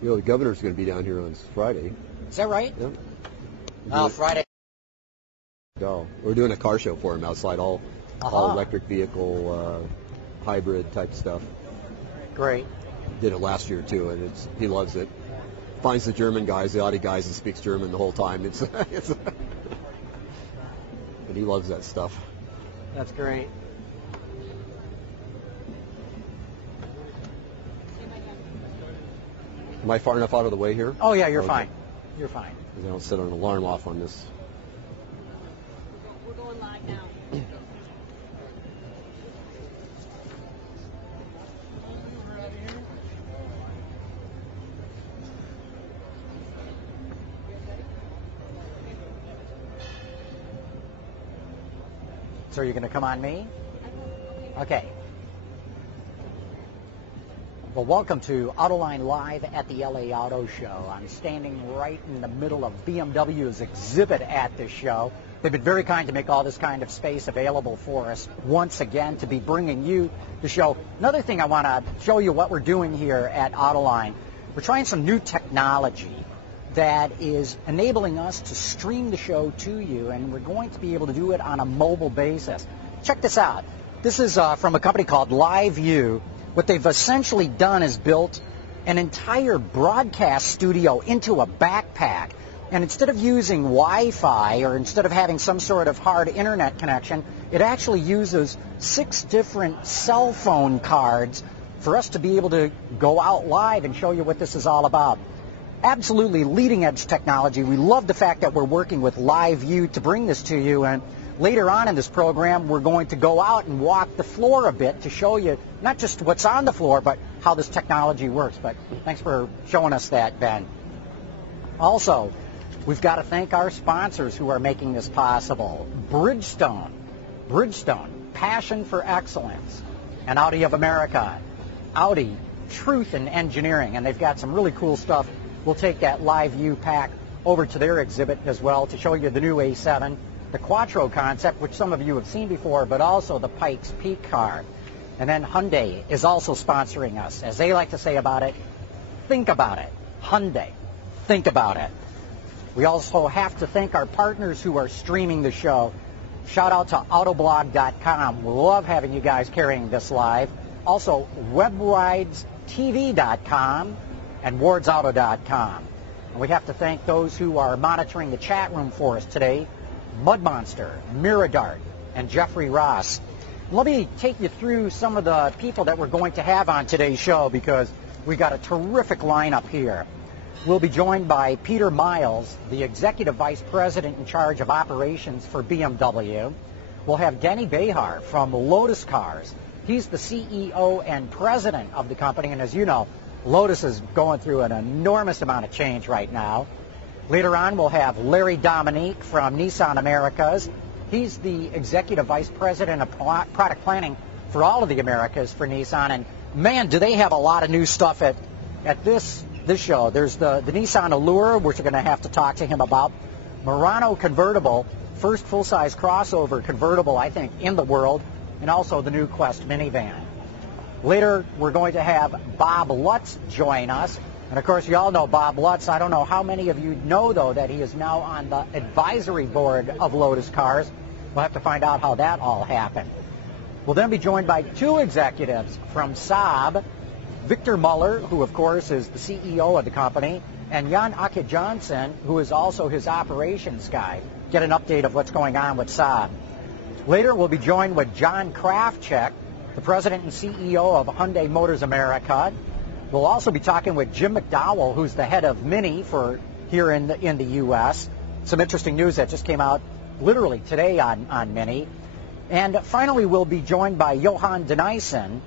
You know, the governor's going to be down here on Friday. Is that right? Yeah. Oh, Friday. Go. We're doing a car show for him outside, all electric vehicle, hybrid type stuff. Great. Did it last year too, and he loves it. Finds the German guys, the Audi guys, and speaks German the whole time. But he loves that stuff. That's great. Am I far enough out of the way here? Oh yeah, you're fine. You're fine. Because I don't set an alarm off on this. We're going live now. So you're going to come on me? Okay. Well, welcome to Autoline Live at the LA Auto Show. I'm standing right in the middle of BMW's exhibit at this show. They've been very kind to make all this kind of space available for us once again to be bringing you the show. Another thing I want to show you what we're doing here at Autoline. We're trying some new technology that is enabling us to stream the show to you, and we're going to be able to do it on a mobile basis. Check this out. This is from a company called LiveU. What they've essentially done is built an entire broadcast studio into a backpack. And instead of using Wi-Fi or instead of having some sort of hard internet connection, it actually uses 6 different cell phone cards for us to be able to go out live and show you what this is all about. Absolutely leading edge technology. We love the fact that we're working with LiveU to bring this to you, and later on in this program we're going to go out and walk the floor a bit to show you not just what's on the floor but how this technology works. But thanks for showing us that, Ben. Also, we've got to thank our sponsors who are making this possible. Bridgestone, passion for excellence, and Audi of America. Audi, truth in engineering, and they've got some really cool stuff. We'll take that LiveU pack over to their exhibit as well to show you the new A7, the Quattro concept, which some of you have seen before, but also the Pikes Peak car. And then Hyundai is also sponsoring us. As they like to say about it, think about it. Hyundai, think about it. We also have to thank our partners who are streaming the show. Shout out to Autoblog.com. We love having you guys carrying this live. Also, WebRidesTV.com and WardsAuto.com. And we have to thank those who are monitoring the chat room for us today. Mud Monster, Miradart, and Jeffrey Ross. Let me take you through some of the people that we're going to have on today's show because we got a terrific lineup here. We'll be joined by Peter Miles, the Executive Vice President in charge of operations for BMW. We'll have Denny Behar from Lotus Cars. He's the CEO and president of the company, and as you know, Lotus is going through an enormous amount of change right now. Later on, we'll have Larry Dominique from Nissan Americas. He's the Executive Vice President of Product Planning for all of the Americas for Nissan. And man, do they have a lot of new stuff at this show. There's the Nissan Allure, which we're going to have to talk to him about. Murano convertible, first full-size crossover convertible, I think, in the world. And also the new Quest minivan. Later, we're going to have Bob Lutz join us. And, of course, you all know Bob Lutz. I don't know how many of you know, though, that he is now on the advisory board of Lotus Cars. We'll have to find out how that all happened. We'll then be joined by 2 executives from Saab, Victor Muller, who, of course, is the CEO of the company, and Jan-Åke Johnson, who is also his operations guy. Get an update of what's going on with Saab. Later, we'll be joined with John Krafchick, the president and CEO of Hyundai Motors America. We'll also be talking with Jim McDowell, who's the head of Mini for here in the U.S. Some interesting news that just came out literally today on Mini. And finally, we'll be joined by Johan Denissen,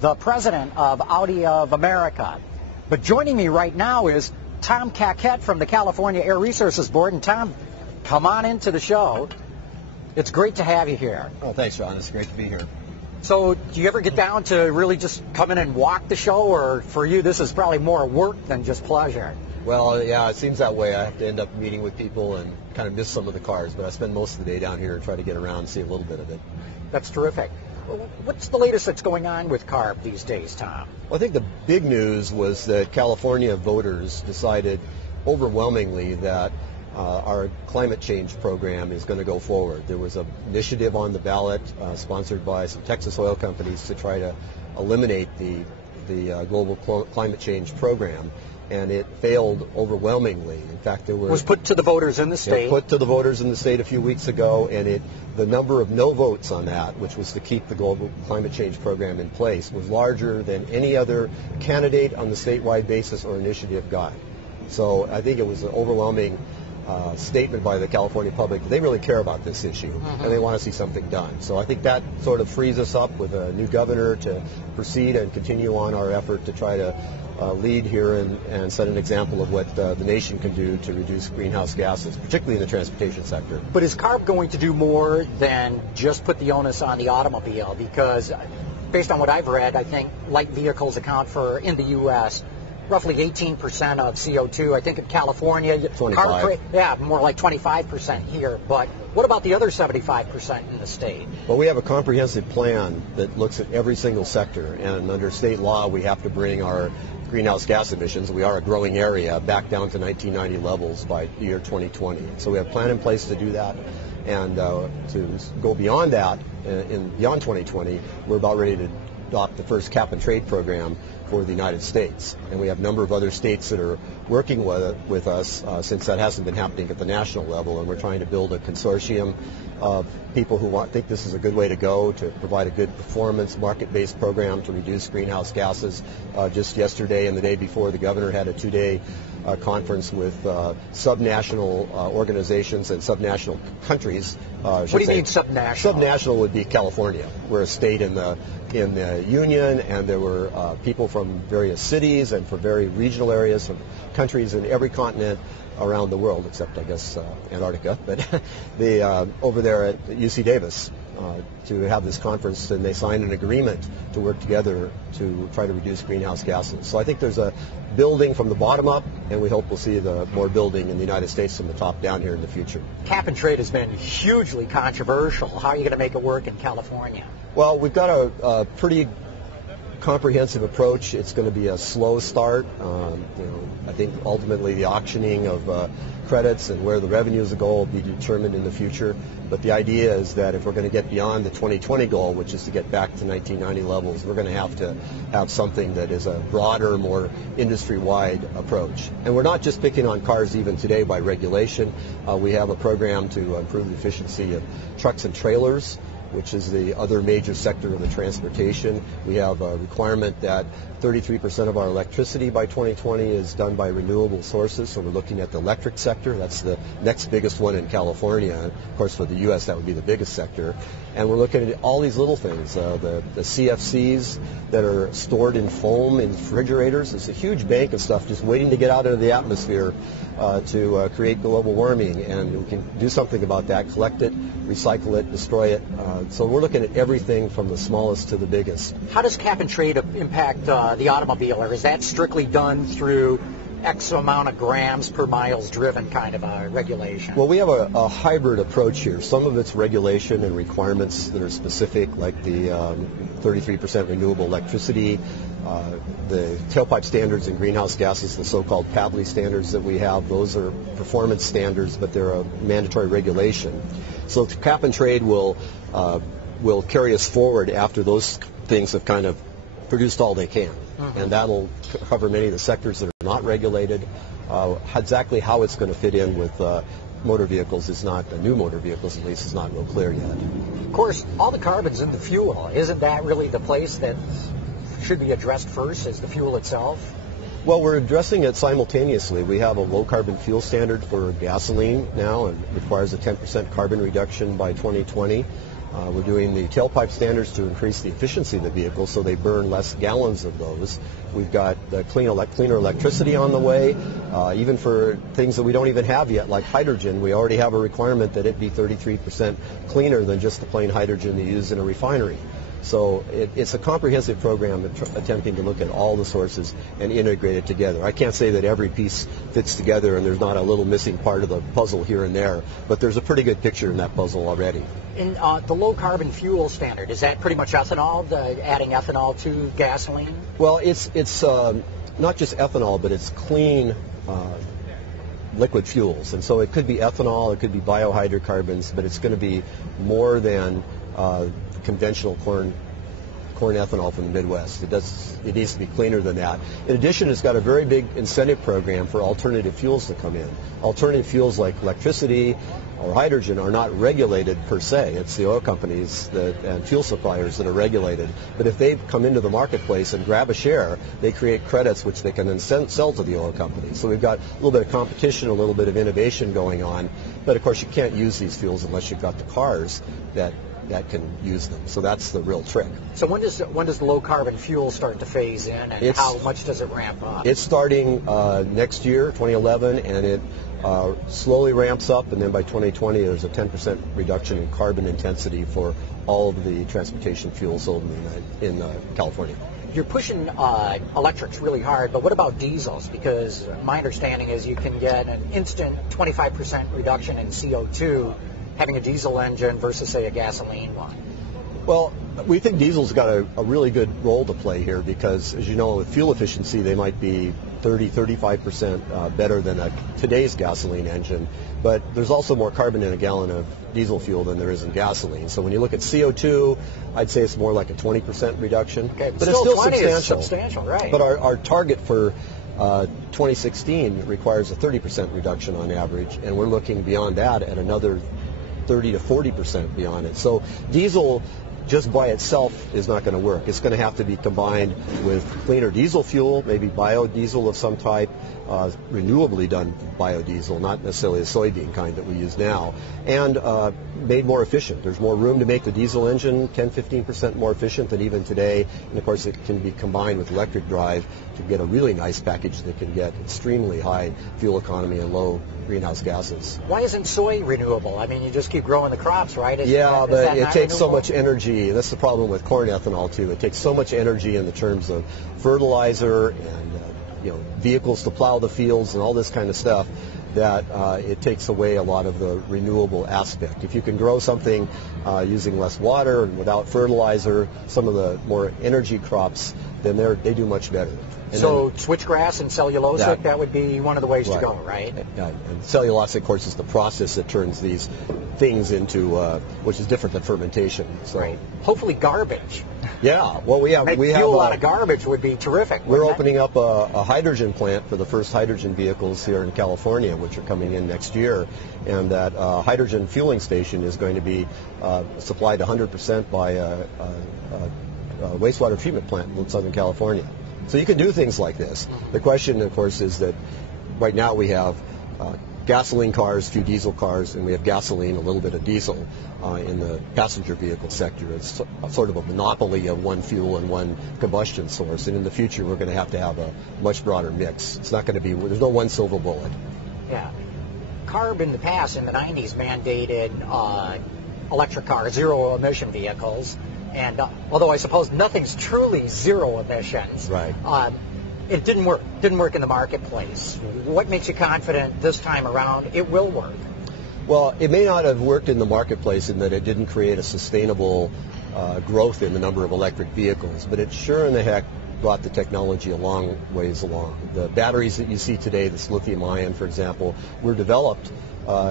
the president of Audi of America. But joining me right now is Tom Caquette from the California Air Resources Board. And Tom, come on into the show. It's great to have you here. Oh, thanks, John. It's great to be here. So do you ever get down to really just come in and walk the show, or for you this is probably more work than just pleasure? Well, yeah, it seems that way. I have to end up meeting with people and kind of miss some of the cars, but I spend most of the day down here and try to get around and see a little bit of it. That's terrific. What's the latest that's going on with CARB these days, Tom? Well, I think the big news was that California voters decided overwhelmingly that our climate change program is going to go forward. There was an initiative on the ballot sponsored by some Texas oil companies to try to eliminate the global climate change program, and it failed overwhelmingly. In fact, it was put to the voters in the state. Put to the voters in the state a few weeks ago, and the number of no votes on that, which was to keep the global climate change program in place, was larger than any other candidate on the statewide basis or initiative got. So I think it was an overwhelming statement by the California public that they really care about this issue and they want to see something done. So I think that sort of frees us up with a new governor to proceed and continue on our effort to try to lead here and set an example of what the nation can do to reduce greenhouse gases, particularly in the transportation sector. But is CARB going to do more than just put the onus on the automobile? Because based on what I've read, I think light vehicles account for, in the U.S., roughly 18% of CO2. I think in California, 25. More like 25% here. But what about the other 75% in the state? Well, we have a comprehensive plan that looks at every single sector, and under state law, we have to bring our greenhouse gas emissions, we are a growing area, back down to 1990 levels by the year 2020. So we have a plan in place to do that, and to go beyond that, beyond 2020, we're about ready to adopt the first cap and trade program for the United States. And we have a number of other states that are working with us since that hasn't been happening at the national level, and we're trying to build a consortium of people who think this is a good way to go to provide a good performance, market-based program to reduce greenhouse gases. Just yesterday and the day before, the governor had a two-day conference with subnational organizations and subnational countries. What do you mean subnational? Subnational would be California. We're a state in the union, and there were people from various cities and from very regional areas of countries in every continent around the world, except I guess Antarctica, but over there at UC Davis to have this conference, and they signed an agreement to work together to try to reduce greenhouse gases. So I think there's a building from the bottom up, and we hope we'll see more building in the United States from the top down here in the future. Cap and trade has been hugely controversial. How are you going to make it work in California? Well, we've got a pretty comprehensive approach. It's going to be a slow start. I think ultimately the auctioning of credits and where the revenues will go will be determined in the future. But the idea is that if we're going to get beyond the 2020 goal, which is to get back to 1990 levels, we're going to have something that is a broader, more industry-wide approach. And we're not just picking on cars even today by regulation. We have a program to improve the efficiency of trucks and trailers, which is the other major sector of the transportation. We have a requirement that 33% of our electricity by 2020 is done by renewable sources, so we're looking at the electric sector. That's the next biggest one in California. Of course, for the U.S., that would be the biggest sector. And we're looking at all these little things, the CFCs that are stored in foam in refrigerators. It's a huge bank of stuff just waiting to get out into the atmosphere to create global warming, and we can do something about that, collect it, recycle it, destroy it. So we're looking at everything from the smallest to the biggest. How does cap and trade impact the automobile, or is that strictly done through X amount of grams per miles driven kind of a regulation? Well, we have a hybrid approach here. Some of it's regulation and requirements that are specific, like the 33% renewable electricity, the tailpipe standards and greenhouse gases, the so-called PAVLI standards that we have. Those are performance standards, but they're a mandatory regulation. So cap and trade will carry us forward after those things have kind of produced all they can. And that'll cover many of the sectors that are not regulated. Exactly how it's going to fit in with motor vehicles is not, new motor vehicles at least, is not real clear yet. Of course, all the carbon's in the fuel. Isn't that really the place that should be addressed first, is the fuel itself? Well, we're addressing it simultaneously. We have a low-carbon fuel standard for gasoline now, and requires a 10% carbon reduction by 2020. We're doing the tailpipe standards to increase the efficiency of the vehicle so they burn less gallons of those. We've got the cleaner electricity on the way, even for things that we don't even have yet, like hydrogen. We already have a requirement that it be 33% cleaner than just the plain hydrogen they use in a refinery. So it's a comprehensive program attempting to look at all the sources and integrate it together. I can't say that every piece fits together and there's not a little missing part of the puzzle here and there, but there's a pretty good picture in that puzzle already. In the low carbon fuel standard, is that pretty much ethanol, adding ethanol to gasoline? Well, it's not just ethanol, but it's clean liquid fuels. And so it could be ethanol, it could be biohydrocarbons, but it's going to be more than conventional corn ethanol from the Midwest. It needs to be cleaner than that. In addition, it's got a very big incentive program for alternative fuels to come in. Alternative fuels like electricity or hydrogen are not regulated per se. It's the oil companies and fuel suppliers that are regulated. But if they come into the marketplace and grab a share, they create credits which they can then sell to the oil companies. So we've got a little bit of competition, a little bit of innovation going on. But of course, you can't use these fuels unless you've got the cars that can use them. So that's the real trick. So when does the low carbon fuel start to phase in, and how much does it ramp up? It's starting next year, 2011, and it slowly ramps up, and then by 2020 there's a 10% reduction in carbon intensity for all of the transportation fuels sold in California. You're pushing electrics really hard, but what about diesels? Because my understanding is you can get an instant 25% reduction in CO2 having a diesel engine versus, say, a gasoline one. Well, we think diesel's got a really good role to play here because, as you know, with fuel efficiency, they might be 35% better than today's gasoline engine. But there's also more carbon in a gallon of diesel fuel than there is in gasoline. So when you look at CO2, I'd say it's more like a 20% reduction. Okay, but it's still 20 substantial. Is substantial, right? But our target for 2016 requires a 30% reduction on average, and we're looking beyond that at another 30 to 40% beyond it. So diesel just by itself is not going to work. It's going to have to be combined with cleaner diesel fuel, maybe biodiesel of some type, renewably done biodiesel, not necessarily the soybean kind that we use now, and made more efficient. There's more room to make the diesel engine 10-15% more efficient than even today, and of course it can be combined with electric drive to get a really nice package that can get extremely high fuel economy and low greenhouse gases. Why isn't soy renewable? I mean, you just keep growing the crops, right? But it takes so much energy. That's the problem with corn ethanol too. It takes so much energy in the terms of fertilizer and vehicles to plow the fields and all this kind of stuff that it takes away a lot of the renewable aspect. If you can grow something using less water and without fertilizer, some of the more energy crops, then they do much better. And so switchgrass and cellulosic, that would be one of the ways to go, right? And cellulosic, of course, is the process that turns these things into, which is different than fermentation. So. Right. Hopefully garbage. Yeah. Well, we have fuel out of garbage would be terrific. We're opening up a hydrogen plant for the first hydrogen vehicles here in California, which are coming in next year. And that hydrogen fueling station is going to be supplied 100% by a wastewater treatment plant in Southern California. So you can do things like this. The question, of course, is that right now we have gasoline cars, a few diesel cars, and we have gasoline, a little bit of diesel in the passenger vehicle sector. It's sort of a monopoly of one fuel and one combustion source. And in the future, we're going to have a much broader mix. It's not going to be, there's no one silver bullet. Yeah. CARB in the past, in the 90s, mandated electric cars, zero-emission vehicles. And although I suppose nothing's truly zero emissions, right. It didn't work. Didn't work in the marketplace. What makes you confident this time around it will work? Well, it may not have worked in the marketplace in that it didn't create a sustainable growth in the number of electric vehicles, but it sure in the heck brought the technology a long ways along. The batteries that you see today, this lithium-ion, for example, were developed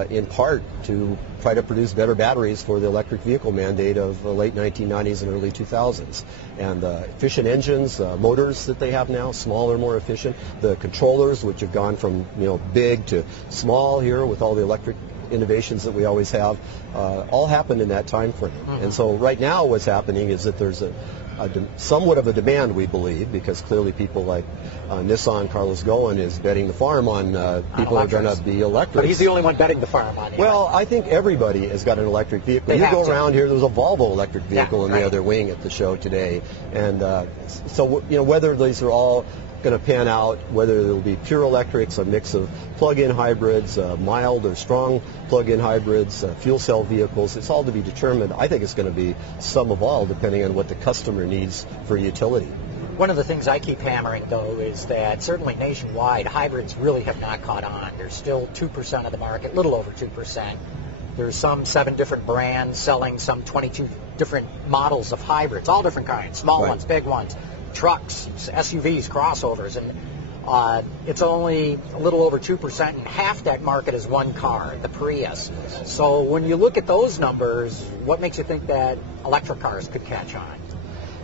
in part to try to produce better batteries for the electric vehicle mandate of the late 1990s and early 2000s. And efficient engines, motors that they have now, smaller, more efficient. The controllers, which have gone from big to small here with all the electric innovations that we always have, all happened in that time frame. Mm-hmm. And so right now what's happening is that there's somewhat of a demand, we believe, because clearly people like Nissan, Carlos Ghosn is betting the farm on people are going to be electric. But he's the only one betting the farm on it. Well, I think everybody has got an electric vehicle. You go around here, there's a Volvo electric vehicle in the other wing at the show today. And so, whether these are all going to pan out whether there will be pure electrics, a mix of plug-in hybrids, mild or strong plug-in hybrids, fuel cell vehicles. It's all to be determined. I think it's going to be some of all, depending on what the customer needs for utility. One of the things I keep hammering, though, is that certainly nationwide, hybrids really have not caught on. There's still 2% of the market, little over 2%. There's some 7 different brands selling some 22 different models of hybrids, all different kinds, small ones, big ones, trucks, SUVs, crossovers, and it's only a little over 2%, and half that market is one car, the Prius. So when you look at those numbers, what makes you think that electric cars could catch on?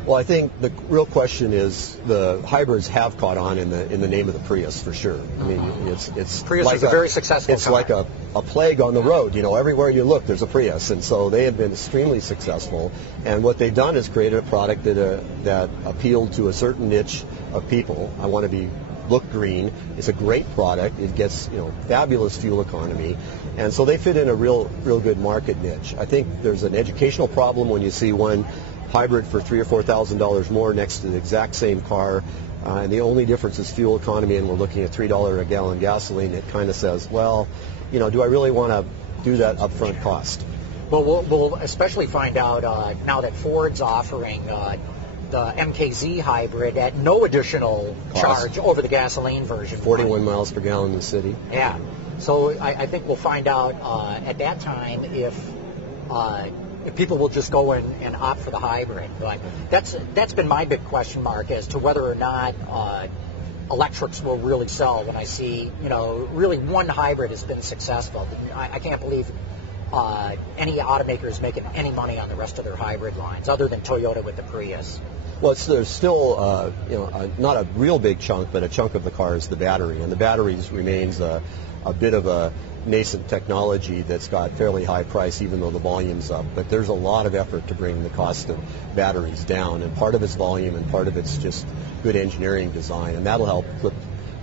Well, I think the real question is the hybrids have caught on in the name of the Prius for sure. I mean, it's Prius like is a very successful It's car. like a plague on the road. You know, everywhere you look, there's a Prius, and so they have been extremely successful. And what they've done is created a product that appealed to a certain niche of people. I want to look green. It's a great product. It gets fabulous fuel economy, and so they fit in a real good market niche. I think there's an educational problem when you see one hybrid for $3,000 or $4,000 more next to the exact same car, and the only difference is fuel economy, and we're looking at $3 a gallon gasoline. It kind of says, well, do I really want to do that upfront cost? Well, we'll especially find out now that Ford's offering the MKZ hybrid at no additional charge over the gasoline version. 41 miles per gallon in the city. Yeah. So I think we'll find out at that time if people will just go and opt for the hybrid. But that's been my big question mark as to whether or not electrics will really sell. When I see, really one hybrid has been successful. I can't believe any automaker is making any money on the rest of their hybrid lines, other than Toyota with the Prius. Well, there's still, not a real big chunk, but a chunk of the car is the battery, and the batteries remains a bit of a nascent technology that's got fairly high price, even though the volume's up. But there's a lot of effort to bring the cost of batteries down, and part of it's volume, and part of it's just good engineering design, and that'll help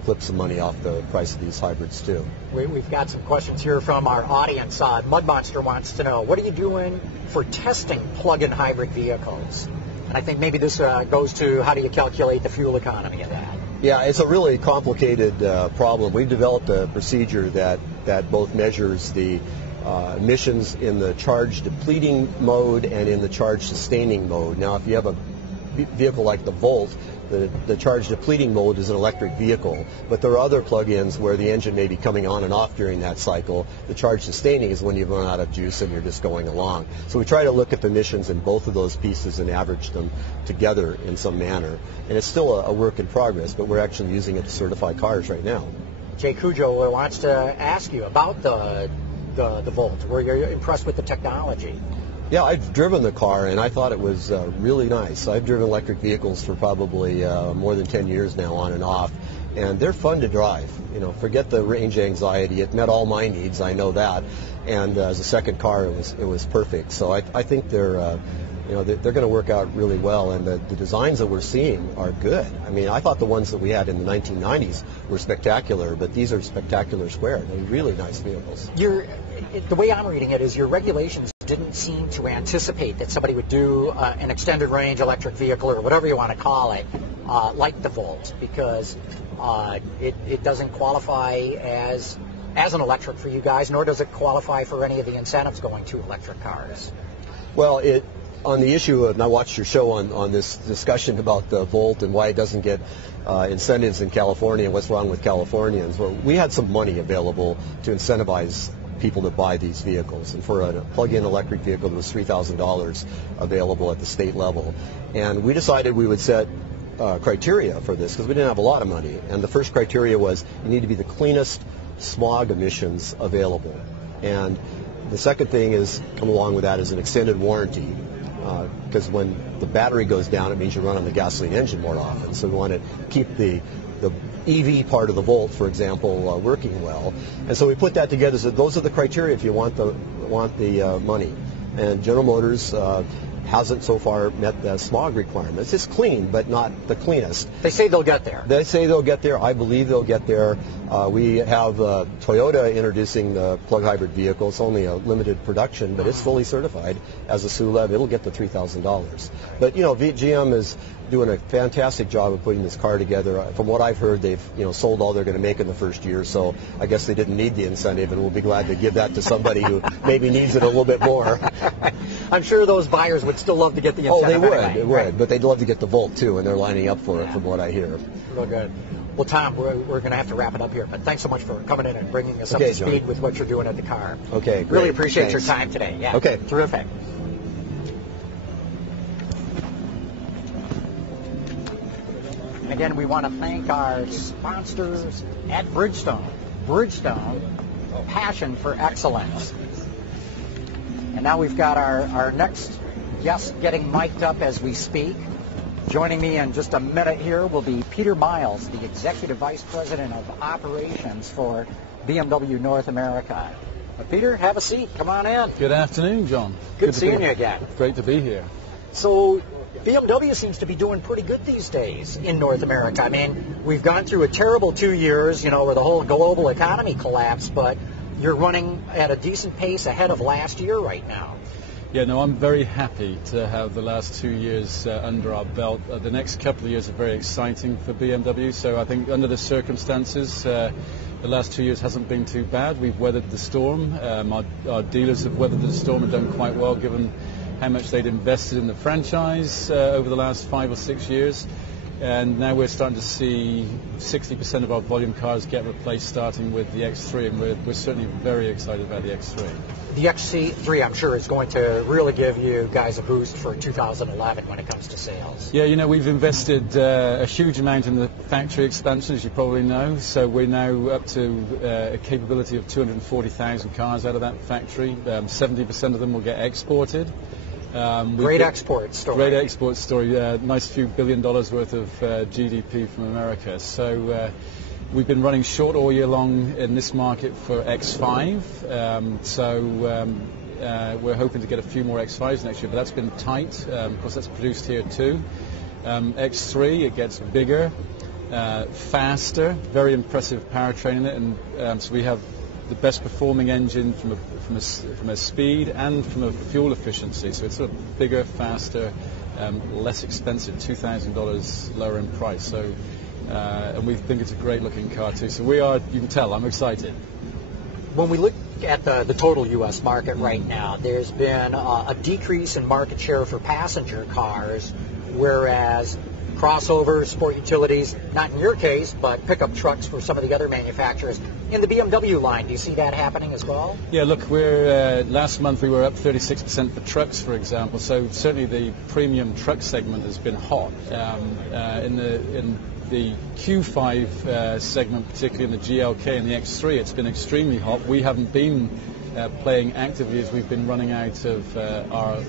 flip some money off the price of these hybrids too. We've got some questions here from our audience. Mud Monster wants to know, what are you doing for testing plug-in hybrid vehicles? And I think maybe this goes to how do you calculate the fuel economy of that? Yeah, it's a really complicated problem. We've developed a procedure that both measures the emissions in the charge depleting mode and in the charge sustaining mode. Now, if you have a vehicle like the Volt, the charge depleting mode is an electric vehicle, but there are other plug-ins where the engine may be coming on and off during that cycle. The charge sustaining is when you've run out of juice and you're just going along. So we try to look at the emissions in both of those pieces and average them together in some manner. And it's still a work in progress, but we're actually using it to certify cars right now. Jay Cujo wants to ask you about the Volt. Were you impressed with the technology? Yeah, I've driven the car, and I thought it was really nice. I've driven electric vehicles for probably more than 10 years now, on and off, and they're fun to drive. Forget the range anxiety. It met all my needs, I know that, and as a second car, it was perfect. So I think they're going to work out really well, and the designs that we're seeing are good. I mean, I thought the ones that we had in the 1990s were spectacular, but these are spectacular square. They're really nice vehicles. The way I'm reading it is your regulations didn't seem to anticipate that somebody would do an extended range electric vehicle, or whatever you want to call it, like the Volt, because it doesn't qualify as an electric for you guys, nor does it qualify for any of the incentives going to electric cars. Well, on the issue of, and I watched your show on this discussion about the Volt and why it doesn't get incentives in California and what's wrong with Californians. Well, we had some money available to incentivize people to buy these vehicles, and for a plug-in electric vehicle there was $3,000 available at the state level, and we decided we would set criteria for this because we didn't have a lot of money, and the first criteria was you need to be the cleanest smog emissions available, and the second thing is come along with that is an extended warranty, because when the battery goes down it means you run on the gasoline engine more often, so we want to keep the EV part of the Volt, for example, working well. And so we put that together. So those are the criteria if you want the money. And General Motors hasn't so far met the smog requirements. It's clean, but not the cleanest. They say they'll get there. They say they'll get there. I believe they'll get there. We have Toyota introducing the plug hybrid vehicle. It's only a limited production, but it's fully certified as a SULEV. It'll get to $3,000. But GM is doing a fantastic job of putting this car together. From what I've heard, they've sold all they're going to make in the first year, so I guess they didn't need the incentive, and we'll be glad to give that to somebody who maybe needs it a little bit more. I'm sure those buyers would still love to get the incentive. Oh, they would. Anyway. They would, but they'd love to get the Volt too, and they're lining up for it, from what I hear. Real good. Well, Tom, we're going to have to wrap it up here, but thanks so much for coming in and bringing us up to speed with what you're doing at the car. Okay, great. Really appreciate your time today. Yeah. Okay. Terrific. And again, we want to thank our sponsors at Bridgestone. Bridgestone, passion for excellence. And now we've got our next guest getting mic'd up as we speak. Joining me in just a minute here will be Peter Miles, the Executive Vice President of Operations for BMW North America. Peter, have a seat. Come on in. Good afternoon, John. Good seeing you again. Great to be here. So BMW seems to be doing pretty good these days in North America. I mean, we've gone through a terrible 2 years, where the whole global economy collapsed, but you're running at a decent pace ahead of last year right now. Yeah, no, I'm very happy to have the last 2 years under our belt. The next couple of years are very exciting for BMW, so I think under the circumstances, the last 2 years hasn't been too bad. We've weathered the storm. Our dealers have weathered the storm and done quite well, given how much they'd invested in the franchise over the last 5 or 6 years. And now we're starting to see 60% of our volume cars get replaced, starting with the X3, and we're certainly very excited about the X3. The XC3, I'm sure, is going to really give you guys a boost for 2011 when it comes to sales. Yeah, we've invested a huge amount in the factory expansion, as you probably know. So we're now up to a capability of 240,000 cars out of that factory. 70% of them will get exported. Great export story. Great export story. Nice few $1 billion worth of GDP from America. So we've been running short all year long in this market for X5. We're hoping to get a few more X5s next year, but that's been tight. Of course, that's produced here too. X3, it gets bigger, faster, very impressive powertrain in it, and so we have the best performing engine from a speed and from a fuel efficiency. So it's sort of bigger, faster, less expensive, $2,000 lower in price. So and we think it's a great looking car too. So we are, you can tell, I'm excited. When we look at the total U.S. market right now, there's been a decrease in market share for passenger cars, whereas crossovers, sport utilities, not in your case, but pickup trucks for some of the other manufacturers. In the BMW line, do you see that happening as well? Yeah, look, we're last month we were up 36% for trucks, for example. So certainly the premium truck segment has been hot. In the Q5 segment, particularly in the GLK and the X3, it's been extremely hot. We haven't been playing actively as we've been running out of our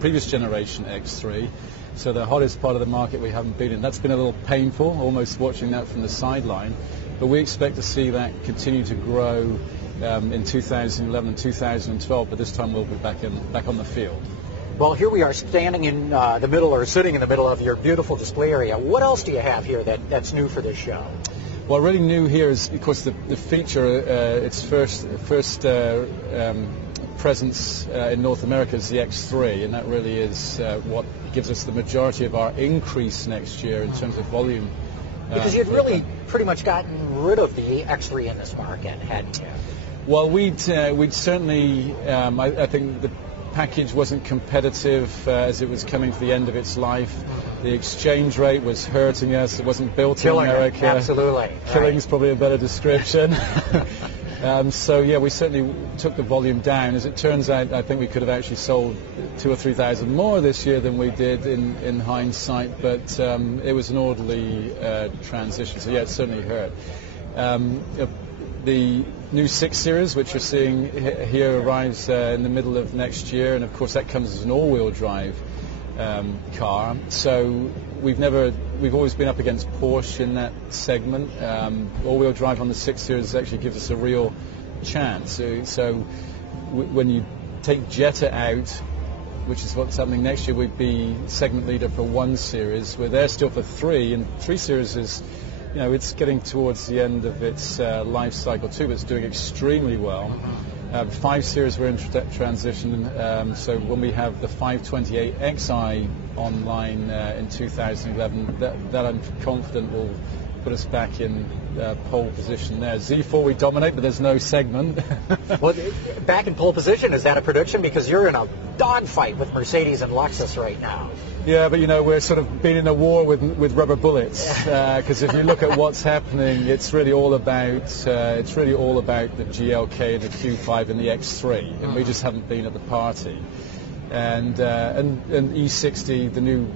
previous generation X3. So the hottest part of the market we haven't been in. That's been a little painful, almost watching that from the sideline. But we expect to see that continue to grow in 2011 and 2012. But this time we'll be back on the field. Well, here we are standing in the middle, or sitting in the middle of your beautiful display area. What else do you have here that's new for this show? Well, really new here is, of course, the feature. Its first presence in North America is the X3, and that really is what gives us the majority of our increase next year in terms of volume. Because you'd really pretty much gotten rid of the X3 in this market, hadn't you? Well, we'd certainly. I think the package wasn't competitive as it was coming to the end of its life. The exchange rate was hurting us. It wasn't built in America. Absolutely. Killing's probably a better description. So yeah, we certainly took the volume down. As it turns out, I think we could have actually sold 2,000 or 3,000 more this year than we did in hindsight, but it was an orderly transition. So yeah, it certainly hurt. The new 6 Series, which you're seeing here, arrives in the middle of next year, and of course that comes as an all-wheel drive car. So we've always been up against Porsche in that segment. All-wheel drive on the 6 Series actually gives us a real chance. So when you take Jetta out, which is what's happening next year, we'd be segment leader for 1 Series. We're there still for 3, and 3 Series is, it's getting towards the end of its life cycle too, but it's doing extremely well. 5 Series we're in transition, so when we have the 528 Xi online in 2011, that I'm confident will put us back in pole position there. Z4 we dominate, but there's no segment. Well, back in pole position, is that a prediction? Because you're in a dogfight with Mercedes and Lexus right now. Yeah, but we're sort of being in a war with rubber bullets, because if you look at what's happening, it's really all about the GLK and the Q5 and the X3, and we just haven't been at the party. And E60, the new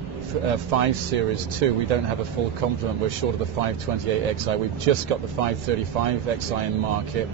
5 Series too, we don't have a full complement. We're short of the 528 Xi. We've just got the 535 Xi in market.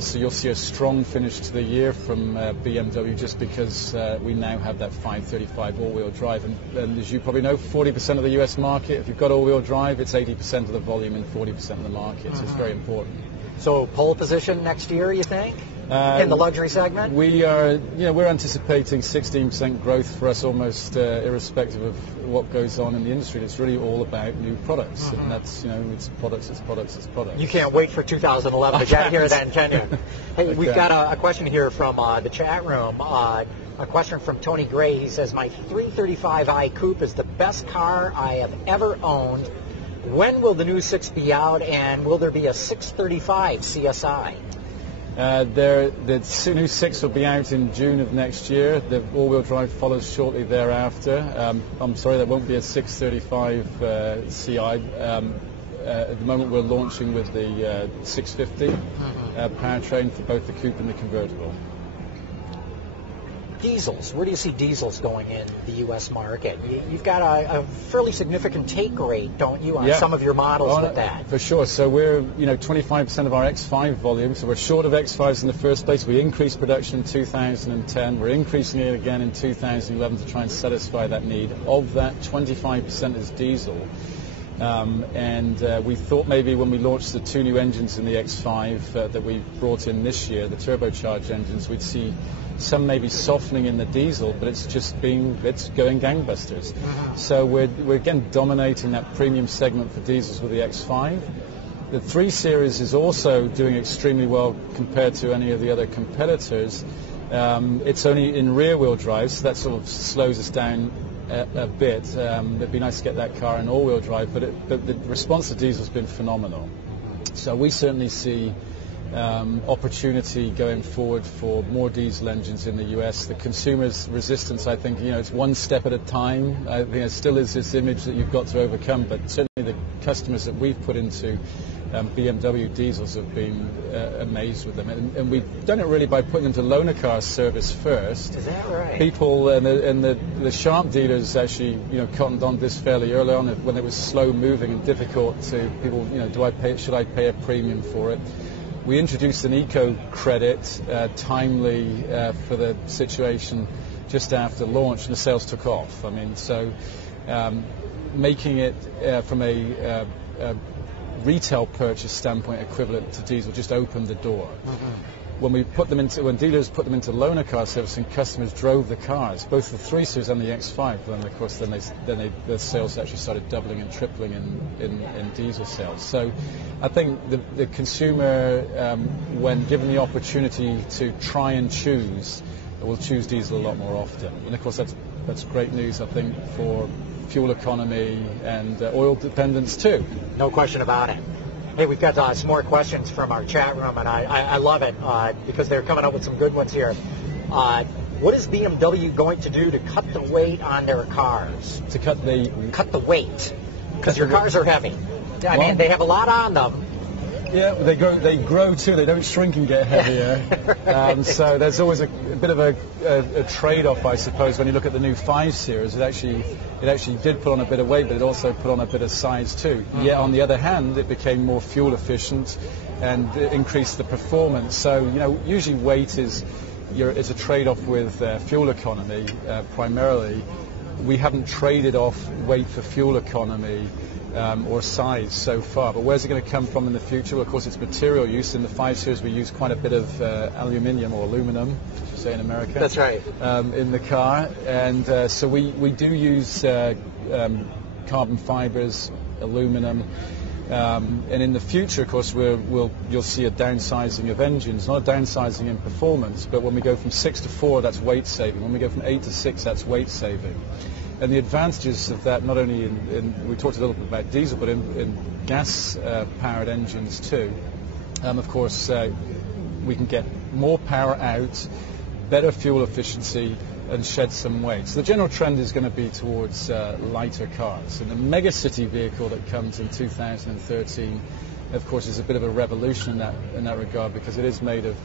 So you'll see a strong finish to the year from BMW, just because we now have that 535 all-wheel drive. And as you probably know, 40% of the US market, if you've got all-wheel drive, it's 80% of the volume and 40% of the market. So it's very important. So pole position next year, you think? In the luxury segment? We're anticipating 16% growth for us, almost irrespective of what goes on in the industry. It's really all about new products, and that's it's products. You can't wait for 2011 to get here, then, can you? Hey, we've got a question here from the chat room. A question from Tony Gray. He says, "My 335i Coupe is the best car I have ever owned. When will the new 6 be out, and will there be a 635 CSI?" The new 6 will be out in June of next year. The all-wheel drive follows shortly thereafter. I'm sorry, there won't be a 635 CI. At the moment, we're launching with the 650 powertrain for both the coupe and the convertible. Diesels. Where do you see diesels going in the U.S. market? You've got a fairly significant take rate, don't you, on some of your models with that? For sure. So we're 25% of our X5 volume. So we're short of X5s in the first place. We increased production in 2010. We're increasing it again in 2011 to try and satisfy that need. Of that, 25% is diesel. And we thought maybe when we launched the 2 new engines in the X5 that we brought in this year, the turbocharged engines, we'd see some maybe softening in the diesel, but it's going gangbusters. So we're again dominating that premium segment for diesels with the X5. The 3 Series is also doing extremely well compared to any of the other competitors. It's only in rear-wheel drive, so that sort of slows us down a bit. It'd be nice to get that car in all-wheel drive, but the response to diesel has been phenomenal. So we certainly see opportunity going forward for more diesel engines in the US. The consumer's resistance, I think, it's one step at a time. I think it still is this image that you've got to overcome, but certainly the customers that we've put into BMW diesels have been amazed with them, and we've done it really by putting them to loaner car service first. Is that right? People and the Sharp dealers actually cottoned on this fairly early on when it was slow moving and difficult to people. Should I pay a premium for it? We introduced an eco credit timely for the situation just after launch, and the sales took off. I mean, so making it from a retail purchase standpoint equivalent to diesel just opened the door. When dealers put them into loaner car servicing, customers drove the cars, both the 3 Series and the X5. And of course, the sales actually started doubling and tripling in diesel sales. So, I think the consumer, when given the opportunity to try and choose, will choose diesel a lot more often. And of course, that's great news, I think, for fuel economy and oil dependence too. No question about it. Hey, we've got some more questions from our chat room, and I love it because they're coming up with some good ones here. What is BMW going to do to cut the weight on their cars? To cut the weight, because your cars are heavy. I mean, they have a lot on them. Yeah, they grow too. They don't shrink and get heavier. Right. So there's always a bit of a trade-off, I suppose, when you look at the new 5 Series. It actually did put on a bit of weight, but it also put on a bit of size too. Yet on the other hand, it became more fuel efficient and increased the performance. So usually weight is a trade-off with fuel economy primarily. we haven't traded off weight for fuel economy or size so far. But where's it going to come from in the future? Well, of course, it's material use. In the 5 Series, we use quite a bit of aluminium or aluminum, as you say in America. That's right. In the car. And so we do use carbon fibers, aluminum. And in the future, of course, you'll see a downsizing of engines, not a downsizing in performance, but when we go from 6 to 4, that's weight saving. When we go from 8 to 6, that's weight saving. And the advantages of that, not only we talked a little bit about diesel, but in gas-powered engines too. Of course, we can get more power out, better fuel efficiency, and shed some weight. So the general trend is going to be towards lighter cars. And the megacity vehicle that comes in 2013, of course, is a bit of a revolution in that regard, because it is made of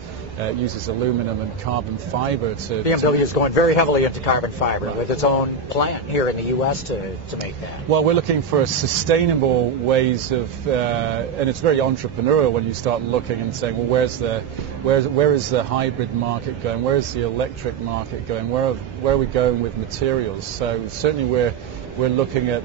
uses aluminum and carbon fiber to. BMW is going very heavily into carbon fiber with its own plant here in the U.S. to make that. Well, we're looking for sustainable ways of, and it's very entrepreneurial when you start looking and saying, well, where is the hybrid market going? Where is the electric market going? Where are we going with materials? So certainly we're looking at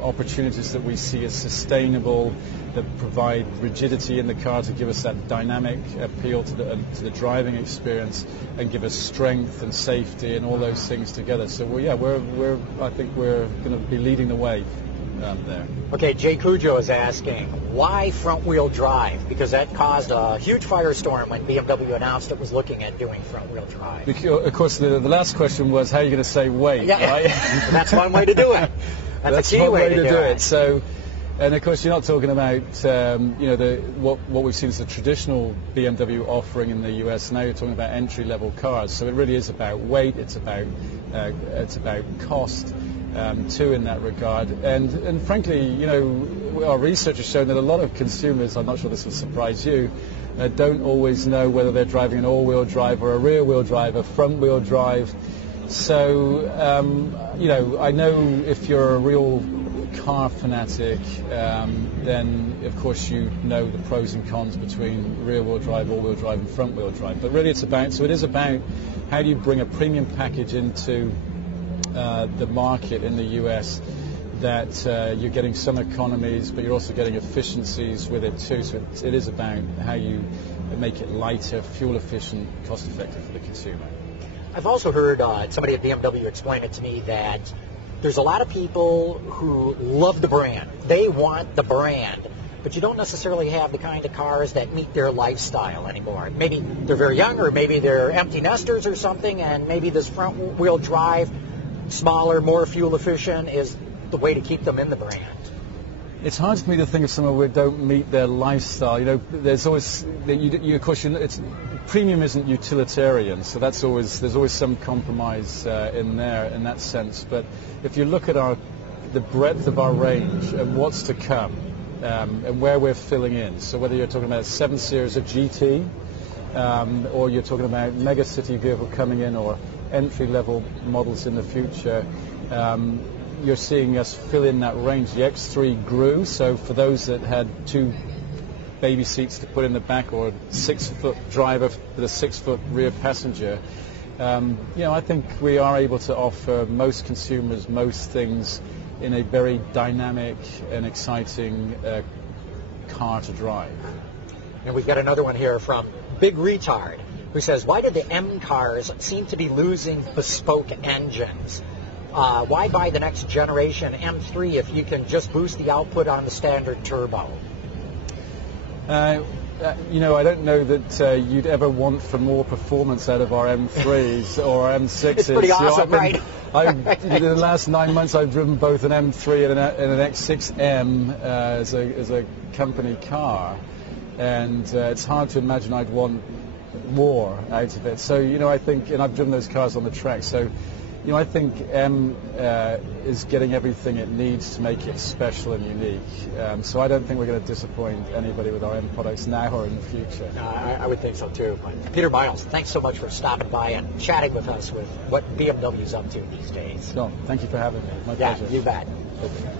opportunities that we see as sustainable, that provide rigidity in the car to give us that dynamic appeal to the driving experience, and give us strength and safety and all those things together. So I think we're going to be leading the way there. Okay, Jay Cujo is asking, why front-wheel drive? Because that caused a huge firestorm when BMW announced it was looking at doing front-wheel drive. Because, of course, the last question was, how are you going to say weight? Yeah, right? That's one way to do it. That's a key way to do it. So, and of course, you're not talking about what we've seen as the traditional BMW offering in the US. Now you're talking about entry-level cars. So it really is about weight. It's about cost. Too, in that regard, and frankly, our research has shown that a lot of consumers, I'm not sure this will surprise you, don't always know whether they're driving an all-wheel drive or a rear-wheel drive, a front-wheel drive. So, I know if you're a real car fanatic, then of course you know the pros and cons between rear-wheel drive, all-wheel drive, and front-wheel drive. But really, it is about how do you bring a premium package into the market in the US that you're getting some economies, but you're also getting efficiencies with it too. So it is about how you make it lighter, fuel efficient, cost effective for the consumer. I've also heard somebody at BMW explain it to me that there's a lot of people who love the brand. They want the brand, but you don't necessarily have the kind of cars that meet their lifestyle anymore. Maybe they're very young, or maybe they're empty nesters or something, and maybe this front-wheel drive, smaller, more fuel efficient, is the way to keep them in the brand. It's hard for me to think of someone who don't meet their lifestyle. There's always, of course, premium isn't utilitarian, so there's always some compromise in there in that sense. But if you look at the breadth of our range and what's to come, and where we're filling in, so whether you're talking about 7 Series of GT, or you're talking about megacity vehicle coming in, or entry-level models in the future, you're seeing us fill in that range. The X3 grew, so for those that had 2 baby seats to put in the back, or a 6-foot driver with a 6-foot rear passenger, I think we are able to offer most consumers most things in a very dynamic and exciting car to drive. And we've got another one here from Big Retard, who says, why did the M cars seem to be losing bespoke engines? Why buy the next generation M3 if you can just boost the output on the standard turbo? I don't know that you'd ever want for more performance out of our M3s or our M6s. It's pretty awesome, right? In the last 9 months, I've driven both an M3 and an X6M as a company car, and it's hard to imagine I'd want more out of it. So, I think, and I've driven those cars on the track, so, I think M is getting everything it needs to make it special and unique. So I don't think we're going to disappoint anybody with our M products now or in the future. I would think so too. Peter Miles, thanks so much for stopping by and chatting with us with what BMW's up to these days. No, thank you for having me. My pleasure. Yeah, you bet. Okay.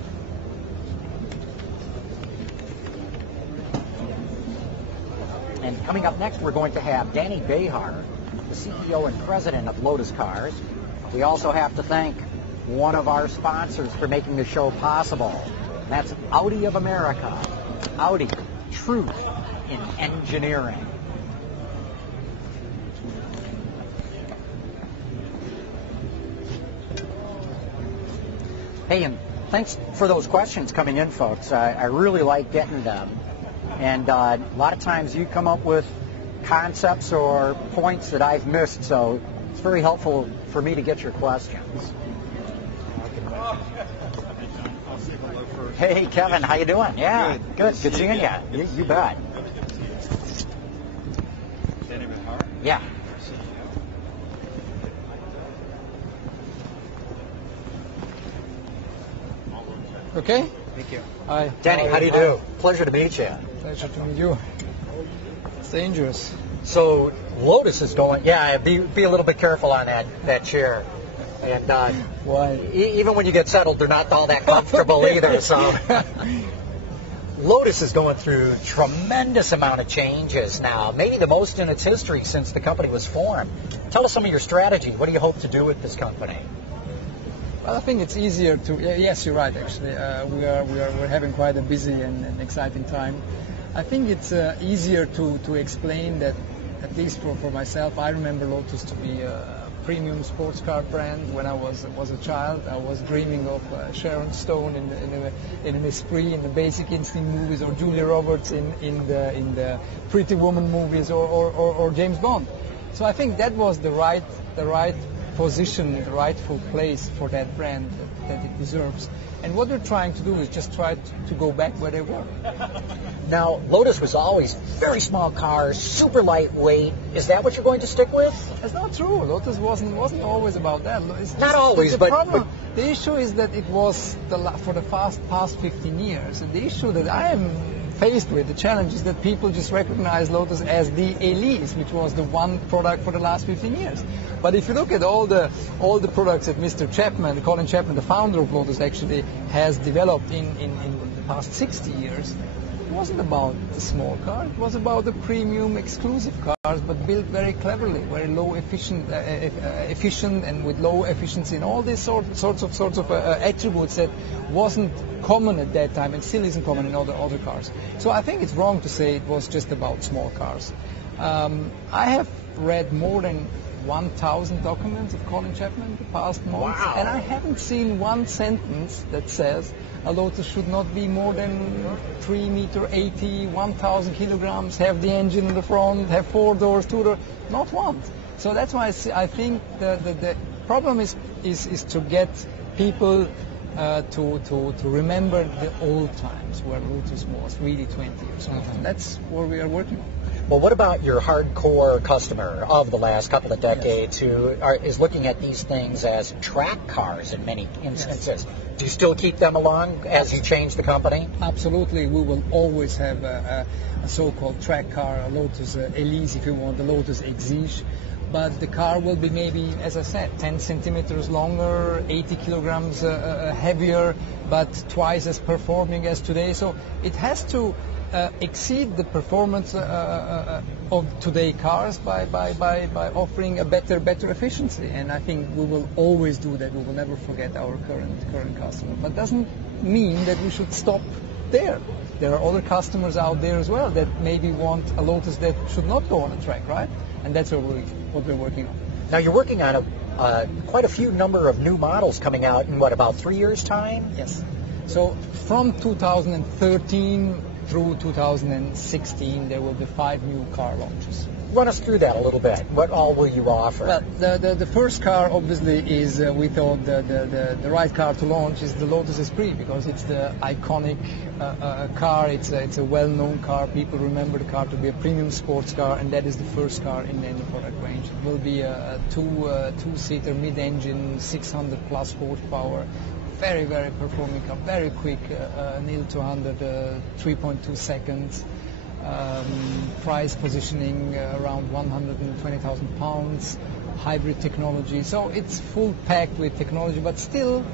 And coming up next, we're going to have Danny Behar, the CEO and president of Lotus Cars. We also have to thank one of our sponsors for making the show possible. And that's Audi of America. Audi, truth in engineering. Hey, and thanks for those questions coming in, folks. I really like getting them. And a lot of times you come up with concepts or points that I've missed, so it's very helpful for me to get your questions. Hey, Kevin, how you doing? Yeah, good seeing you. You bet. Yeah. Okay. Thank you. Hi. Danny, how do you do? Pleasure to meet you. Pleasure to meet you. It's dangerous. So Lotus is going. Yeah, be a little bit careful on that chair. And why? Even when you get settled, they're not all that comfortable either. So Lotus is going through tremendous amount of changes now, maybe the most in its history since the company was formed. Tell us some of your strategy. What do you hope to do with this company? Well, I think it's easier to. Yes, you're right. Actually, we're having quite a busy and exciting time. I think it's easier to explain that, at least for myself. I remember Lotus to be a premium sports car brand when I was a child. I was dreaming of Sharon Stone in an Esprit in the Basic Instinct movies, or Julia Roberts in the Pretty Woman movies, or James Bond. So I think that was the right position, the rightful place for that brand that it deserves. And what we're trying to do is just try to go back where they were. Now, Lotus was always very small cars, super lightweight. Is that what you're going to stick with? That's not true. Lotus wasn't always about that. It's not always, the problem. The issue is that it was for the past 15 years. And the issue that I am faced with, the challenge, is that people just recognize Lotus as the Elise, which was the one product for the last 15 years. But if you look at all the products that Mr. Chapman, Colin Chapman, the founder of Lotus, actually has developed in the past 60 years, it wasn't about the small car. It was about the premium exclusive cars, but built very cleverly, very low efficient and with low efficiency, and all these sorts of attributes that wasn't common at that time and still isn't common in other cars. So I think it's wrong to say it was just about small cars. I have read more than 1,000 documents of Colin Chapman the past months, wow. And I haven't seen one sentence that says a Lotus should not be more than 3 meter 80, 1,000 kilograms, have the engine in the front, have 4 doors, 2 doors, not one. So that's why I think the problem is to get people to remember the old times where Lotus was really 20 years old. Mm-hmm. That's what we are working on. Well, what about your hardcore customer of the last couple of decades who is looking at these things as track cars in many instances? Yes. Do you still keep them along as you change the company? Absolutely. We will always have a so-called track car, a Lotus Elise, if you want, the Lotus Exige. But the car will be maybe, as I said, 10 centimeters longer, 80 kilograms heavier, but twice as performing as today. So it has to exceed the performance of today cars by offering a better efficiency. And I think we will always do that. We will never forget our current customer. But doesn't mean that we should stop there. There are other customers out there as well that maybe want a Lotus that should not go on a track, right? And that's what we're working on. Now you're working on quite a few number of new models coming out in about 3 years' time? Yes. So from 2013 through 2016, there will be 5 new car launches. Run us through that a little bit. What all will you offer? Well, the first car, obviously, is we thought the right car to launch is the Lotus Esprit, because it's the iconic car. It's a well-known car. People remember the car to be a premium sports car, and that is the first car in the product range. It will be a two-seater mid-engine, 600-plus horsepower. Very, very performing car, very quick, 0 to 100, 3.2 seconds. Price positioning around 120,000 pounds, hybrid technology. So it's full packed with technology, but still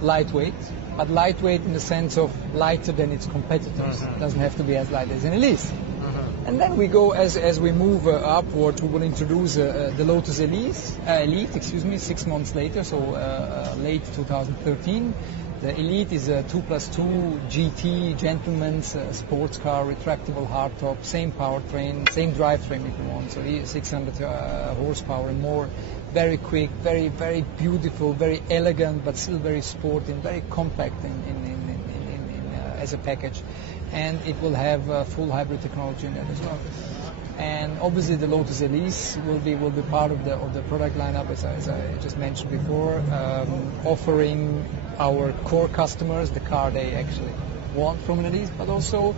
lightweight. But lightweight in the sense of lighter than its competitors. Mm-hmm. It doesn't have to be as light as an Elise. Mm-hmm. And then we go, as we move upwards, we will introduce the Lotus Elite, 6 months later, so late 2013. The Elite is a 2+2 GT gentleman's sports car, retractable hardtop, same powertrain, same drivetrain if you want, so 600 horsepower and more. Very quick, very, very beautiful, very elegant, but still very sporty and very compact as a package. And it will have full hybrid technology in that as well. And obviously the Lotus Elise will be part of the product lineup, as I just mentioned before, offering our core customers the car they actually want from an Elise, but also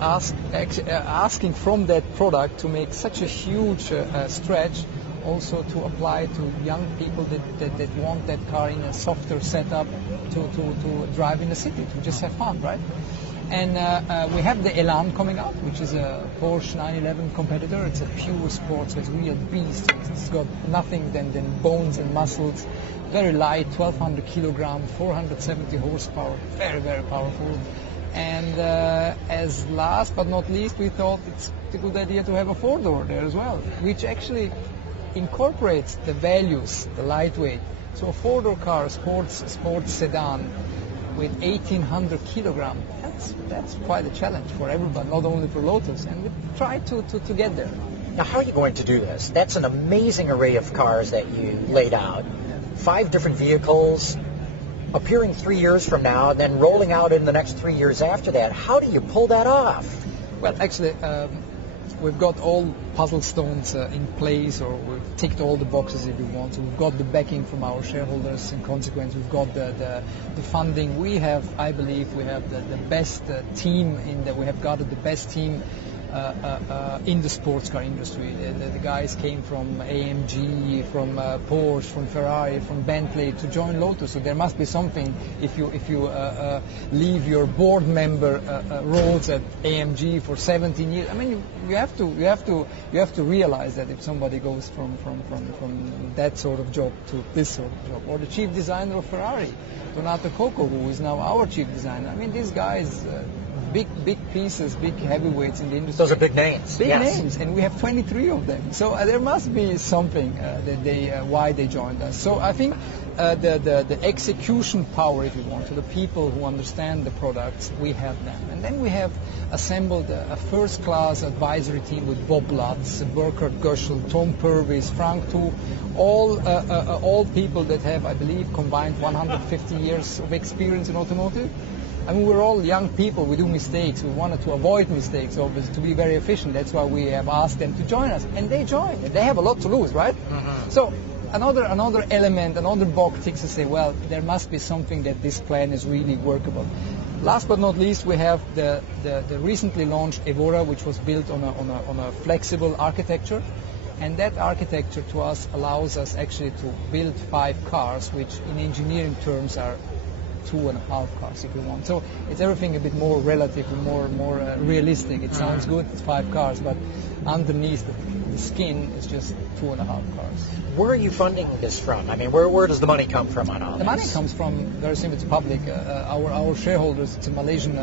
asking from that product to make such a huge stretch, also to apply to young people that want that car in a softer setup to drive in the city, to just have fun, right? And we have the Elan coming up, which is a Porsche 911 competitor. It's a pure sports, it's a real beast. It's got nothing than bones and muscles. Very light, 1,200 kilograms, 470 horsepower, very, very powerful. And as last but not least, we thought it's a good idea to have a four-door there as well, which actually incorporates the values, the lightweight. So a four-door car, sports sedan with 1,800 kilograms, that's quite a challenge for everybody, not only for Lotus. And we try to get there. Now, how are you going to do this? That's an amazing array of cars that you laid out. 5 different vehicles appearing 3 years from now, and then rolling out in the next 3 years after that. How do you pull that off? Well, actually, we've got all puzzle stones in place, or we've ticked all the boxes if you want. So we've got the backing from our shareholders. In consequence, we've got the funding. We have, I believe, we have the best team we have gathered the best team in the sports car industry. The guys came from AMG, from Porsche, from Ferrari, from Bentley to join Lotus. So there must be something if you leave your board member roles at AMG for 17 years. I mean, you have to realize that if somebody goes from that sort of job to this sort of job, or the chief designer of Ferrari, Donato Coco, who is now our chief designer. I mean, these guys. Big pieces, big heavyweights in the industry. Those are big names. Big names, and we have 23 of them. So there must be something why they joined us. So I think the execution power, if you want, to the people who understand the products, we have them. And then we have assembled a first-class advisory team with Bob Lutz, Burkhard Göschel, Tom Purvis, Frank Tu, all people that have, I believe, combined 150 years of experience in automotive. I mean, we're all young people. We do mistakes. We wanted to avoid mistakes, obviously, to be very efficient. That's why we have asked them to join us, and they joined. They have a lot to lose, right? Mm-hmm. So another element, another box ticks to say, well, there must be something that this plan is really workable. Last but not least, we have the recently launched Evora, which was built on a flexible architecture. And that architecture to us allows us actually to build 5 cars, which in engineering terms are 2.5 cars if you want. So it's everything a bit more relative, more realistic. It sounds good, it's 5 cars, but underneath the skin is just 2.5 cars. Where are you funding this from? I mean, where does the money come from on all this? The money comes from, very simple, it's public. Our shareholders, it's a Malaysian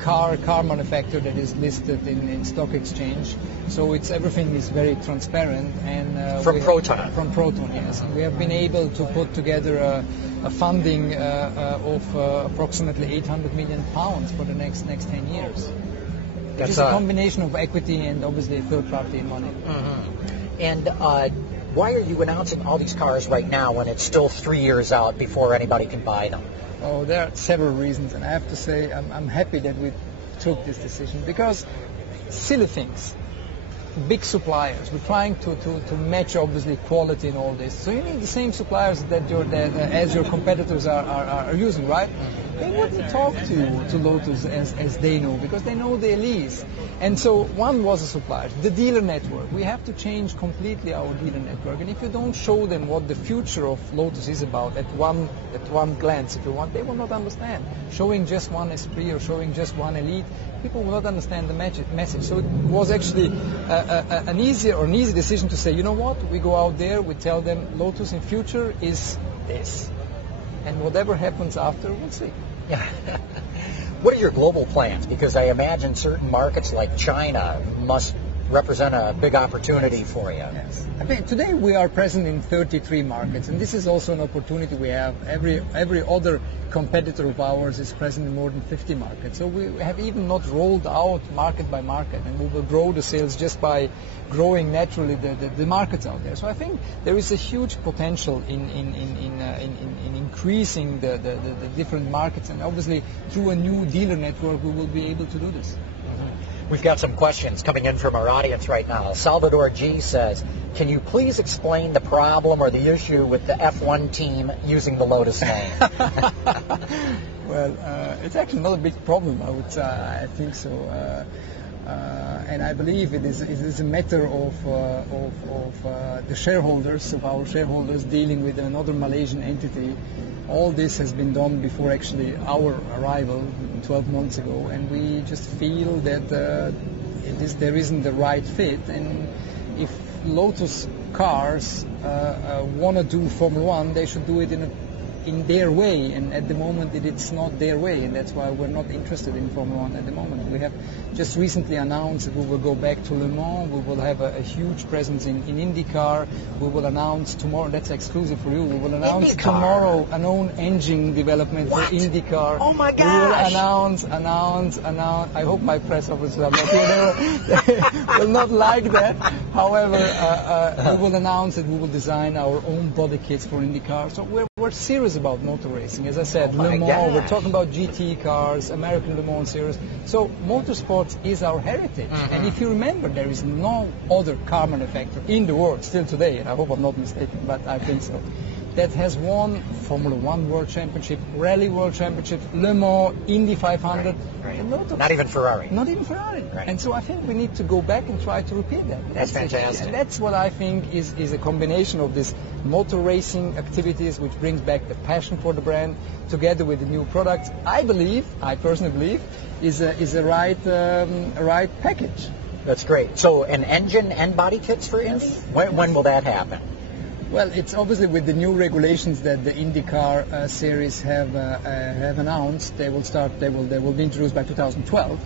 car manufacturer that is listed in stock exchange. So everything is very transparent. And from Proton? From Proton, yes. And we have been able to put together a funding of approximately £800 million for the next 10 years. Which is a combination of equity and obviously third-party money. Mm-hmm. And why are you announcing all these cars right now when it's still 3 years out before anybody can buy them? Oh, there are several reasons, and I have to say I'm happy that we took this decision, because silly things, big suppliers, we're trying to match obviously quality in all this. So you need the same suppliers that as your competitors are using, right? They wouldn't talk to you, to Lotus, as they know, because they know the Elise. And so one was a supplier. The dealer network. We have to change completely our dealer network. And if you don't show them what the future of Lotus is about at one glance, if you want, they will not understand. Showing just one Esprit or showing just one Elite, people will not understand the message. So it was actually an easy decision to say, you know what, we go out there, we tell them Lotus in future is this. And whatever happens after, we'll see. Yeah. What are your global plans? Because I imagine certain markets like China must represent a big opportunity for you. Yes. I think today we are present in 33 markets, and this is also an opportunity we have. Every other competitor of ours is present in more than 50 markets. So we have even not rolled out market by market, and we will grow the sales just by growing naturally the markets out there. So I think there is a huge potential in increasing the different markets, and obviously through a new dealer network we will be able to do this. We've got some questions coming in from our audience right now. Salvador G says, can you please explain the problem or the issue with the F1 team using the Lotus name? Well, it's actually not a big problem, I would say. I think so. And I believe it is a matter of the shareholders, of our shareholders dealing with another Malaysian entity. All this has been done before actually our arrival 12 months ago, and we just feel that there isn't the right fit. And if Lotus cars want to do Formula One, they should do it in their way, and at the moment it's not their way, and that's why we're not interested in Formula One at the moment. We have just recently announced that we will go back to Le Mans. We will have a huge presence in IndyCar. We will announce tomorrow, that's exclusive for you, we will announce tomorrow an own engine development for IndyCar. Oh my gosh! We will announce. I hope my press officers are not here. They will not like that. However, we will announce that we will design our own body kits for IndyCar. So we're serious about motor racing. As I said, Le Mans, we're talking about GT cars, American Le Mans series. So motorsports is our heritage. And if you remember, there is no other car manufacturer in the world still today, and I hope I'm not mistaken, but I think so, that has won Formula One World Championship, Rally World Championship, Le Mans, Indy 500, and Lotus. Not even Ferrari. Not even Ferrari. Right. And so I think we need to go back and try to repeat that. That's fantastic. And that's what I think is a combination of this motor racing activities, which brings back the passion for the brand, together with the new products. I personally believe, is a right package. That's great. So an engine and body kits for Indy? When will that happen? Well, it's obviously with the new regulations that the IndyCar series have announced. They will be introduced by 2012.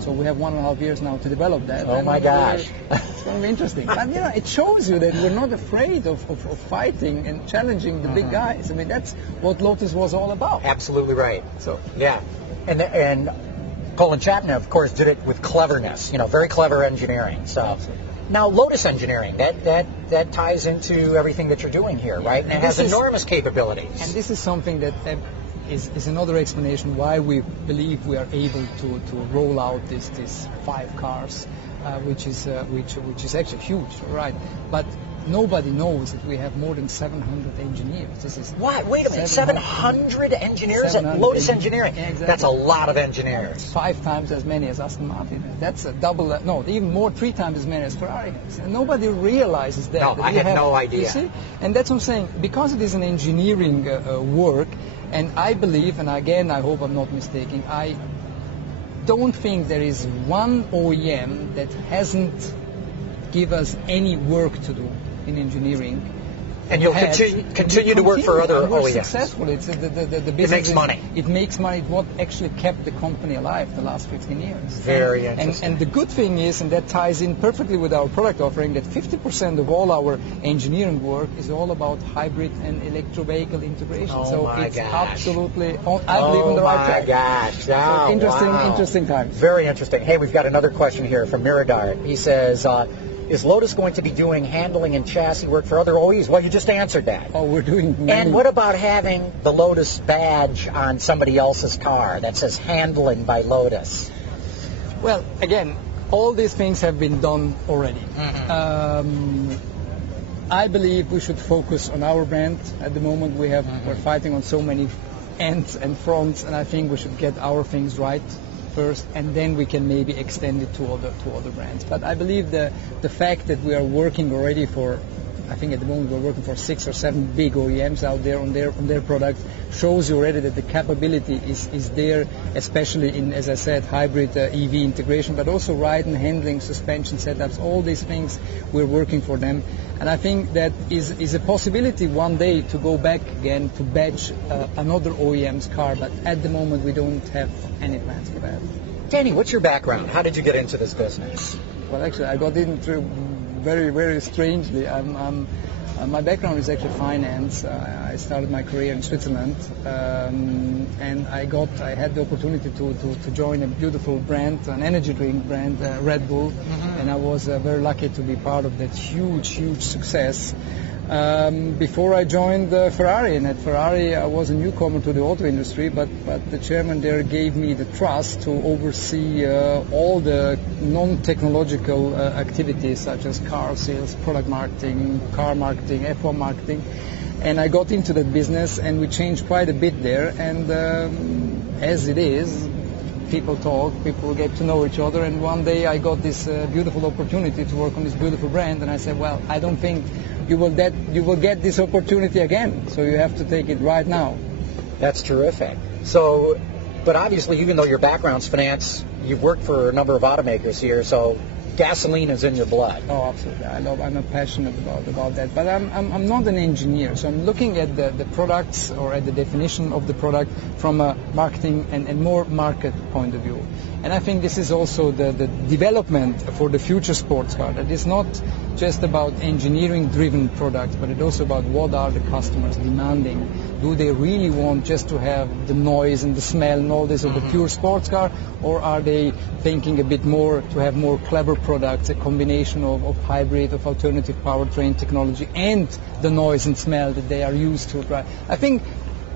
So we have 1.5 years now to develop that. Oh my gosh! It's going to be interesting. But it shows you that we're not afraid of fighting and challenging the big guys. I mean, that's what Lotus was all about. Absolutely right. So yeah, and Colin Chapman, of course, did it with cleverness. Very clever engineering. So. Absolutely. Now, Lotus engineering, that ties into everything that you're doing here, right? And it has enormous capabilities. And this is something that is another explanation why we believe we are able to roll out these 5 cars, which is actually huge, right? But nobody knows that we have more than 700 engineers. This is what? Wait a minute, 700 engineers at Lotus Engineering? Yeah, exactly. That's a lot of engineers. 5 times as many as Aston Martin. That's a double. No, even more, 3 times as many as Ferrari has. And nobody realizes that. No, I had no idea. You see? And that's what I'm saying. Because it is an engineering work, and I believe, and again, I hope I'm not mistaken, I don't think there is one OEM that hasn't give us any work to do in engineering. And you'll continue to work for other we're OEMs. Successful. It's the business. It makes money. It makes money. It's what actually kept the company alive the last 15 years. Very interesting. And the good thing is, and that ties in perfectly with our product offering, that 50% of all our engineering work is all about hybrid and electric vehicle integration. Oh my it's gosh. absolutely, I believe, on the right track. Oh my gosh. So interesting times. Very interesting. Hey, we've got another question here from Miradar. He says, is Lotus going to be doing handling and chassis work for other OEs? Well, you just answered that. Oh, we're doing many. And what about having the Lotus badge on somebody else's car that says handling by Lotus? Well, again, all these things have been done already. I believe we should focus on our brand. At the moment, we're fighting on so many ends and fronts, and I think we should get our things right first, and then we can maybe extend it to other brands. But I believe the fact that we are working already for I think at the moment we're working for 6 or 7 big OEMs out there on their products, shows you already that the capability is there, especially in, as I said, hybrid EV integration, but also ride and handling, suspension setups, all these things we're working for them. And I think that is a possibility one day to go back again to batch another OEM's car, but at the moment we don't have any plans for that. Danny, what's your background? How did you get into this business? Well, actually, I got into very, very strangely. My background is actually finance. I started my career in Switzerland, and I had the opportunity to join a beautiful brand, an energy drink brand, Red Bull, and I was very lucky to be part of that huge success. Before I joined Ferrari, and at Ferrari I was a newcomer to the auto industry, but the chairman there gave me the trust to oversee all the non-technological activities such as car sales, product marketing, car marketing, F1 marketing, and I got into that business and we changed quite a bit there, and as it is, people talk, people get to know each other, and one day I got this beautiful opportunity to work on this beautiful brand, and I said, well, I don't think you will get this opportunity again, so you have to take it right now. That's terrific. So, but obviously, even though your background's finance, you've worked for a number of automakers here, so gasoline is in your blood. Oh, absolutely. I'm passionate about that. But I'm not an engineer, so I'm looking at the products or at the definition of the product from a marketing and more market point of view. And I think this is also the development for the future sports car. That is not just about engineering-driven products, but it's also about what are the customers demanding. Do they really want just to have the noise and the smell and all this of a pure sports car, or are they thinking a bit more to have more clever products, a combination of hybrid, of alternative powertrain technology, and the noise and smell that they are used to drive? I think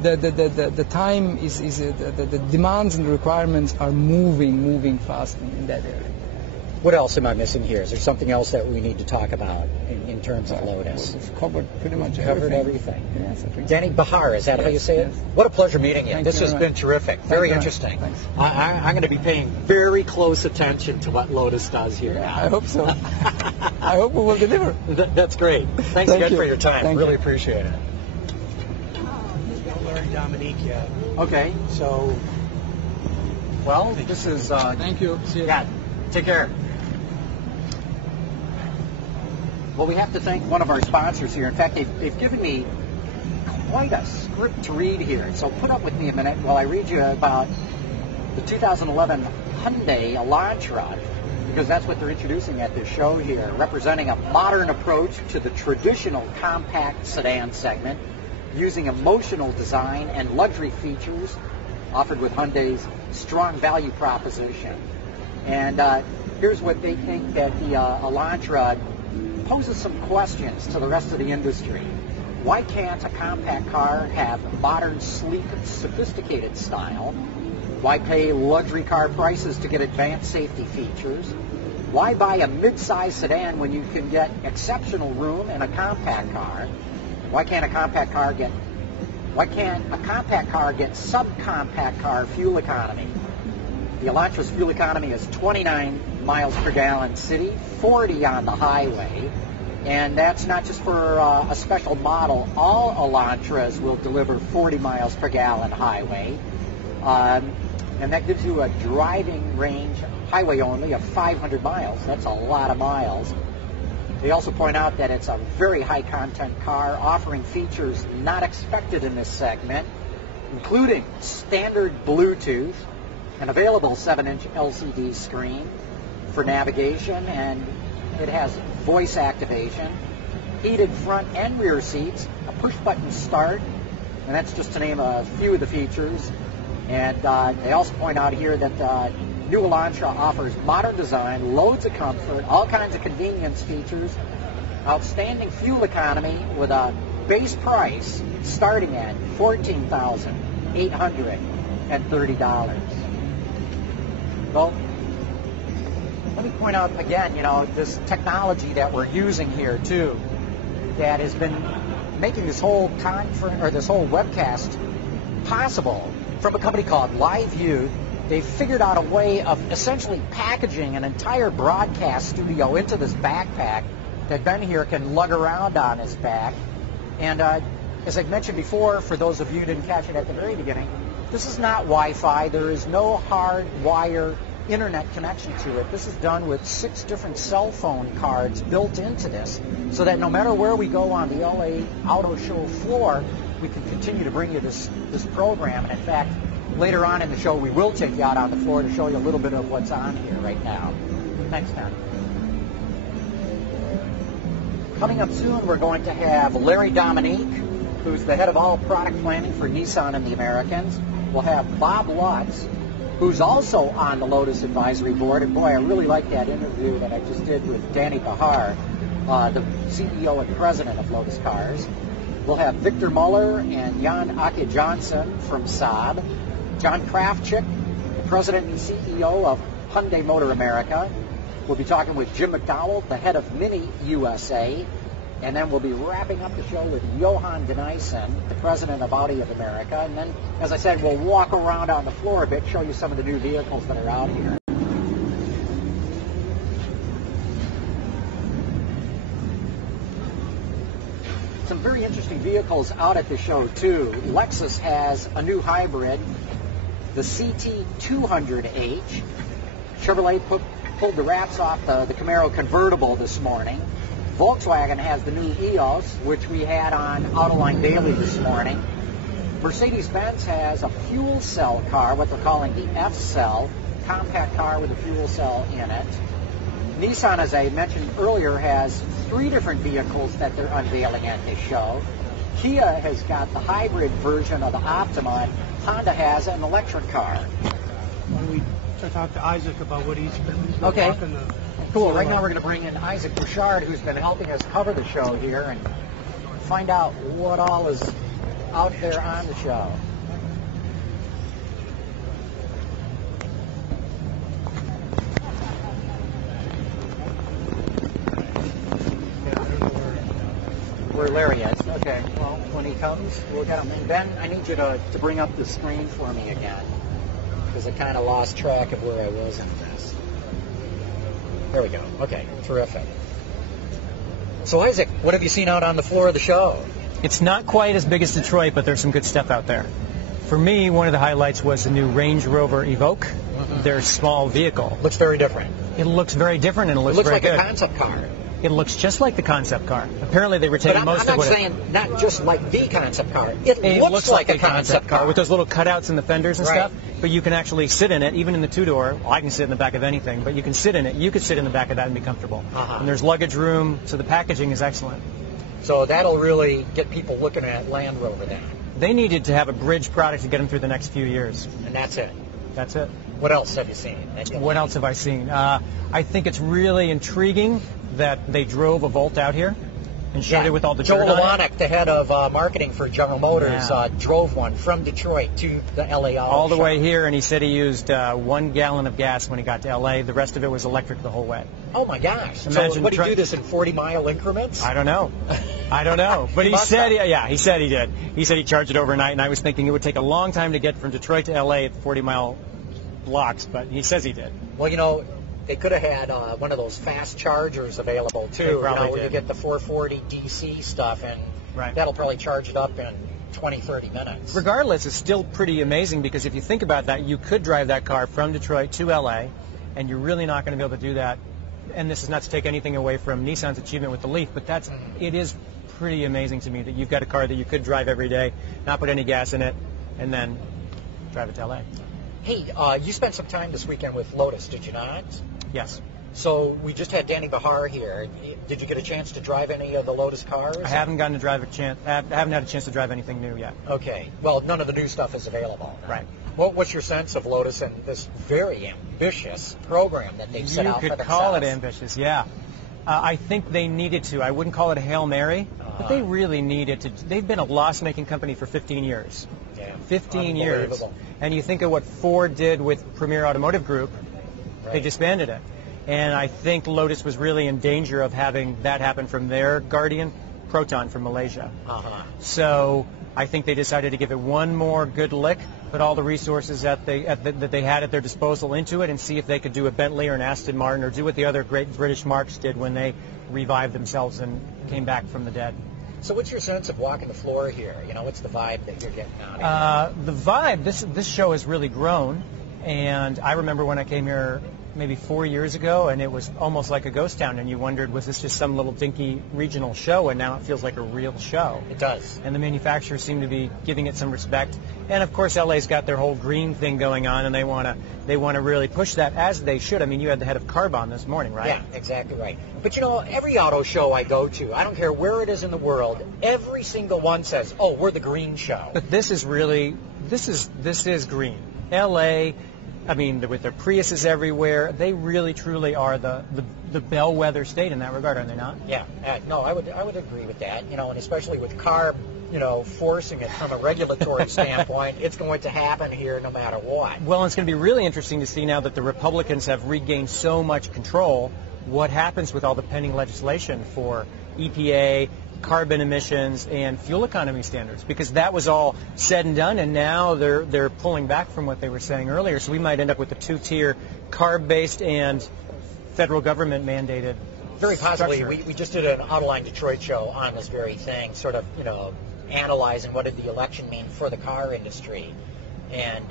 the time is the demands and the requirements are moving fast in that area. What else am I missing here? Is there something else that we need to talk about in terms of Lotus? We've covered pretty much everything. Yes, I think Danny Bahar, is that how you say it? What a pleasure meeting you. This has been terrific. Very interesting. Thanks. I'm going to be paying very close attention to what Lotus does here now. I hope so. I hope we will deliver. That's great. Thanks again for your time. Really appreciate it. Dominique yet. Okay, so, well, this is... Thank you. See you. Yeah, take care. Well, we have to thank one of our sponsors here. In fact, they've given me quite a script to read here, so put up with me a minute while I read you about the 2011 Hyundai Elantra, because that's what they're introducing at this show here, representing a modern approach to the traditional compact sedan segment, using emotional design and luxury features offered with Hyundai's strong value proposition. And here's what they think that the Elantra poses some questions to the rest of the industry. Why can't a compact car have modern, sleek, sophisticated style? Why pay luxury car prices to get advanced safety features? Why buy a mid-size sedan when you can get exceptional room in a compact car? Why can't a compact car get subcompact car fuel economy? The Elantra's fuel economy is 29 miles per gallon city, 40 on the highway, and that's not just for a special model. All Elantras will deliver 40 miles per gallon highway, and that gives you a driving range, highway only, of 500 miles. That's a lot of miles. They also point out that it's a very high-content car, offering features not expected in this segment, including standard Bluetooth, an available 7-inch LCD screen for navigation, and it has voice activation, heated front and rear seats, a push-button start, and that's just to name a few of the features. And they also point out here that new Elantra offers modern design, loads of comfort, all kinds of convenience features, outstanding fuel economy with a base price starting at $14,830. Well, let me point out again, this technology that we're using here too, that has been making this whole this whole webcast possible, from a company called LiveU. They figured out a way of essentially packaging an entire broadcast studio into this backpack that Ben here can lug around on his back. And as I mentioned before, for those of you who didn't catch it at the very beginning, this is not Wi-Fi. There is no hard wire internet connection to it. This is done with 6 different cell phone cards built into this, so that no matter where we go on the LA Auto Show floor, we can continue to bring you this program. And in fact, later on in the show, we will take you out on the floor to show you a little bit of what's on here right now. Thanks, Ben. Coming up soon, we're going to have Larry Dominique, who's the head of all product planning for Nissan and the Americans. We'll have Bob Lutz, who's also on the Lotus Advisory Board. And boy, I really like that interview that I just did with Danny Bahar, the CEO and president of Lotus Cars. We'll have Victor Muller and Jan Ake Johnson from Saab. John Krafchick, the president and CEO of Hyundai Motor America. We'll be talking with Jim McDowell, the head of Mini USA. And then we'll be wrapping up the show with Johan Denison, the president of Audi of America. And then, as I said, we'll walk around on the floor a bit, show you some of the new vehicles that are out here. Some very interesting vehicles out at the show, too. Lexus has a new hybrid, the CT200H. Chevrolet pulled the wraps off the Camaro convertible this morning. Volkswagen has the new EOS, which we had on Autoline Daily this morning. Mercedes-Benz has a fuel cell car, what they're calling the F-Cell, compact car with a fuel cell in it. Nissan, as I mentioned earlier, has 3 different vehicles that they're unveiling at this show. Kia has got the hybrid version of the Optima, and Honda has an electric car. Why don't we talk to Isaac about what he's been okay. walking the... Cool. Right now we're going to bring in Isaac Bouchard, who's been helping us cover the show here, and find out what all is out there on the show. Where Larry is. Okay. Well, when he comes, we'll get him. And Ben, I need you to bring up the screen for me again, because I kind of lost track of where I was on this. There we go. Okay, terrific. So, Isaac, what have you seen out on the floor of the show? It's not quite as big as Detroit, but there's some good stuff out there. For me, one of the highlights was the new Range Rover Evoque, their small vehicle. Looks very different. It looks very different, and it looks very like good. A concept car. It looks just like the concept car. Apparently, they retained most of what I'm not saying not just like the concept car. It looks like a concept car. With those little cutouts in the fenders and right. stuff. But you can actually sit in it, even in the 2-door. Well, I can sit in the back of anything, but you can sit in it. You could sit in the back of that and be comfortable. And there's luggage room, so the packaging is excellent. So that'll really get people looking at Land Rover then. They needed to have a bridge product to get them through the next few years. And that's it. That's it. What else have you seen? What else have I seen? I think it's really intriguing that they drove a Volt out here and showed it with all the dirt Joel on it. Lewonick, the head of marketing for General Motors, drove one from Detroit to the LA Auto all the Show. way here, and he said he used 1 gallon of gas when he got to LA. The rest of it was electric the whole way. Oh my gosh! Imagine so, what do you do this in 40-mile increments? I don't know. But he said, he said he did. He said he charged it overnight, and I was thinking it would take a long time to get from Detroit to LA at 40-mile blocks, but he says he did. Well, you know, they could have had one of those fast chargers available too, where you get the 440 DC stuff, and that'll probably charge it up in 20, 30 minutes. Regardless, it's still pretty amazing, because if you think about that, you could drive that car from Detroit to LA, and you're really not going to be able to do that. And this is not to take anything away from Nissan's achievement with the Leaf, but it is pretty amazing to me that you've got a car that you could drive every day, not put any gas in it, and then drive it to LA. Hey, you spent some time this weekend with Lotus, did you not? Yes. So we just had Danny Bahar here. Did you get a chance to drive any of the Lotus cars? I haven't gotten to drive I haven't had a chance to drive anything new yet. Okay. Well, none of the new stuff is available. Right. What's your sense of Lotus and this very ambitious program that they've set out for themselves? You could call it ambitious, yeah. I think they needed to. I wouldn't call it a Hail Mary, but they really needed to. They've been a loss-making company for 15 years. Yeah. 15 years. And you think of what Ford did with Premier Automotive Group, they disbanded it. And I think Lotus was really in danger of having that happen from their guardian, Proton, from Malaysia. So I think they decided to give it one more good lick put all the resources that they had at their disposal into it and see if they could do a Bentley or an Aston Martin or do what the other great British marques did when they revived themselves and came back from the dead. So what's your sense of walking the floor here? You know, what's the vibe that you're getting out of The vibe, this show has really grown, and I remember when I came here maybe 4 years ago, and it was almost like a ghost town, and you wondered, was this just some little dinky regional show? And now it feels like a real show. It does. And the manufacturers seem to be giving it some respect. And of course, LA's got their whole green thing going on, and they want to really push that, as they should. I mean, you had the head of Carbon this morning, right? Yeah, exactly right. But you know, every auto show I go to, I don't care where it is in the world, every single one says, "Oh, we're the green show." But this is green. LA. I mean, with their Priuses everywhere, they really, truly are the bellwether state in that regard, are they not? Yeah, no, I would agree with that. You know, and especially with CARB, you know, forcing it from a regulatory standpoint, it's going to happen here no matter what. Well, it's going to be really interesting to see now that the Republicans have regained so much control, what happens with all the pending legislation for EPA, carbon emissions, and fuel economy standards, because that was all said and done, and now they're pulling back from what they were saying earlier. So we might end up with a two-tier carb-based and federal government mandated. Very possibly. Structure. We just did an Autoline Detroit show on this very thing, sort of, you know, analyzing what did the election mean for the car industry. And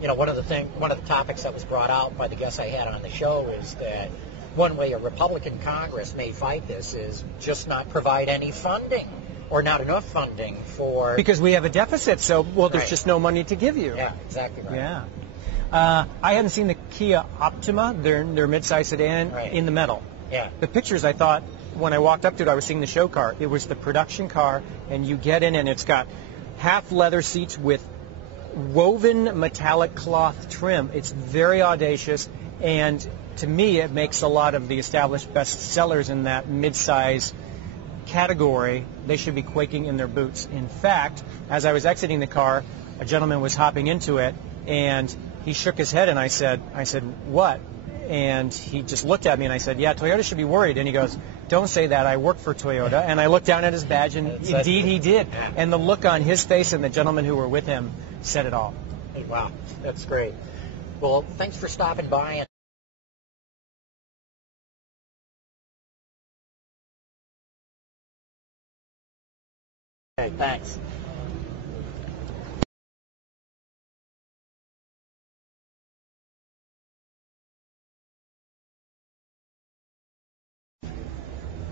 you know, one of the topics that was brought out by the guests I had on the show is that one way a Republican Congress may fight this is just not provide any funding or not enough funding for... Because we have a deficit, so, well, there's Right. just no money to give you. Yeah, exactly right. Yeah. I hadn't seen the Kia Optima, their midsize sedan, Right. in the metal. Yeah. The pictures, I thought, when I walked up to it, I was seeing the show car. It was the production car, and you get in, and it's got half leather seats with woven metallic cloth trim. It's very audacious, and to me, it makes a lot of the established bestsellers in that midsize category. They should be quaking in their boots. In fact, as I was exiting the car, a gentleman was hopping into it, and he shook his head, and I said, "What?" And he just looked at me, and I said, "Yeah, Toyota should be worried." And he goes, "Don't say that. I work for Toyota." And I looked down at his badge, and indeed he did. And the look on his face and the gentlemen who were with him said it all. Hey, wow, that's great. Well, thanks for stopping by. And okay, thanks.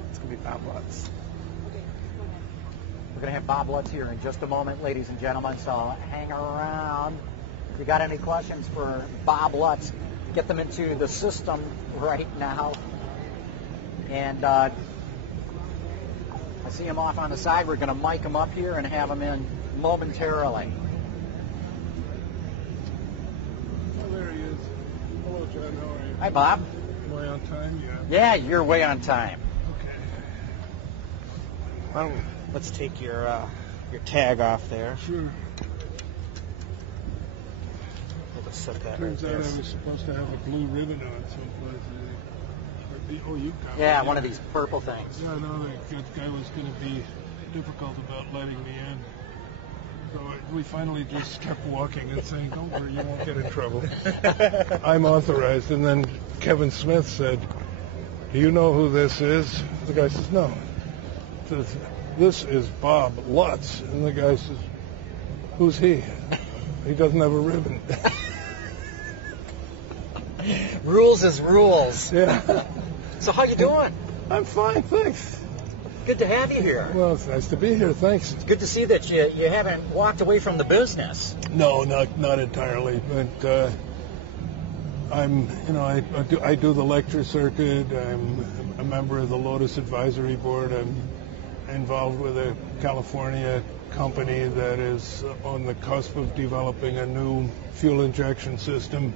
It's going to be Bob Lutz. We're going to have Bob Lutz here in just a moment, ladies and gentlemen, so hang around. If you got any questions for Bob Lutz, get them into the system right now. And I see him off on the side. We're going to mic him up here and have him in momentarily. Oh, there he is. Hello, John. How are you? Hi, Bob. Am I on time? Yeah, Yeah. you're way on time. Okay. Well, let's take your tag off there. Sure. We'll just set that right Turns out there. I was supposed to have a blue ribbon on someplace. Oh, you got it. Yeah, one of these purple things. Yeah, no, that guy was going to be difficult about letting me in. So we finally just kept walking and saying, "Don't worry, you won't get in trouble. I'm authorized." And then Kevin Smith said, "Do you know who this is?" The guy says, "No." He says, "This is Bob Lutz." And the guy says, "Who's he?" He doesn't have a ribbon. Rules is rules. Yeah. So how you doing? I'm fine, thanks. Good to have you here. Well, it's nice to be here, thanks. It's good to see that you haven't walked away from the business. No, not entirely, but I do the lecture circuit. I'm a member of the Lotus advisory board. I'm involved with a California company that is on the cusp of developing a new fuel injection system,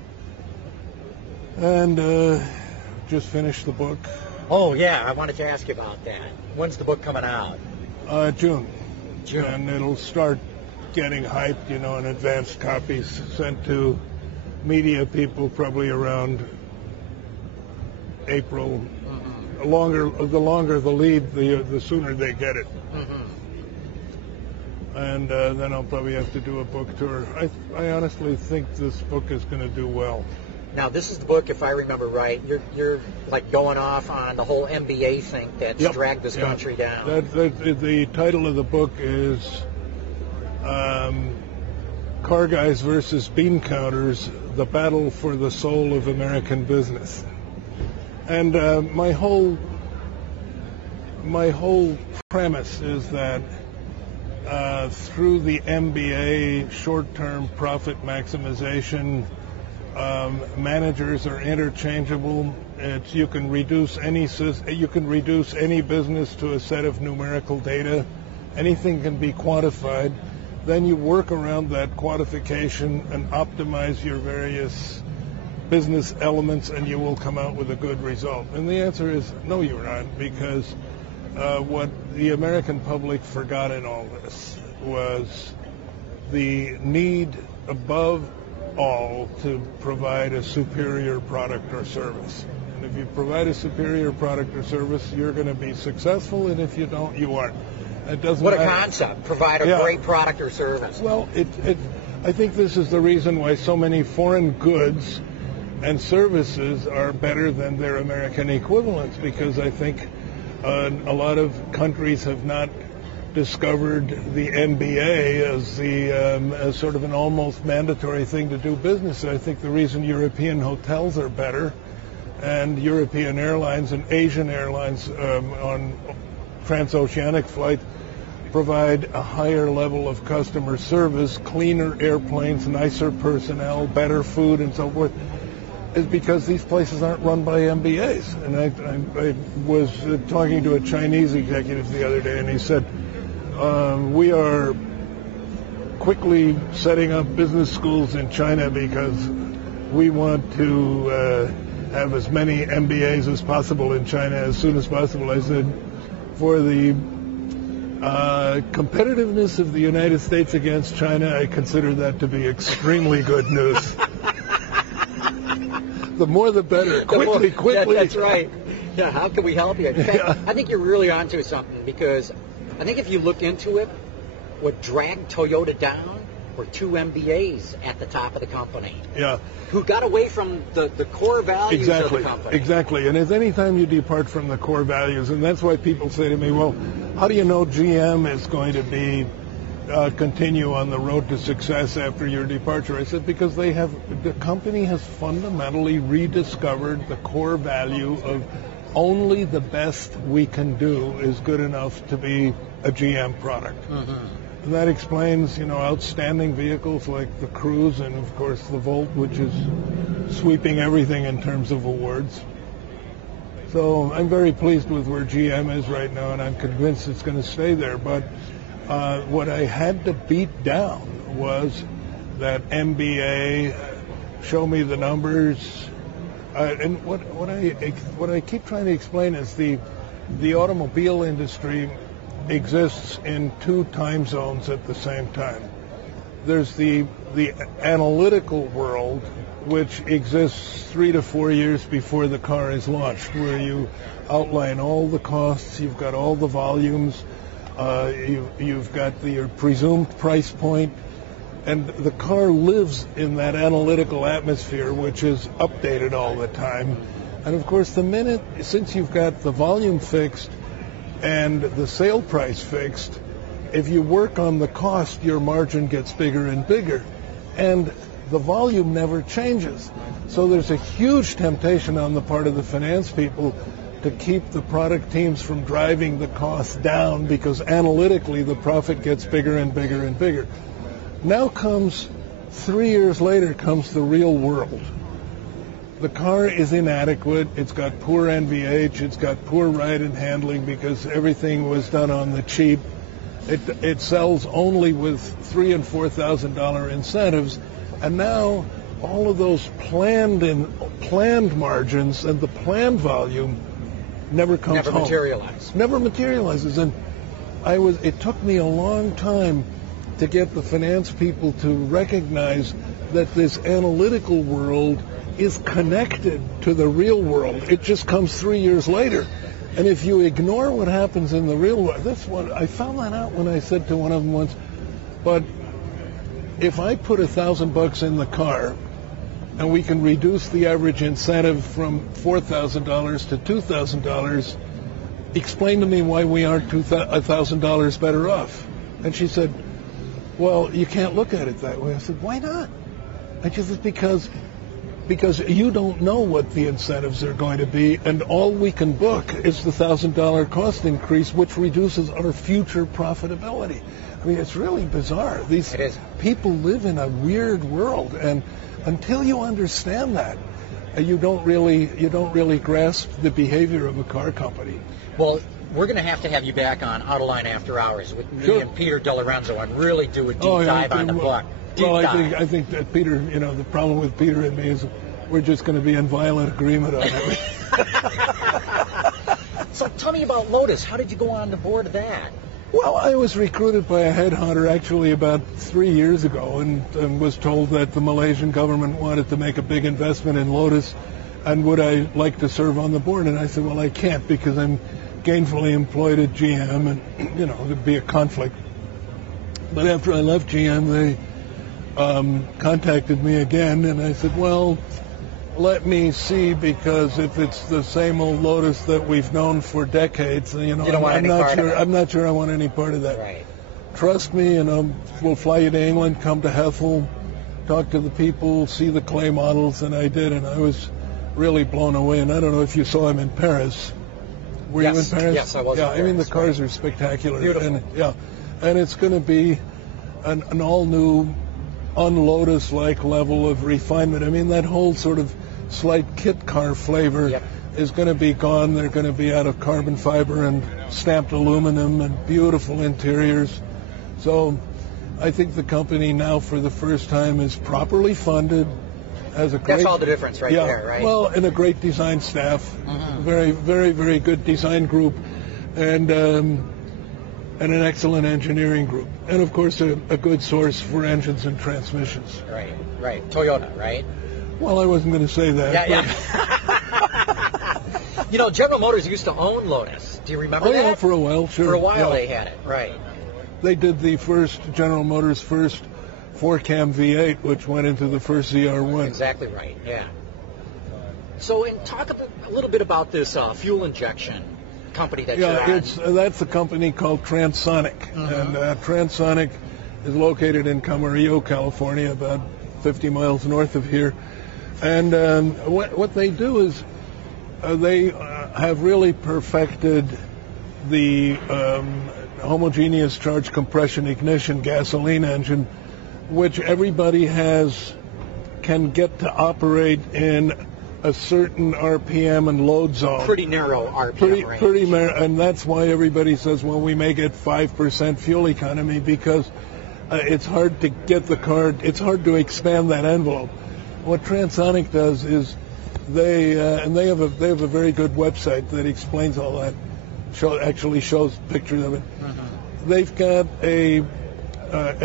and just finished the book. Oh yeah, I wanted to ask you about that. When's the book coming out? June. June. And it'll start getting hyped, in advanced copies sent to media people probably around April. Mm-hmm. The longer the lead, the sooner they get it. Mm-hmm. and then I'll probably have to do a book tour. I honestly think this book is going to do well. Now, this is the book, if I remember right, you're like going off on the whole MBA thing that's dragged this country down. The title of the book is Car Guys versus Bean Counters, The Battle for the Soul of American Business. And my whole premise is that through the MBA, short-term profit maximization, managers are interchangeable. You can reduce any business to a set of numerical data. Anything can be quantified. Then you work around that quantification and optimize your various business elements, and you will come out with a good result. And the answer is no, you're not, because what the American public forgot in all this was the need above all to provide a superior product or service. And if you provide a superior product or service, you're going to be successful, and if you don't, you aren't. It doesn't What a matter. concept, provide a great product or service. Well, I think this is the reason why so many foreign goods and services are better than their American equivalents, because I think a lot of countries have not discovered the MBA as sort of an almost mandatory thing to do business. I think the reason European hotels are better, and European airlines and Asian airlines on transoceanic flight provide a higher level of customer service, cleaner airplanes, nicer personnel, better food, and so forth, is because these places aren't run by MBAs. And I was talking to a Chinese executive the other day, and he said, we are quickly setting up business schools in China because we want to have as many MBAs as possible in China as soon as possible. I said, for the competitiveness of the United States against China, I consider that to be extremely good news. The more the better. Quickly. That's right. Yeah, how can we help you? In fact, I think you're really onto something, because I think if you look into it, what dragged Toyota down were two MBAs at the top of the company. Yeah. Who got away from the core values of the company. Exactly. And any time you depart from the core values, and that's why people say to me, well, how do you know GM is going to be continue on the road to success after your departure? I said, because the company has fundamentally rediscovered the core value of only the best we can do is good enough to be a GM product. Mm-hmm. And that explains, outstanding vehicles like the Cruze and, of course, the Volt, which is sweeping everything in terms of awards. So I'm very pleased with where GM is right now, and I'm convinced it's going to stay there. But what I had to beat down was that MBA, show me the numbers. And what I keep trying to explain is the automobile industry exists in two time zones at the same time. There's the analytical world, which exists 3 to 4 years before the car is launched, where you outline all the costs, you've got all the volumes, you've got your presumed price point, and the car lives in that analytical atmosphere, which is updated all the time. And of course, since you've got the volume fixed and the sale price fixed, if you work on the cost, your margin gets bigger and bigger. And the volume never changes. So there's a huge temptation on the part of the finance people to keep the product teams from driving the cost down, because analytically the profit gets bigger and bigger and bigger. Now 3 years later comes the real world. The car is inadequate, it's got poor NVH, it's got poor ride and handling because everything was done on the cheap. It sells only with $3,000 and $4,000 incentives, and now all of those planned margins and the planned volume never comes home. Never materializes. And it took me a long time to get the finance people to recognize that this analytical world is connected to the real world. It just comes 3 years later. And if you ignore what happens in the real world, I found that out when I said to one of them once, But if I put $1,000 in the car, and we can reduce the average incentive from $4,000 to $2,000, explain to me why we aren't $1,000 better off. And she said, well, you can't look at it that way. I said, why not? And she said, because you don't know what the incentives are going to be, and all we can book is the $1,000 cost increase, which reduces our future profitability. I mean, it's really bizarre. These people live in a weird world, and until you understand that, you don't really grasp the behavior of a car company. Well, we're going to have you back on Autoline After Hours with me and Peter DeLorenzo and really do a deep dive on the book. I think that Peter, the problem with Peter and me is we're just going to be in violent agreement on it. So tell me about Lotus. How did you go on the board of that? Well, I was recruited by a headhunter actually about 3 years ago and was told that the Malaysian government wanted to make a big investment in Lotus, and would I like to serve on the board? And I said, well, I can't because I'm gainfully employed at GM, and, there'd be a conflict. But after I left GM, they contacted me again, and I said, well, let me see, because if it's the same old Lotus that we've known for decades, I'm not sure I want any part of that. Right. Trust me, we'll fly you to England, come to Hethel, talk to the people, see the clay models, and I did, and I was really blown away. And I don't know if you saw him in Paris. Were you in Paris? Yes, I was. Yeah, in Paris, the cars are spectacular. Beautiful. And it's going to be an all-new, un-Lotus-like level of refinement. I mean, that whole sort of slight kit car flavor is going to be gone. They're going to be out of carbon fiber and stamped aluminum and beautiful interiors. So I think the company now, for the first time, is properly funded. That's all the difference there, right? Well, and a great design staff, very, very, very good design group, and an excellent engineering group, and of course a good source for engines and transmissions. Right. Toyota, right? Well, I wasn't going to say that. Yeah. General Motors used to own Lotus. Do you remember that? Yeah, for a while, sure. For a while they had it, right. They did General Motors' first 4-cam V8, which went into the first ZR1. Exactly right, yeah. So, talk a little bit about this fuel injection company that you're on. That's a company called Transonic. And Transonic is located in Camarillo, California, about 50 miles north of here. And what they do is they have really perfected the homogeneous charge compression ignition gasoline engine, which everybody can get to operate in a certain RPM and load zone. Pretty narrow RPM range. And that's why everybody says, well, we may get 5% fuel economy, because it's hard to get the car, it's hard to expand that envelope. What Transonic does is they have a very good website that explains all that, actually shows pictures of it. They've got a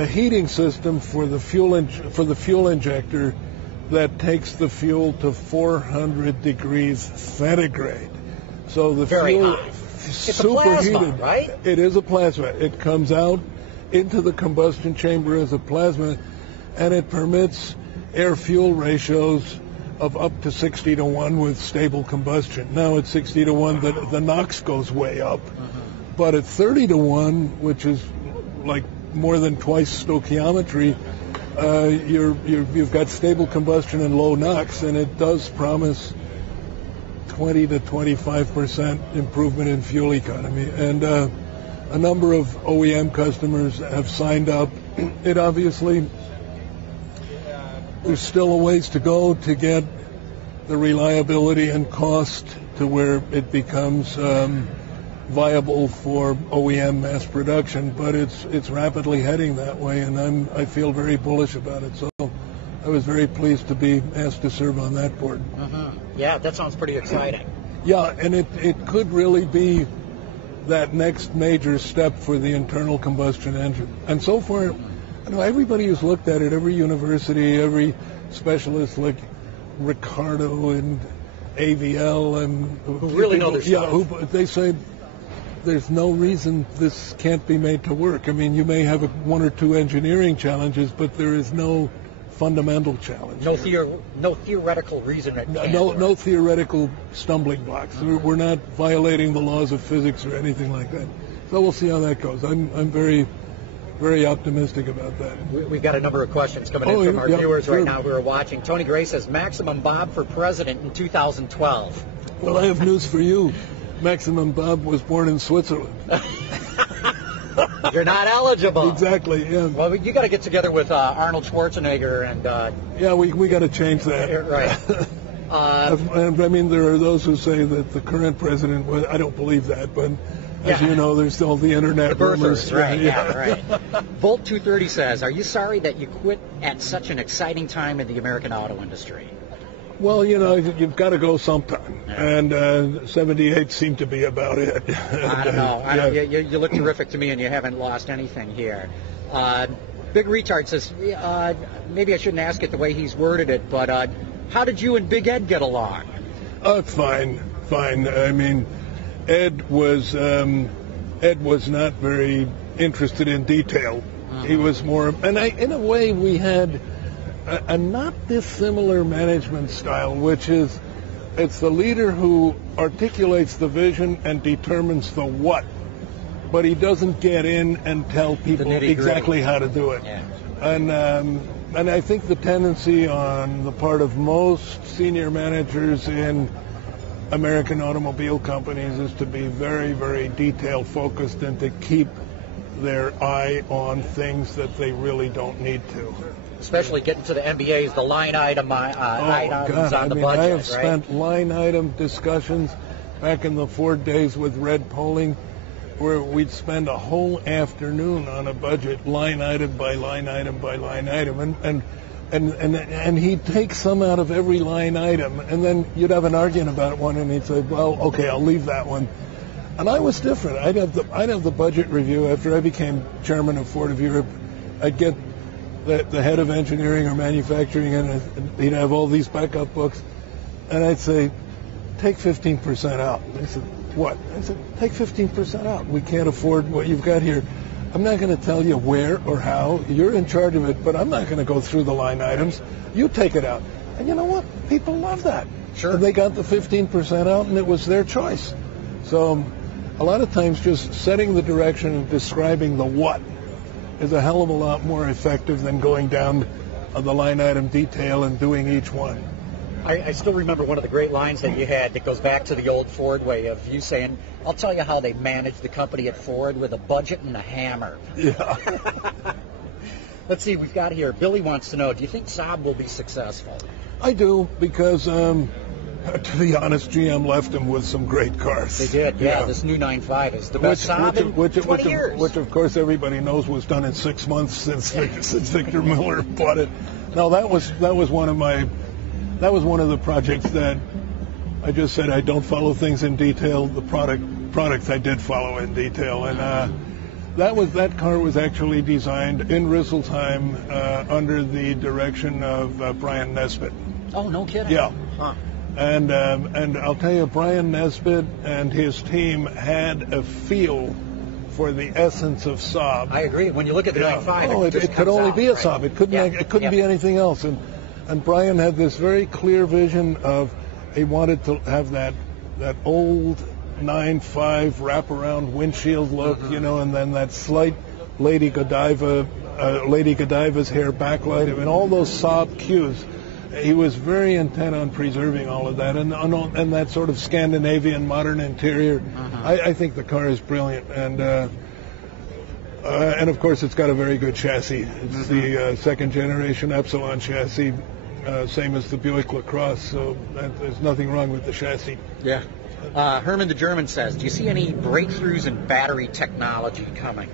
heating system for the fuel injector that takes the fuel to 400 degrees centigrade. So the fuel is superheated. A plasma, right? It is a plasma. It comes out into the combustion chamber as a plasma, and it permits air-fuel ratios of up to 60-to-1 with stable combustion. Now at 60-to-1, the NOx goes way up, but at 30-to-1, which is like more than twice stoichiometry, you've got stable combustion and low NOx, and it does promise 20 to 25% improvement in fuel economy. And a number of OEM customers have signed up. It obviously, there's still a ways to go to get the reliability and cost to where it becomes viable for OEM mass production, but it's rapidly heading that way, and I feel very bullish about it. So I was very pleased to be asked to serve on that board. Yeah, that sounds pretty exciting. Yeah, and it could really be that next major step for the internal combustion engine. And so far, everybody who's looked at it, every university, every specialist like Ricardo and AVL and who really know their stuff. They say there's no reason this can't be made to work. I mean, you may have one or two engineering challenges, but there is no fundamental challenge. No theoretical reason it can't work. No theoretical stumbling blocks. We're not violating the laws of physics or anything like that. So we'll see how that goes. I'm very, very optimistic about that. We've got a number of questions coming in from our viewers right now who are watching. Tony Gray says, Maximum Bob for president in 2012. Well, I have news for you. Maximum Bob was born in Switzerland. You're not eligible. Exactly, yeah. Well, you got to get together with Arnold Schwarzenegger and... yeah, we got to change that. Right. And I mean, there are those who say that the current president was... I don't believe that, but as you know, there's still the internet rumors. Right, right. Volt 230 says, are you sorry that you quit at such an exciting time in the American auto industry? Well, you know, you've got to go sometime, and 78 seemed to be about it. I don't know. You look terrific to me, and you haven't lost anything here. Big Retard says, maybe I shouldn't ask it the way he's worded it, but how did you and Big Ed get along? Fine. I mean, Ed was not very interested in detail. He was more, and in a way, we had a not dissimilar management style, which is it's the leader who articulates the vision and determines the what, but he doesn't get in and tell people exactly how to do it. Yeah. And I think the tendency on the part of most senior managers in American automobile companies is to be very, very detail focused and to keep their eye on things that they really don't need to. Especially getting to the MBAs, the line items on the budget, I have spent line item discussions back in the Ford days with Red Polling, where we'd spend a whole afternoon on a budget, line item by line item by line item, and he'd take some out of every line item, and then you'd have an argument about one, and he'd say, well, okay, I'll leave that one. And I was different. I'd have the budget review after I became chairman of Ford of Europe. I'd get the head of engineering or manufacturing, and he'd have all these backup books, and I'd say, take 15% out. They said, what? I said, take 15% out. We can't afford what you've got here. I'm not going to tell you where or how. You're in charge of it, but I'm not going to go through the line items. You take it out. And you know what? People love that. Sure. And they got the 15% out, and it was their choice. So a lot of times just setting the direction and describing the what is a hell of a lot more effective than going down the line item detail and doing each one. I still remember one of the great lines that you had that goes back to the old Ford way of you saying, I'll tell you how they managed the company at Ford with a budget and a hammer. Yeah. Let's see, we've got here, Billy wants to know, do you think Saab will be successful? I do, because to be honest, GM left them with some great cars. They did, yeah. This new 9.5 is the best Saab in 20 years. Which, of course, everybody knows was done in 6 months since Victor Miller bought it. No, that was one of the projects that I just said I don't follow things in detail. The products I did follow in detail, and that car was actually designed in Rüsselsheim under the direction of Brian Nesbitt. Oh, no kidding. Yeah. Huh. And I'll tell you, Brian Nesbitt and his team had a feel for the essence of Saab. I agree. When you look at the 9.5, it could only be a Saab. It couldn't be anything else. And Brian had this very clear vision of he wanted to have that old 9.5 wraparound windshield look, and then that slight Lady Godiva's hair backlight, and all those Saab cues. He was very intent on preserving all of that, and that sort of Scandinavian modern interior. I think the car is brilliant, and of course it's got a very good chassis. It's the second generation Epsilon chassis, same as the Buick LaCrosse, so there's nothing wrong with the chassis. Yeah. Herman the German says, do you see any breakthroughs in battery technology coming?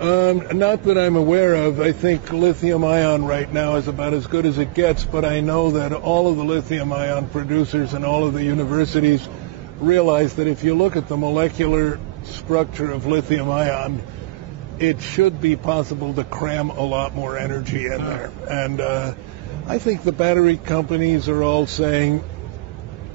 Not that I'm aware of. I think lithium-ion right now is about as good as it gets, but I know that all of the lithium-ion producers and all of the universities realize that if you look at the molecular structure of lithium-ion, it should be possible to cram a lot more energy in there. And I think the battery companies are all saying,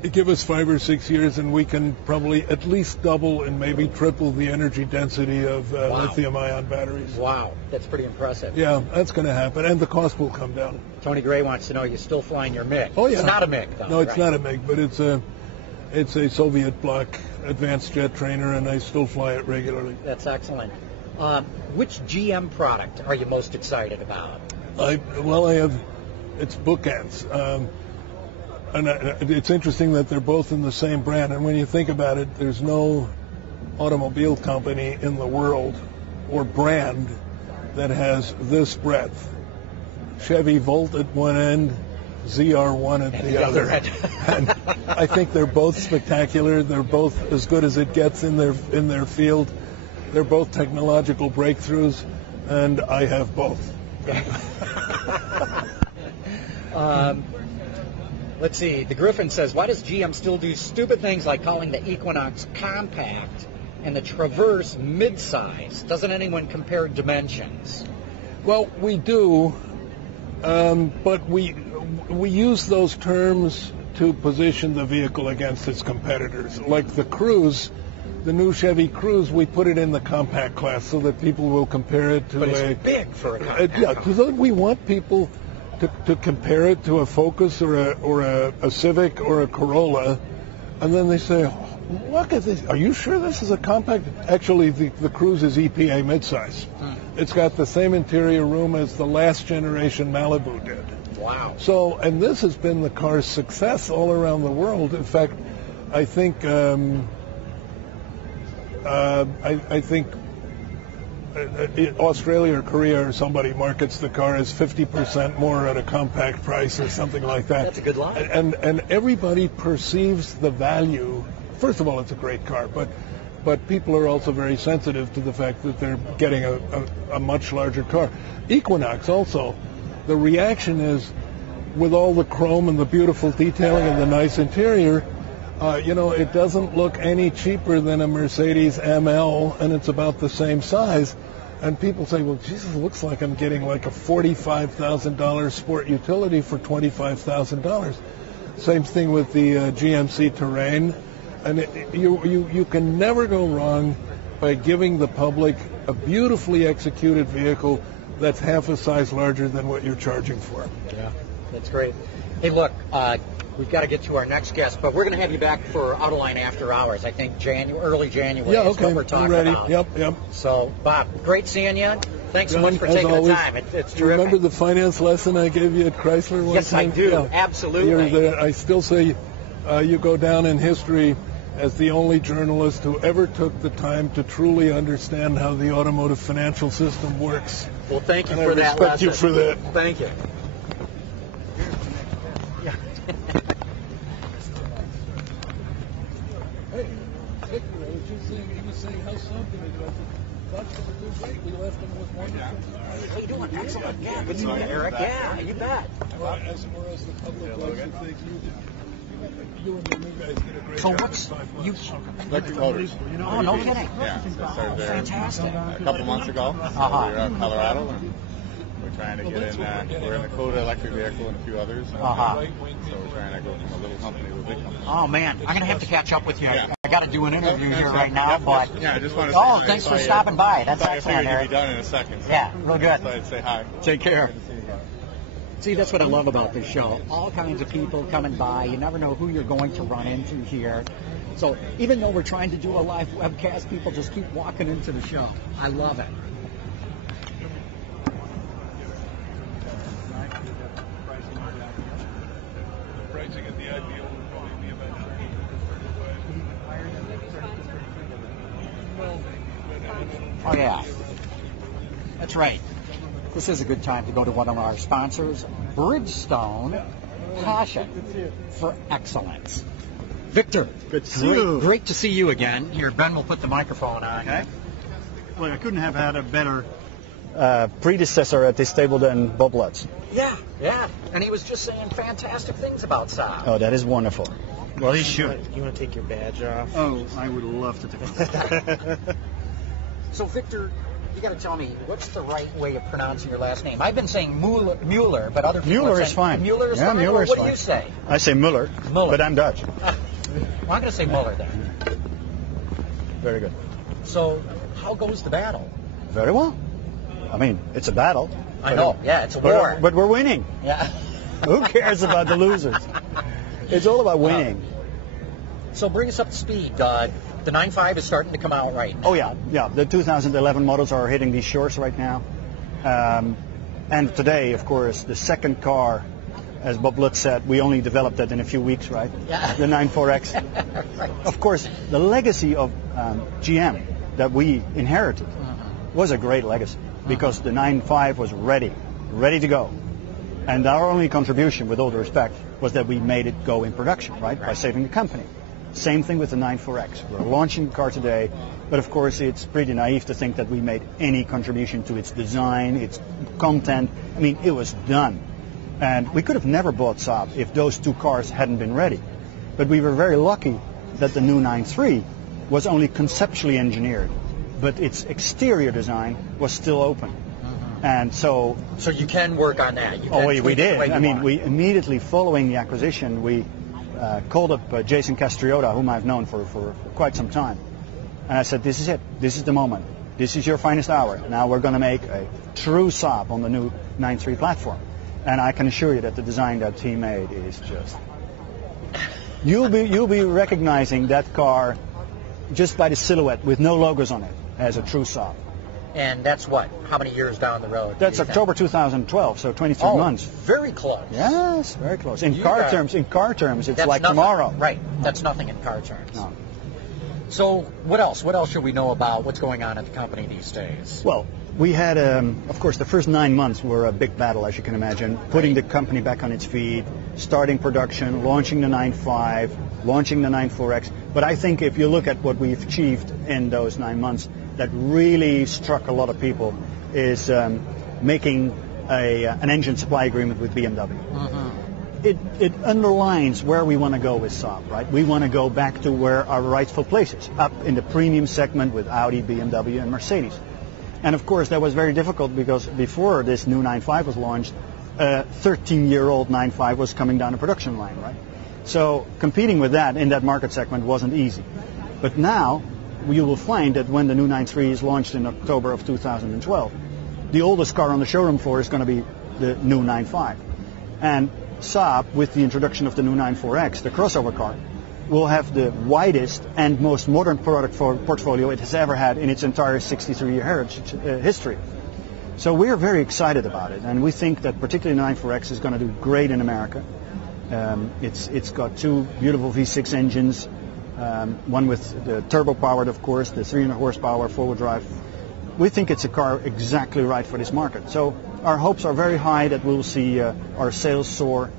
give us 5 or 6 years, and we can probably at least double and maybe triple the energy density of lithium-ion batteries. Wow, that's pretty impressive. Yeah, that's going to happen, and the cost will come down. Tony Gray wants to know, you're still flying your MiG. Oh, yeah. It's not a MiG, though. No, it's right? not a MiG, but it's a Soviet bloc advanced jet trainer, and I still fly it regularly. That's excellent. Which GM product are you most excited about? It's bookends. And it's interesting that they're both in the same brand. And when you think about it, there's no automobile company in the world or brand that has this breadth. Chevy Volt at one end, ZR1 at the other end. And I think they're both spectacular. They're both as good as it gets in their field. They're both technological breakthroughs, and I have both. Let's see. The Griffin says, why does GM still do stupid things like calling the Equinox compact and the Traverse midsize? Doesn't anyone compare dimensions? Well, we do, but we use those terms to position the vehicle against its competitors. Like the Cruze, the new Chevy Cruze, we put it in the compact class so that people will compare it to but it's big for a compact. Yeah, because we want people to compare it to a Focus or a Civic or a Corolla, and then they say, look at this, are you sure this is a compact? Actually, the Cruze is EPA midsize. It's got the same interior room as the last generation Malibu did. Wow. So, and this has been the car's success all around the world. In fact, I think Australia or Korea or somebody markets the car as 50% more at a compact price or something like that. That's a good line. And everybody perceives the value. First of all, it's a great car, but people are also very sensitive to the fact that they're getting a much larger car. Equinox also, the reaction is, with all the chrome and the beautiful detailing and the nice interior, it doesn't look any cheaper than a Mercedes ML, and it's about the same size. And people say, well, Jesus, it looks like I'm getting like a $45,000 sport utility for $25,000. Same thing with the GMC Terrain. And you can never go wrong by giving the public a beautifully executed vehicle that's half a size larger than what you're charging for. Yeah, that's great. Hey, look, we've got to get to our next guest, but we're going to have you back for Autoline After Hours. I think early January is what we're talking about. Yep. So, Bob, great seeing you. Thanks so much for taking the time. It's terrific. Remember the finance lesson I gave you at Chrysler one time? Yes, I do. Yeah. Absolutely. I still say you go down in history as the only journalist who ever took the time to truly understand how the automotive financial system works. Well, thank you and for I that respect lesson. you for that. Thank you. Hey, Victor, he was saying how something it was. That's going to do great. We left him with wonderful. How you doing? Excellent. Yeah, good to meet you, Eric. Yeah, you bet. As the public likes to think you and the new guys did a great so job. what's you? Electric Motors. Oh, no kidding. Yeah, I started there Fantastic. a couple months ago. We were out in Colorado, and we're trying to get in. We're in the Coda electric vehicle and a few others. And, so we're trying to go from a little company to a big company. Oh man, I'm gonna have to catch up with you. Yeah. I got to do an interview here right now, but I just want to say thanks for stopping by. That's excellent, I Eric. figured you'd be done in a second. So Yeah, real good. So I'd say hi. Take care. See, that's what I love about this show. All kinds of people coming by. You never know who you're going to run into here. So even though we're trying to do a live webcast, people just keep walking into the show. I love it. Pricing at the IPO would probably be about Oh, yeah. That's right. This is a good time to go to one of our sponsors, Bridgestone, passion for excellence. Victor, good to see you. Great to see you again. Here, Ben will put the microphone on. Okay. Well, I couldn't have had a better predecessor at this table than Bob Lutz. Yeah. And he was just saying fantastic things about Saab. Oh, that is wonderful. Well, he should. You want to take your badge off? Oh, I would love to take it. So, Victor, You got to tell me, what's the right way of pronouncing your last name? I've been saying Mueller, but other people Mueller are is saying fine. Mueller is yeah, fine. Mueller is what fine. do you say? I say Mueller, but I'm Dutch. Well, I'm going to say Mueller then. Very good. So, how goes the battle? Very well. I mean, it's a battle. I know. Yeah, it's a war. But we're winning. Yeah. Who cares about the losers? It's all about winning. So bring us up to speed. The 9.5 is starting to come out right now. Oh, yeah. The 2011 models are hitting these shores right now. And today, of course, the second car, as Bob Lutz said, we only developed that in a few weeks, right? Yeah. The 9.4X. Right. Of course, the legacy of GM that we inherited was a great legacy because the 9.5 was ready to go. And our only contribution, with all due respect, was that we made it go in production, right? By saving the company. Same thing with the 9.4X. We're launching the car today, but of course it's pretty naive to think that we made any contribution to its design, its content. I mean, it was done. And we could have never bought Saab if those two cars hadn't been ready. But we were very lucky that the new 9.3 was only conceptually engineered, but its exterior design was still open. And so you can work on that. We did. I mean, we immediately following the acquisition, we called up Jason Castriota, whom I've known for quite some time. And I said, this is it. This is the moment. This is your finest hour. Now we're going to make a true Saab on the new 9.3 platform. And I can assure you that the design that he made is just... You'll be recognizing that car just by the silhouette with no logos on it as a true Saab. And that's what? How many years down the road? That's October 2012, so 23 months. Very close. Yes, very close. In car terms, it's like nothing. Tomorrow. Right. That's nothing in car terms. No. So what else? What else should we know about what's going on at the company these days? Well, we had, of course, the first 9 months were a big battle, as you can imagine, putting the company back on its feet, starting production, launching the 9.5, launching the 9.4X. But I think if you look at what we've achieved in those 9 months, that really struck a lot of people is making an engine supply agreement with BMW. It underlines where we want to go with Saab, right? We want to go back to where our rightful place is, up in the premium segment with Audi, BMW, and Mercedes. And of course, that was very difficult because before this new 9.5 was launched, a 13-year-old 9.5 was coming down the production line, right? So competing with that in that market segment wasn't easy. But now, you will find that when the new 9.3 is launched in October of 2012, the oldest car on the showroom floor is going to be the new 9.5. And Saab, with the introduction of the new 9.4X, the crossover car, will have the widest and most modern product portfolio it has ever had in its entire 63-year history. So we're very excited about it, and we think that particularly the 9.4X is going to do great in America. It's got two beautiful V6 engines, one with the turbo-powered, of course, the 300 horsepower four-wheel drive. We think it's a car exactly right for this market. So our hopes are very high that we'll see our sales soar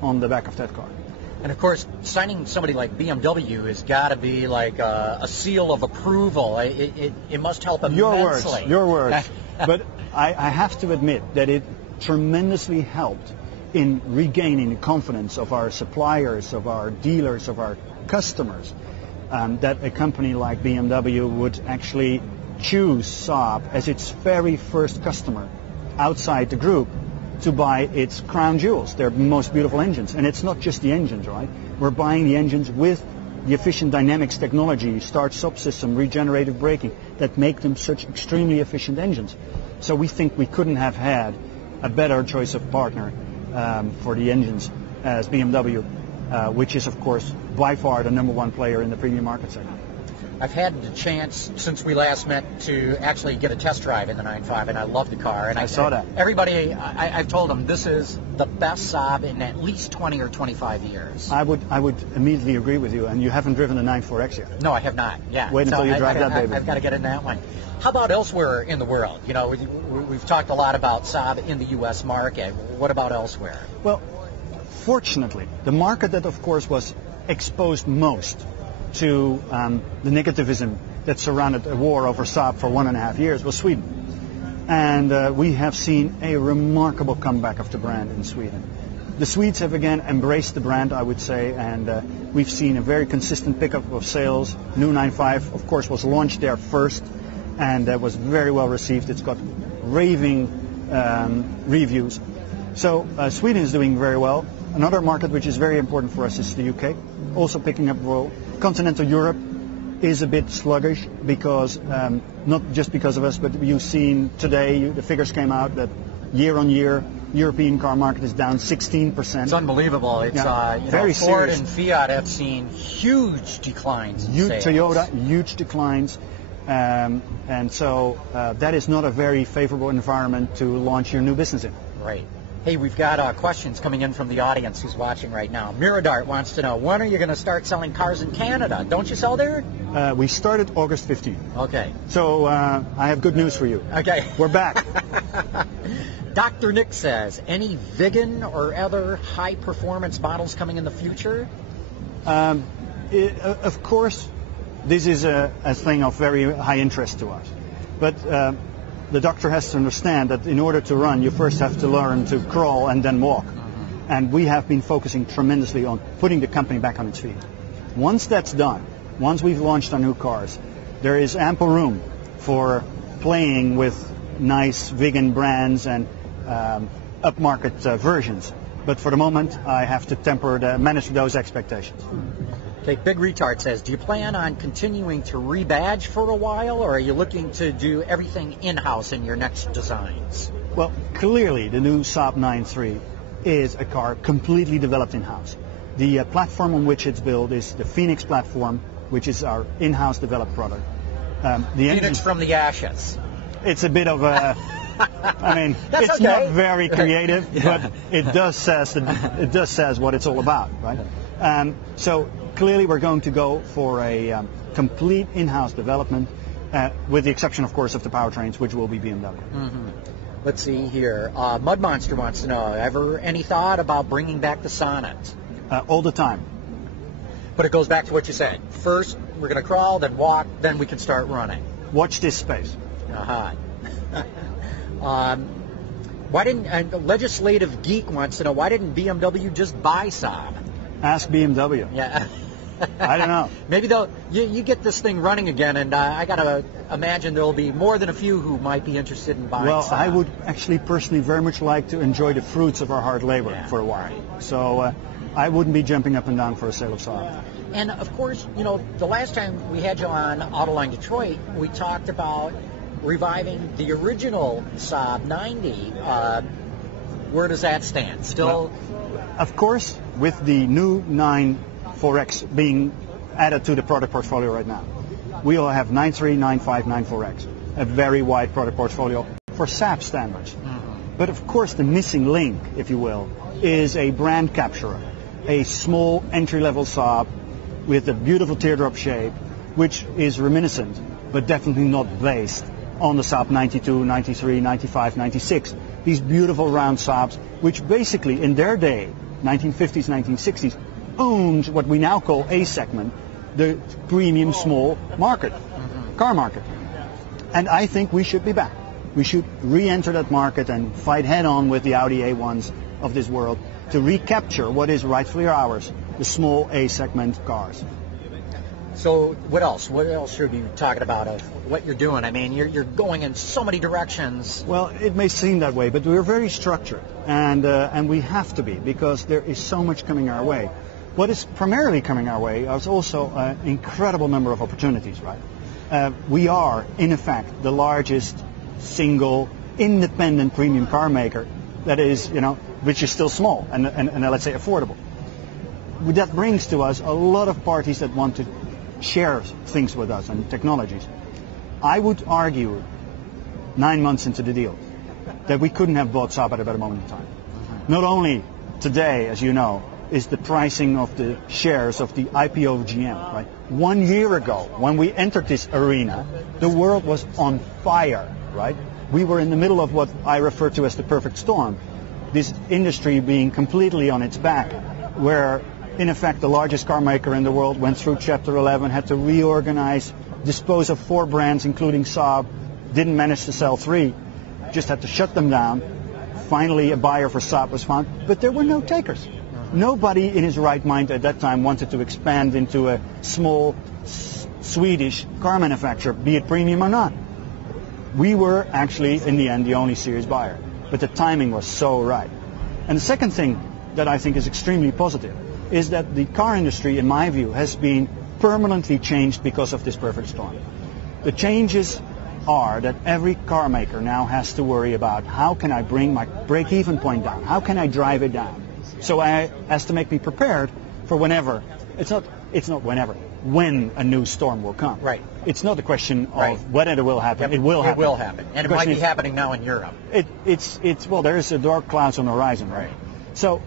on the back of that car. And of course, signing somebody like BMW has got to be like a seal of approval. It must help immensely. Your words. But I have to admit that it tremendously helped in regaining the confidence of our suppliers, of our dealers, of our customers, that a company like BMW would actually choose Saab as its very first customer outside the group to buy its crown jewels, their most beautiful engines. And it's not just the engines, right? We're buying the engines with the efficient dynamics technology, start-stop system, regenerative braking, that make them such extremely efficient engines. So we think we couldn't have had a better choice of partner for the engines as BMW, which is, of course, by far the number one player in the premium market segment. I've had the chance since we last met to actually get a test drive in the 9.5, and I love the car. And I saw that. Everybody, I've told them this is the best Saab in at least 20 or 25 years. I would immediately agree with you, and you haven't driven the 9.4X yet. No, I have not. Yeah. Wait until you drive that baby. I've got to get in that one. How about elsewhere in the world? You know, we've talked a lot about Saab in the U.S. market. What about elsewhere? Well, fortunately, the market that, of course, was exposed most to the negativism that surrounded a war over Saab for 1.5 years was Sweden. And we have seen a remarkable comeback of the brand in Sweden. The Swedes have again embraced the brand, I would say, and we've seen a very consistent pickup of sales. New 9.5, of course, was launched there first. and that was very well received. It's got raving reviews. So Sweden is doing very well. Another market which is very important for us is the UK, also picking up well. Continental Europe is a bit sluggish because, not just because of us, but you've seen today, the figures came out that year on year, European car market is down 16%. It's unbelievable. It's very Ford serious. and Fiat have seen huge declines in sales. Toyota, huge declines. And so that is not a very favorable environment to launch your new business in. Right. Hey, we've got questions coming in from the audience who's watching right now. Miradart wants to know, when are you going to start selling cars in Canada? Don't you sell there? We started August 15th. Okay. So I have good news for you. Okay. We're back. Dr. Nick says, any vegan or other high-performance models coming in the future? Of course, this is a thing of very high interest to us. But the doctor has to understand that in order to run, you first have to learn to crawl and then walk. Mm-hmm. And we have been focusing tremendously on putting the company back on its feet. Once that's done, once we've launched our new cars, there is ample room for playing with nice vegan brands and upmarket versions. But for the moment, I have to manage those expectations. Okay, Big Retard says, do you plan on continuing to rebadge for a while, or are you looking to do everything in-house in your next designs? Well, clearly the new Saab 9-3 is a car completely developed in-house. The platform on which it's built is the Phoenix platform, which is our in-house developed product. Phoenix from the ashes. It's a bit of a... I mean, it's okay. Not very creative, but it does says what it's all about, right? So clearly we're going to go for a complete in-house development, with the exception, of course, of the powertrains, which will be BMW. Mm-hmm. Let's see here. Mud Monster wants to know, ever any thought about bringing back the Sonnet? All the time. But it goes back to what you said. First, we're going to crawl, then walk, then we can start running. Watch this space. Uh-huh. Why didn't Legislative Geek wants to know, why didn't BMW just buy Saab? Ask BMW. Yeah. I don't know. Maybe you get this thing running again, and I got to imagine there will be more than a few who might be interested in buying Saab. I would actually personally very much like to enjoy the fruits of our hard labor for a while. So I wouldn't be jumping up and down for a sale of Saab. And, of course, the last time we had you on Autoline Detroit, we talked about reviving the original Saab 90. Where does that stand? Still? Well, of course, with the new 94X being added to the product portfolio right now, we will have 93, 95, 94X, a very wide product portfolio for Saab standards. Mm-hmm. But of course, the missing link, if you will, is a brand capturer, a small entry-level Saab with a beautiful teardrop shape, which is reminiscent, but definitely not based on the Saab 92, 93, 95, 96. These beautiful round Saabs, which basically in their day, 1950s, 1960s, owned what we now call A segment, the premium small market, car market. And I think we should be back. We should re-enter that market and fight head-on with the Audi A1s of this world to recapture what is rightfully ours, the small A segment cars. So what else? What else should we be talking about of what you're doing? I mean, you're going in so many directions. Well, it may seem that way, but we're very structured, and we have to be, because there is so much coming our way. What is primarily coming our way is also an incredible number of opportunities, right? We are, in effect, the largest single independent premium car maker that is, which is still small and let's say affordable. That brings to us a lot of parties that want to share things with us and technologies. I would argue 9 months into the deal that we couldn't have bought Saab at a better moment in time. Not only today, as you know, is the pricing of the shares of the IPO of GM, right? 1 year ago, when we entered this arena, the world was on fire, right? We were in the middle of what I refer to as the perfect storm. This industry being completely on its back, where in effect the largest car maker in the world went through Chapter 11, had to reorganize, dispose of 4 brands, including Saab, didn't manage to sell 3, just had to shut them down. Finally, a buyer for Saab was found, but there were no takers. Nobody in his right mind at that time wanted to expand into a small Swedish car manufacturer, be it premium or not. we were actually, in the end, the only serious buyer. But the timing was so right. And the second thing that I think is extremely positive is that the car industry, in my view, has been permanently changed because of this perfect storm. The changes are that every car maker now has to worry about how can I bring my break-even point down? How can I drive it down? So it has to make me prepared for whenever. It's not whenever. When a new storm will come. Right. It's not a question of whether it will happen. It will happen. It will happen. And it might be happening now in Europe. Well, there is a dark clouds on the horizon. Right. So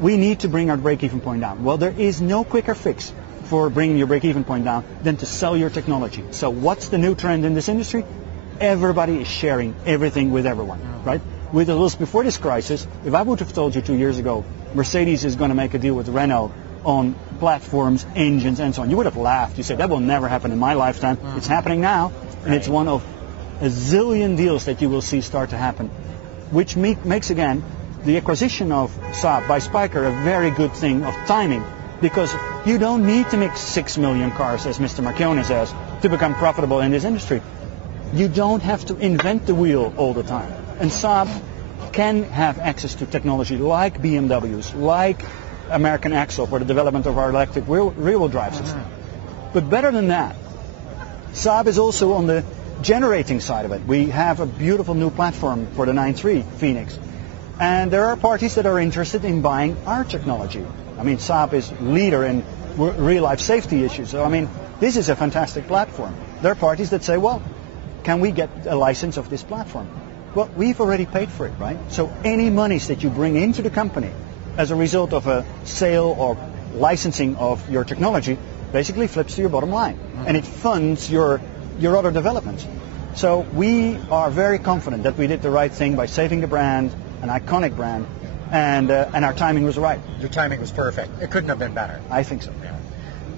we need to bring our break-even point down. Well, there is no quicker fix for bringing your break-even point down than to sell your technology. So what's the new trend in this industry? Everybody is sharing everything with everyone, right? With the Lutz, before this crisis, if I would have told you 2 years ago, Mercedes is going to make a deal with Renault on platforms, engines, and so on, you would have laughed. You said, that will never happen in my lifetime. It's happening now, and it's one of a zillion deals that you will see start to happen, which makes, again, the acquisition of Saab by Spyker a very good thing of timing, because you don't need to make 6 million cars, as Mr. Marchione says, to become profitable in this industry. You don't have to invent the wheel all the time. And Saab can have access to technology like BMWs, like American Axle for the development of our electric rear-wheel drive system. But better than that, Saab is also on the generating side of it. We have a beautiful new platform for the 9.3 Phoenix. And there are parties that are interested in buying our technology. I mean, Saab is leader in real-life safety issues. So, I mean, this is a fantastic platform. There are parties that say, well, can we get a license of this platform? Well, we've already paid for it, right? So any monies that you bring into the company as a result of a sale or licensing of your technology basically flips to your bottom line. And it funds your other developments. So we are very confident that we did the right thing by saving the brand, an iconic brand, and our timing was right. Your timing was perfect. It couldn't have been better. I think so. Yeah.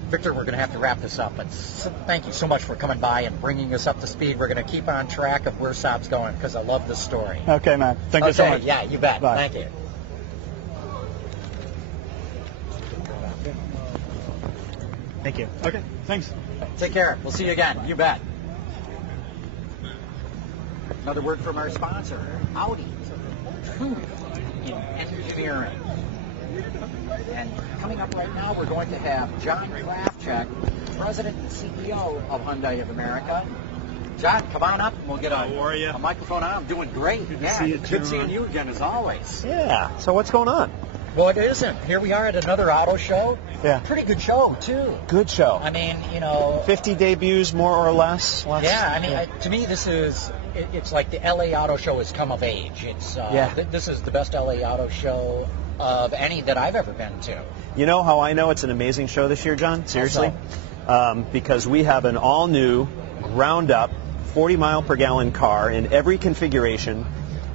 Victor, we're going to have to wrap this up, but thank you so much for coming by and bringing us up to speed. We're going to keep on track of where Saab's going because I love this story. Okay, man. Thank you so much. Yeah, you bet. Bye. Thank you. Thank you. Okay, thanks. Take care. We'll see you again. You bet. Another word from our sponsor, Audi. In engineering. And coming up right now, we're going to have John Krafchick, President and CEO of Hyundai of America. John, come on up and we'll get a microphone on. I'm doing great. Good seeing you again as always. Yeah. So what's going on? Well, it isn't. Here we are at another auto show. Yeah. Pretty good show, too. Good show. I mean, 50 debuts, more or less. To me, this is, it's like the LA Auto Show has come of age. It's This is the best LA Auto Show of any that I've ever been to. You know how I know it's an amazing show this year, John? Seriously? Because we have an all-new, ground-up, 40-mile-per-gallon car in every configuration,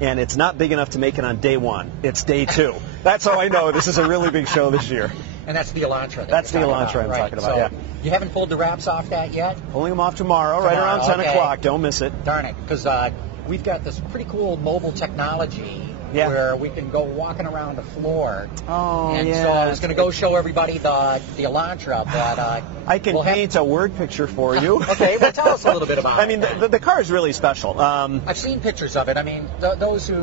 and it's not big enough to make it on day one. It's day two. That's how I know this is a really big show this year. And that's the Elantra. That's the Elantra I'm talking about, so you haven't pulled the wraps off that yet? Pulling them off tomorrow, right around 10 o'clock. Don't miss it. Darn it, because we've got this pretty cool mobile technology where we can go walking around the floor. Oh, and so I was going to go show everybody the Elantra, but I can paint a word picture for you. Okay, well, tell us a little bit about it. I mean, the car is really special. I've seen pictures of it. I mean, those who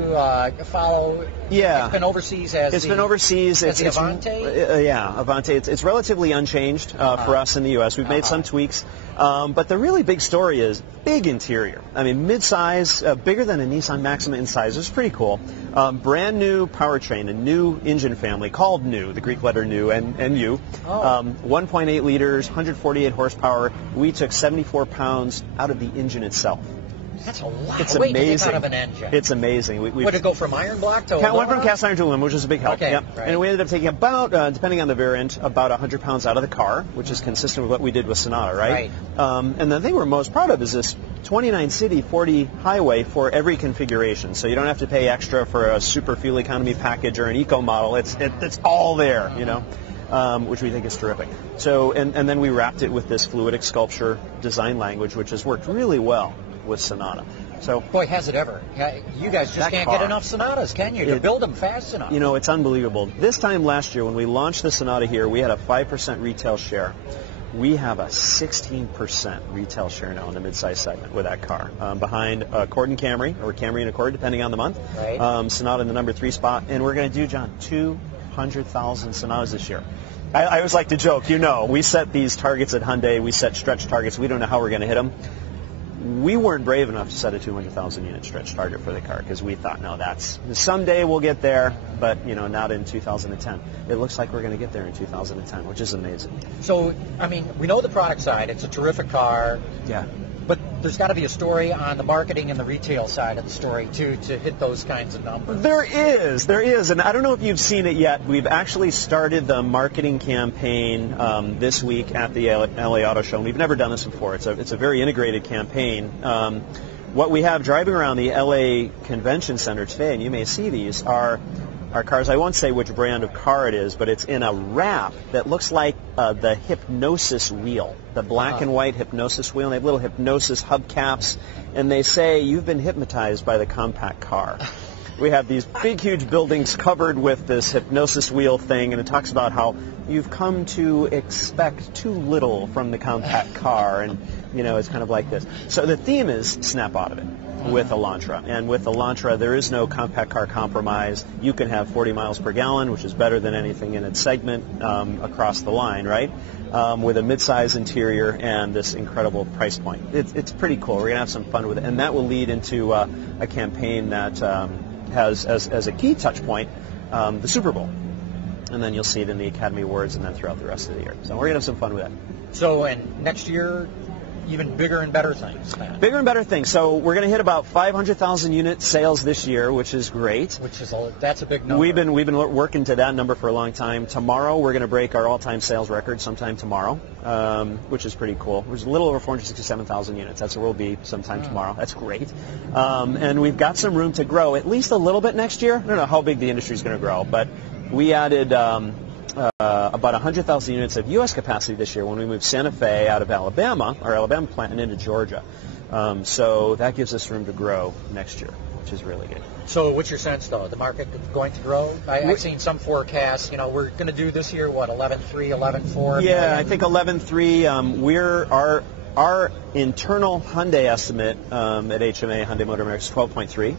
follow, it's been overseas as it's been overseas. It's the Avante? Avante. It's relatively unchanged for us in the U.S. We've made some tweaks. But the really big story is big interior. I mean, mid-size, bigger than a Nissan Maxima in size. It's pretty cool. Brand new powertrain, a new engine family called new, the Greek letter new, and U. 1.8 liters, 148 horsepower. We took 74 pounds out of the engine itself. That's a lot it's of weight amazing. To take out of an engine. It's amazing. Would it go from iron block to aluminum? Went from cast iron to aluminum, which is a big help. Okay, yep. right. And we ended up taking about, depending on the variant, about 100 pounds out of the car, which is consistent with what we did with Sonata, right? And the thing we're most proud of is this 29 city, 40 highway for every configuration. So you don't have to pay extra for a super fuel economy package or an eco model. It's all there, you know. Which we think is terrific. So, and then we wrapped it with this fluidic sculpture design language, which has worked really well with Sonata. So, boy, has it ever. You guys just can't get enough Sonatas, can you? To build them fast enough. It's unbelievable. This time last year when we launched the Sonata here, we had a 5% retail share. We have a 16% retail share now in the midsize segment with that car, behind Accord and Camry, or Camry and Accord, depending on the month. Right. Sonata in the number 3 spot, and we're going to do, John, 200,000 Sonatas this year. I always like to joke, we set these targets at Hyundai, we set stretch targets, we don't know how we're going to hit them. We weren't brave enough to set a 200,000 unit stretch target for the car because we thought, no, someday we'll get there, but not in 2010. It looks like we're going to get there in 2010, which is amazing. So, we know the product side. It's a terrific car. Yeah. But there's got to be a story on the marketing and the retail side of the story, too, to hit those kinds of numbers. There is. And I don't know if you've seen it yet. We've actually started the marketing campaign this week at the LA Auto Show. And we've never done this before. It's a very integrated campaign. What we have driving around the LA Convention Center today, and you may see these, are cars. I won't say which brand of car it is, but it's in a wrap that looks like the Hypnosis wheel, the black and white Hypnosis wheel. And they have little Hypnosis hubcaps, and they say, you've been hypnotized by the compact car. We have these big, huge buildings covered with this Hypnosis wheel thing, and it talks about how you've come to expect too little from the compact car, and, it's kind of like this. So the theme is snap out of it with Elantra. And with Elantra, there is no compact car compromise. You can have 40 miles per gallon, which is better than anything in its segment across the line, right? With a midsize interior and this incredible price point. It's pretty cool. We're going to have some fun with it. And that will lead into a campaign that has as a key touch point the Super Bowl. And then you'll see it in the Academy Awards and then throughout the rest of the year. So we're going to have some fun with that. So, and next year, even bigger and better things. Bigger and better things. So we're going to hit about 500,000 unit sales this year, which is great. That's a big number. We've been working to that number for a long time. Tomorrow we're going to break our all-time sales record sometime tomorrow, which is pretty cool. There's a little over 467,000 units. That's where we'll be sometime tomorrow. That's great. And we've got some room to grow at least a little bit next year. I don't know how big the industry is going to grow, but we added about 100,000 units of U.S. capacity this year when we moved Santa Fe out of Alabama, our Alabama plant, and into Georgia. So that gives us room to grow next year, which is really good. So what's your sense, though? The market is going to grow? I've seen some forecasts. We're going to do this year, 11.3, 11.4? Yeah, I think 11.3. Our internal Hyundai estimate at HMA, Hyundai Motor America, is 12.3.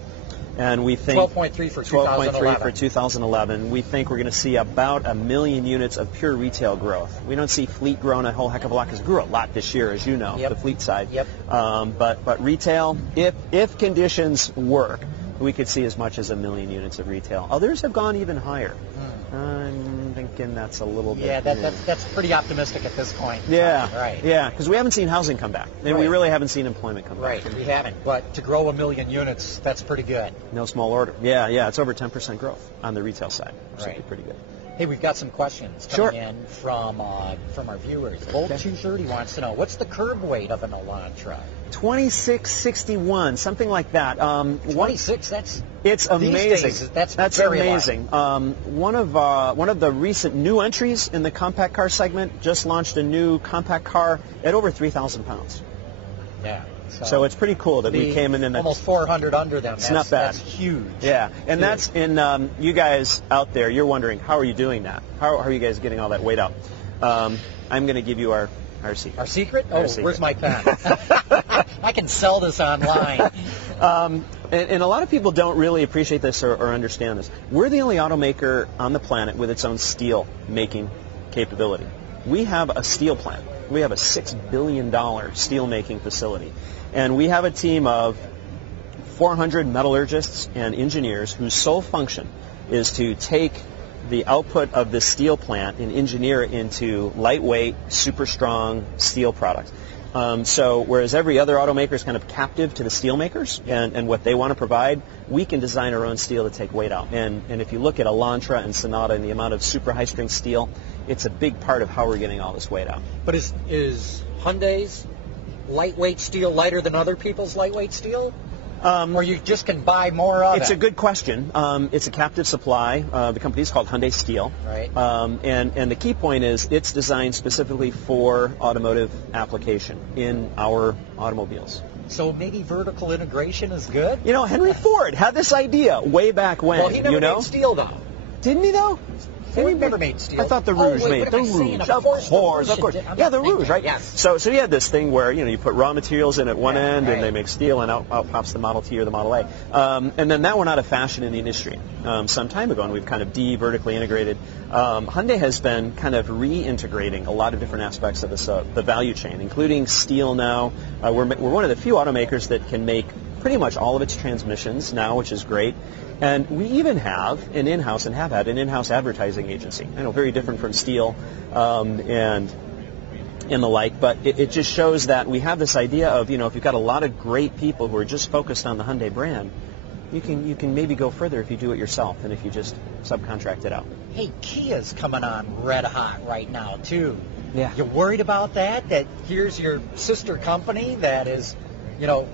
And we think 12.3 for 2011. 12.3 for 2011. We think we're going to see about 1 million units of pure retail growth. We don't see fleet growing a whole heck of a lot because it grew a lot this year, as you know, the fleet side. Yep. But retail, if conditions work, we could see as much as 1 million units of retail. Others have gone even higher. I'm thinking that's a little bit... Yeah, that's pretty optimistic at this point. Yeah, right. Yeah, because we haven't seen housing come back. And we really haven't seen employment come back. Right, we haven't. But to grow 1 million units, that's pretty good. No small order. Yeah, it's over 10% growth on the retail side. Which would be pretty good. Hey, we've got some questions coming in from our viewers. Bolt230 wants to know, what's the curb weight of an Elantra? 2661, something like that. 26, it's amazing. These days, that's very amazing. One of the recent new entries in the compact car segment just launched a new compact car at over 3,000 pounds. Yeah. So it's pretty cool that we came in almost 400 under them. It's not bad. That's huge. Yeah, and huge. That's in you guys out there. You're wondering, how are you doing that? How are you guys getting all that weight out? I'm going to give you our secret. Our secret? Where's my pen? I can sell this online. And a lot of people don't really appreciate this or understand this. We're the only automaker on the planet with its own steel making capability. We have a steel plant. We have a $6 billion steel making facility. And we have a team of 400 metallurgists and engineers whose sole function is to take the output of this steel plant and engineer it into lightweight, super strong steel products. So whereas every other automaker is kind of captive to the steel makers and what they want to provide, we can design our own steel to take weight out. And if you look at Elantra and Sonata and the amount of super high-strength steel, it's a big part of how we're getting all this weight out. But is Hyundai's lightweight steel lighter than other people's lightweight steel? Or you just can buy more of it? It's a good question. It's a captive supply. The company is called Hyundai Steel. Right. And the key point is it's designed specifically for automotive application in our automobiles. So maybe vertical integration is good? Henry Ford had this idea way back when. Well, he never made steel, though. Didn't he, though? Ford never made steel. I thought the Rouge made the Rouge. Of course. Yeah, the Rouge, right? Yes. So you had this thing where you put raw materials in at one end and they make steel, and out pops the Model T or the Model A. And then that went out of fashion in the industry some time ago, and we've kind of vertically integrated. Hyundai has been kind of reintegrating a lot of different aspects of the value chain, including steel now. We're one of the few automakers that can make pretty much all of its transmissions now, which is great. And we even have an in-house and have had an in-house advertising agency. I know, very different from steel and the like, but it just shows that we have this idea of, if you've got a lot of great people who are just focused on the Hyundai brand, you can maybe go further if you do it yourself than if you just subcontract it out. Hey, Kia's coming on red hot right now, too. Yeah. You worried about that? That here's your sister company that is,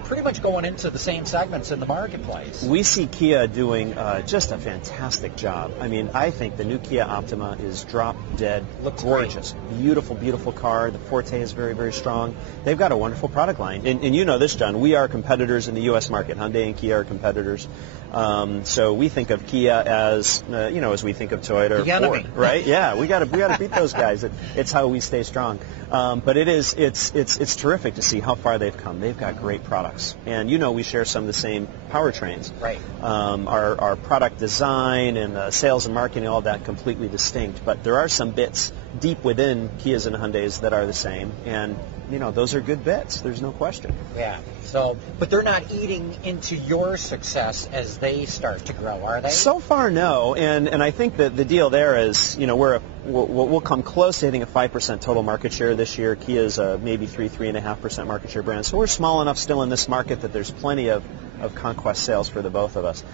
pretty much going into the same segments in the marketplace. We see Kia doing just a fantastic job. I mean, I think the new Kia Optima is drop dead gorgeous. Great. Beautiful, beautiful car. The Forte is very, very strong. They've got a wonderful product line. And you know this, John. We are competitors in the U.S. market. Hyundai and Kia are competitors. So we think of Kia as, as we think of Toyota or Ford, right? Yeah, we got to beat those guys. It's how we stay strong. But it's terrific to see how far they've come. They've got great products, and we share some of the same powertrains. Right. Our product design and the sales and marketing, all that completely distinct. But there are some bits deep within Kias and Hyundais that are the same, and those are good bits. There's no question. Yeah. So, but they're not eating into your success as they start to grow, are they? So far, no. And I think that the deal there is, we'll come close to hitting a 5% total market share this year. Kia's maybe 3.5% market share brand. So we're small enough still in this market that there's plenty of conquest sales for the both of us.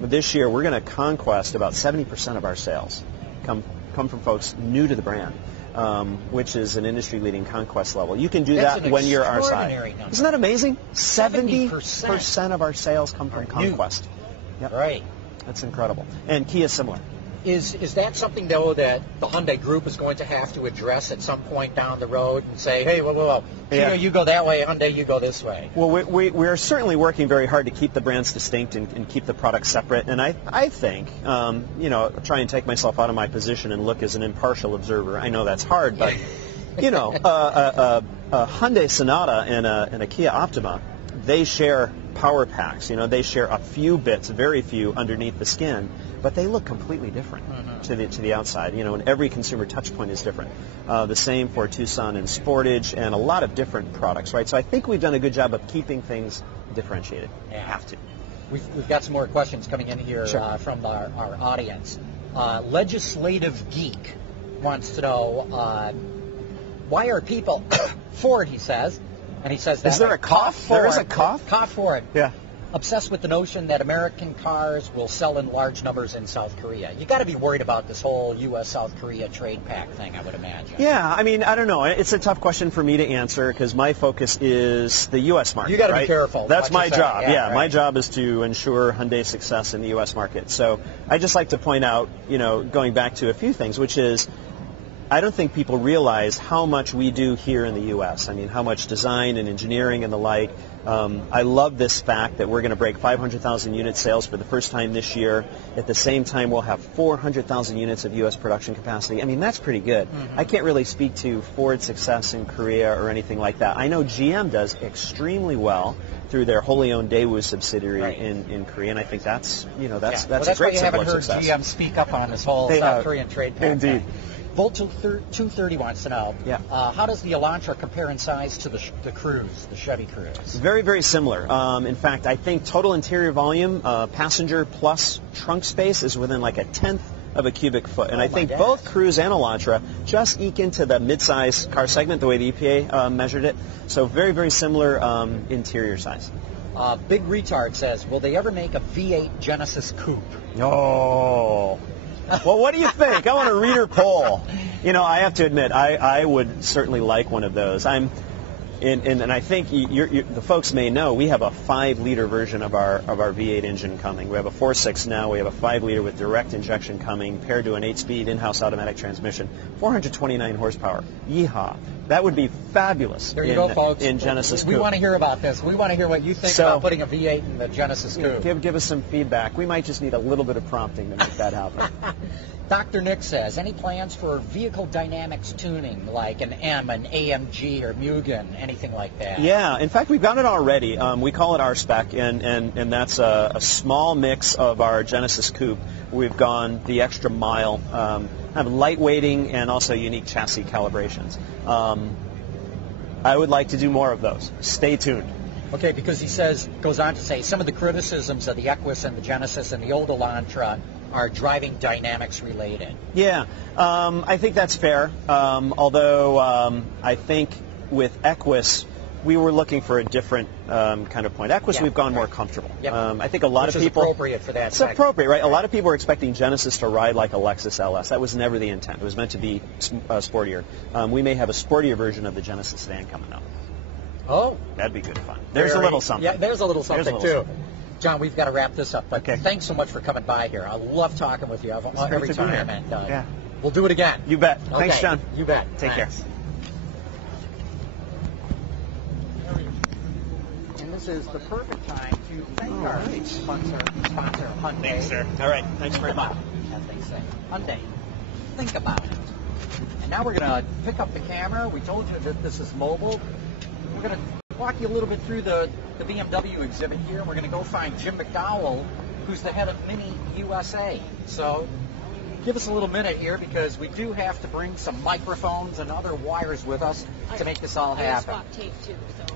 This year, we're going to conquest about 70% of our sales come from folks new to the brand. Which is an industry-leading conquest level. You can do that when you're our size. Number. Isn't that amazing? 70% of our sales come from conquest. Yep. Right. That's incredible. And Kia is similar. Is that something, though, that the Hyundai Group is going to have to address at some point down the road and say, hey, whoa. Yeah. You go that way, Hyundai, you go this way? Well, we're certainly working very hard to keep the brands distinct and keep the products separate. And I think, try and take myself out of my position and look as an impartial observer. I know that's hard, but, a Hyundai Sonata and a Kia Optima, they share power packs. They share a few bits, very few, underneath the skin. But they look completely different to the outside, and every consumer touch point is different. The same for Tucson and Sportage and a lot of different products, right? So I think we've done a good job of keeping things differentiated. Yeah. Have to. We've got some more questions coming in here from our audience. Legislative Geek wants to know, why are people, Ford, he says, and he says that. Is there a cough? There is a cough? Cough Ford. Yeah. Obsessed with the notion that American cars will sell in large numbers in South Korea. You got to be worried about this whole U.S.-South Korea trade pact thing, I would imagine. Yeah, I mean, I don't know. It's a tough question for me to answer because my focus is the U.S. market. You got to be careful. That's my job. Yeah, right. My job is to ensure Hyundai's success in the U.S. market. So I just like to point out, going back to a few things, which is I don't think people realize how much we do here in the U.S. I mean, how much design and engineering and the like. I love this fact that we're going to break 500,000 unit sales for the first time this year. At the same time, we'll have 400,000 units of U.S. production capacity. I mean, that's pretty good. I can't really speak to Ford's success in Korea or anything like that. I know GM does extremely well through their wholly owned Daewoo subsidiary in Korea, and I think that's a great symbol of success. That's why you haven't heard GM speak up on this whole South Korean trade pact. Indeed. Volt 230 wants to know, how does the Elantra compare in size to the Cruze, the Chevy Cruze? Very, very similar. In fact, I think total interior volume, passenger plus trunk space is within like a tenth of a cubic foot. And I think both Cruze and Elantra just eke into the midsize car segment the way the EPA measured it. So very, very similar interior size. Big Retard says, will they ever make a V8 Genesis Coupe? No. Well, what do you think? I want a reader poll. I have to admit, I would certainly like one of those. And I think the folks may know we have a 5-liter version of our V8 engine coming. We have a 4.6 now. We have a 5-liter with direct injection coming, paired to an 8-speed in-house automatic transmission, 429 horsepower. Yeehaw! That would be fabulous. There you go, folks. In Genesis Coupe. We want to hear about this. We want to hear what you think about putting a V8 in the Genesis Coupe. Give us some feedback. We might just need a little bit of prompting to make that happen. Dr. Nick says, any plans for vehicle dynamics tuning, like an M, an AMG, or Mugen, anything like that? Yeah, in fact, we've got it already. We call it our spec, and that's a small mix of our Genesis Coupe. We've gone the extra mile, have lightweighting and also unique chassis calibrations. I would like to do more of those. Stay tuned. Okay, because he goes on to say, some of the criticisms of the Equus and the Genesis and the old Elantra are driving dynamics related. Yeah, I think that's fair. Although I think with Equus, we were looking for a different kind of point. Equus, we've gone more comfortable. Yep. I think a lot of people... Which is appropriate for that. It's appropriate, right? A lot of people were expecting Genesis to ride like a Lexus LS. That was never the intent. It was meant to be sportier. We may have a sportier version of the Genesis sedan coming up. Oh. That'd be good fun. There's a little something. Yeah, there's a little something, too. John, we've got to wrap this up, but thanks so much for coming by here. I love talking with you every time, and we'll do it again. You bet. Okay. Thanks, John. You bet. Take care. And this is the perfect time to thank our sponsor, Hyundai. Thanks, sir. All right. Thanks very much. As they say. Hyundai. Think about it. And now we're going to pick up the camera. We told you that this is mobile. We're going to walk you a little bit through the BMW exhibit here. We're going to go find Jim McDowell, who's the head of Mini USA. So give us a little minute here, because we do have to bring some microphones and other wires with us to make this all happen. Spot tape too, so.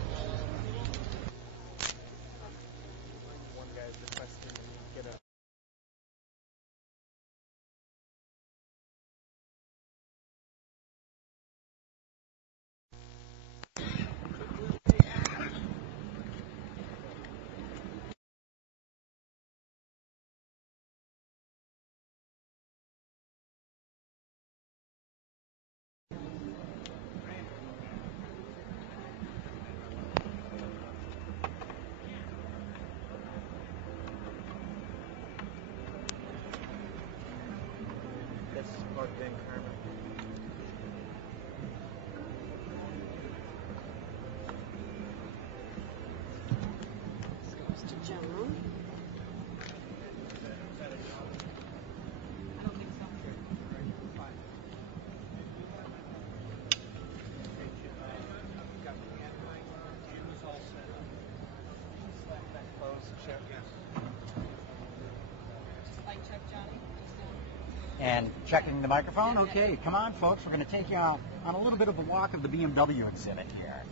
And checking the microphone. Okay, come on, folks. We're going to take you on a little bit of a walk of the BMW exhibit here.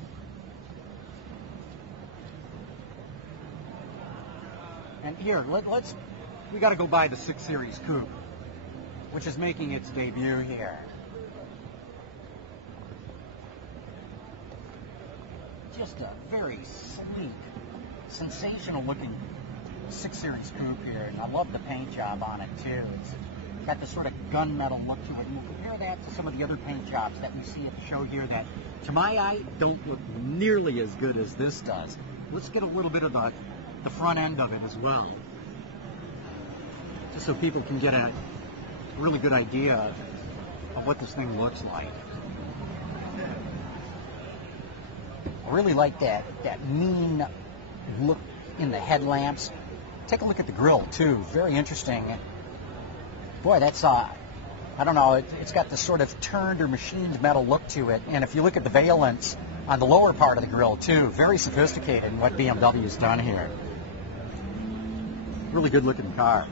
And here, we got to go by the 6 Series Coupe, which is making its debut here. Just a very sleek, sensational looking 6 Series Coupe here. And I love the paint job on it too. It's got this sort of gunmetal look to it. And you compare that to some of the other paint jobs that we see at the show here that, to my eye, don't look nearly as good as this does. Let's get a little bit of the front end of it as well, just so people can get a really good idea of what this thing looks like. I really like that mean look in the headlamps. Take a look at the grille too. Very interesting. Boy, that's I don't know. It's got this sort of turned or machined metal look to it. And if you look at the valence on the lower part of the grille too, very sophisticated in what BMW's done here. Really good looking car.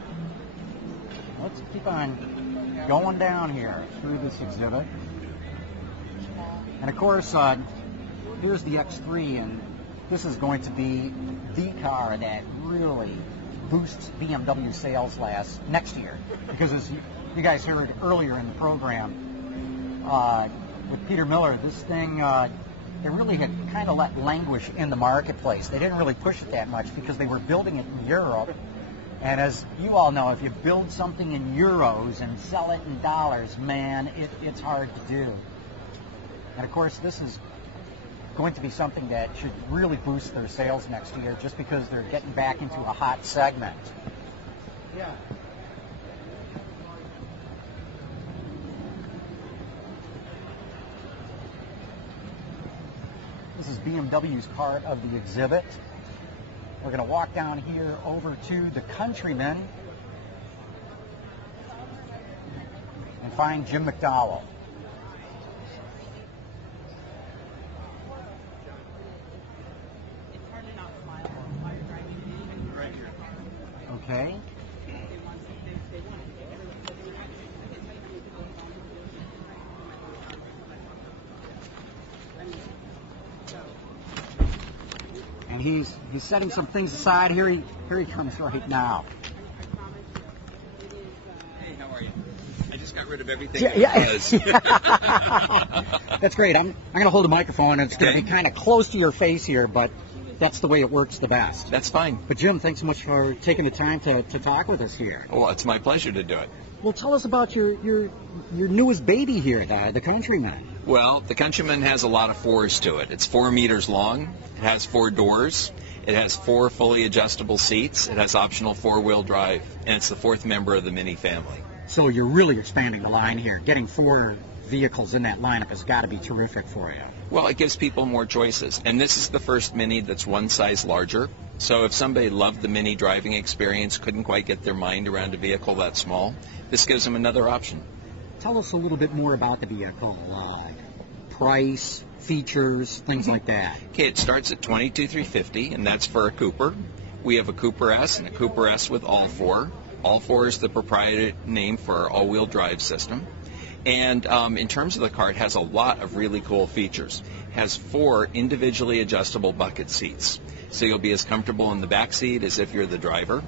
Let's keep on going down here through this exhibit. And of course, here's the X3, and this is going to be the car that really boosts BMW sales next year. Because as you guys heard earlier in the program with Peter Miller, this thing, they really had kind of let languish in the marketplace. They didn't really push it that much because they were building it in Europe. And as you all know, if you build something in euros and sell it in dollars, man, it's hard to do. And of course, this is going to be something that should really boost their sales next year, just because they're getting back into a hot segment. Yeah. This is BMW's part of the exhibit. We're going to walk down here over to the Countryman and find Jim McDowell. Okay. And he's setting some things aside. Here he comes right now. Hey, how are you? I just got rid of everything. Yeah. That's great. I'm going to hold the microphone, and it's going to be kind of close to your face here, but that's the way it works the best. That's fine. But Jim, thanks so much for taking the time to talk with us here. Well, it's my pleasure to do it. Well, tell us about your newest baby here, the Countryman. Well, the Countryman has a lot of fours to it. It's 4 meters long. It has 4 doors. It has 4 fully adjustable seats. It has optional 4-wheel drive, and it's the 4th member of the Mini family. So you're really expanding the line here. Getting 4 vehicles in that lineup has got to be terrific for you. Well, it gives people more choices, and this is the first Mini that's one size larger. So if somebody loved the Mini driving experience, couldn't quite get their mind around a vehicle that small, this gives them another option. Tell us a little bit more about the vehicle, price, features, things like that. Okay, it starts at $22,350, and that's for a Cooper. We have a Cooper S and a Cooper S with all 4. All 4 is the proprietary name for our all-wheel drive system. And in terms of the car, it has a lot of really cool features. It has 4 individually adjustable bucket seats, so you'll be as comfortable in the back seat as if you're the driver.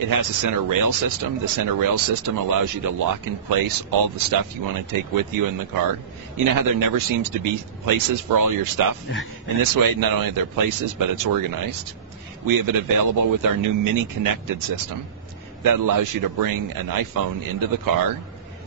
It has a center rail system. The center rail system allows you to lock in place all the stuff you want to take with you in the car. You know how there never seems to be places for all your stuff? In this way, not only are there places, but it's organized. We have it available with our new Mini Connected system that allows you to bring an iPhone into the car,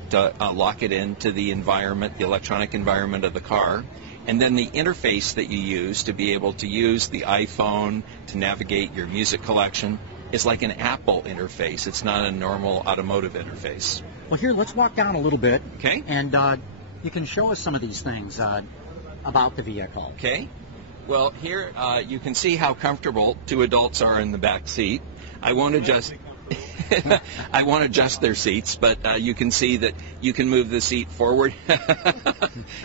to lock it into the environment, the electronic environment of the car, and then the interface that you use to be able to use the iPhone to navigate your music collection is like an Apple interface. It's not a normal automotive interface. Well, here, let's walk down a little bit. Okay. And you can show us some of these things about the vehicle. Okay. Well, here you can see how comfortable 2 adults are in the back seat. I won't adjust their seats, but you can see that you can move the seat forward.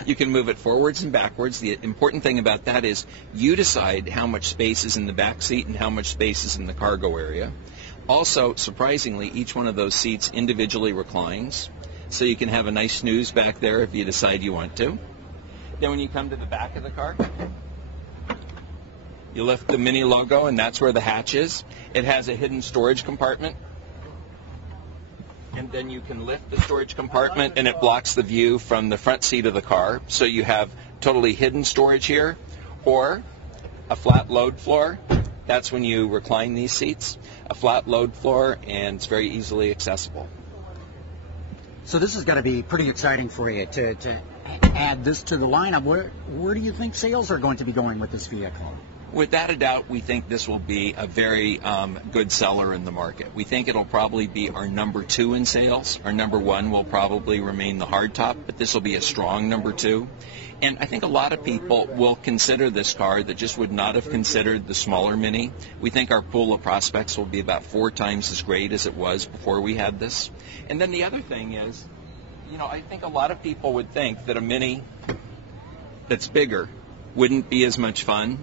You can move it forwards and backwards. The important thing about that is you decide how much space is in the back seat and how much space is in the cargo area. Also, surprisingly, each one of those seats individually reclines, so you can have a nice snooze back there if you decide you want to. Then when you come to the back of the car, you lift the Mini logo, and that's where the hatch is. It has a hidden storage compartment. And then you can lift the storage compartment, and it blocks the view from the front seat of the car. So you have totally hidden storage here, or a flat load floor. That's when you recline these seats. A flat load floor, and it's very easily accessible. So this is going to be pretty exciting for you to add this to the lineup. Where do you think sales are going to be going with this vehicle? Without a doubt, we think this will be a very good seller in the market. We think it'll probably be our number 2 in sales. Our number 1 will probably remain the hardtop, but this will be a strong number 2. And I think a lot of people will consider this car that just would not have considered the smaller Mini. We think our pool of prospects will be about 4 times as great as it was before we had this. And then the other thing is, I think a lot of people would think that a Mini that's bigger wouldn't be as much fun.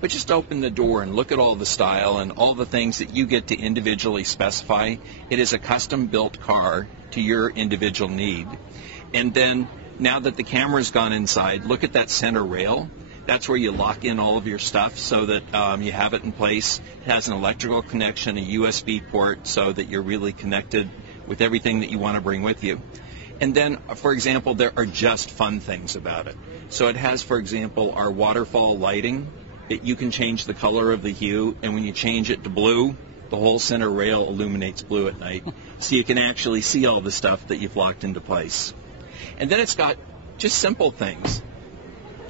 But just open the door and look at all the style and all the things that you get to individually specify. It is a custom-built car to your individual need. And then, now that the camera's gone inside, look at that center rail. That's where you lock in all of your stuff so that you have it in place. It has an electrical connection, a USB port, so that you're really connected with everything that you want to bring with you. And then, for example, there are just fun things about it. So it has, for example, our waterfall lighting. You can change the color of the hue, and when you change it to blue, the whole center rail illuminates blue at night, so you can actually see all the stuff that you've locked into place. And then it's got just simple things,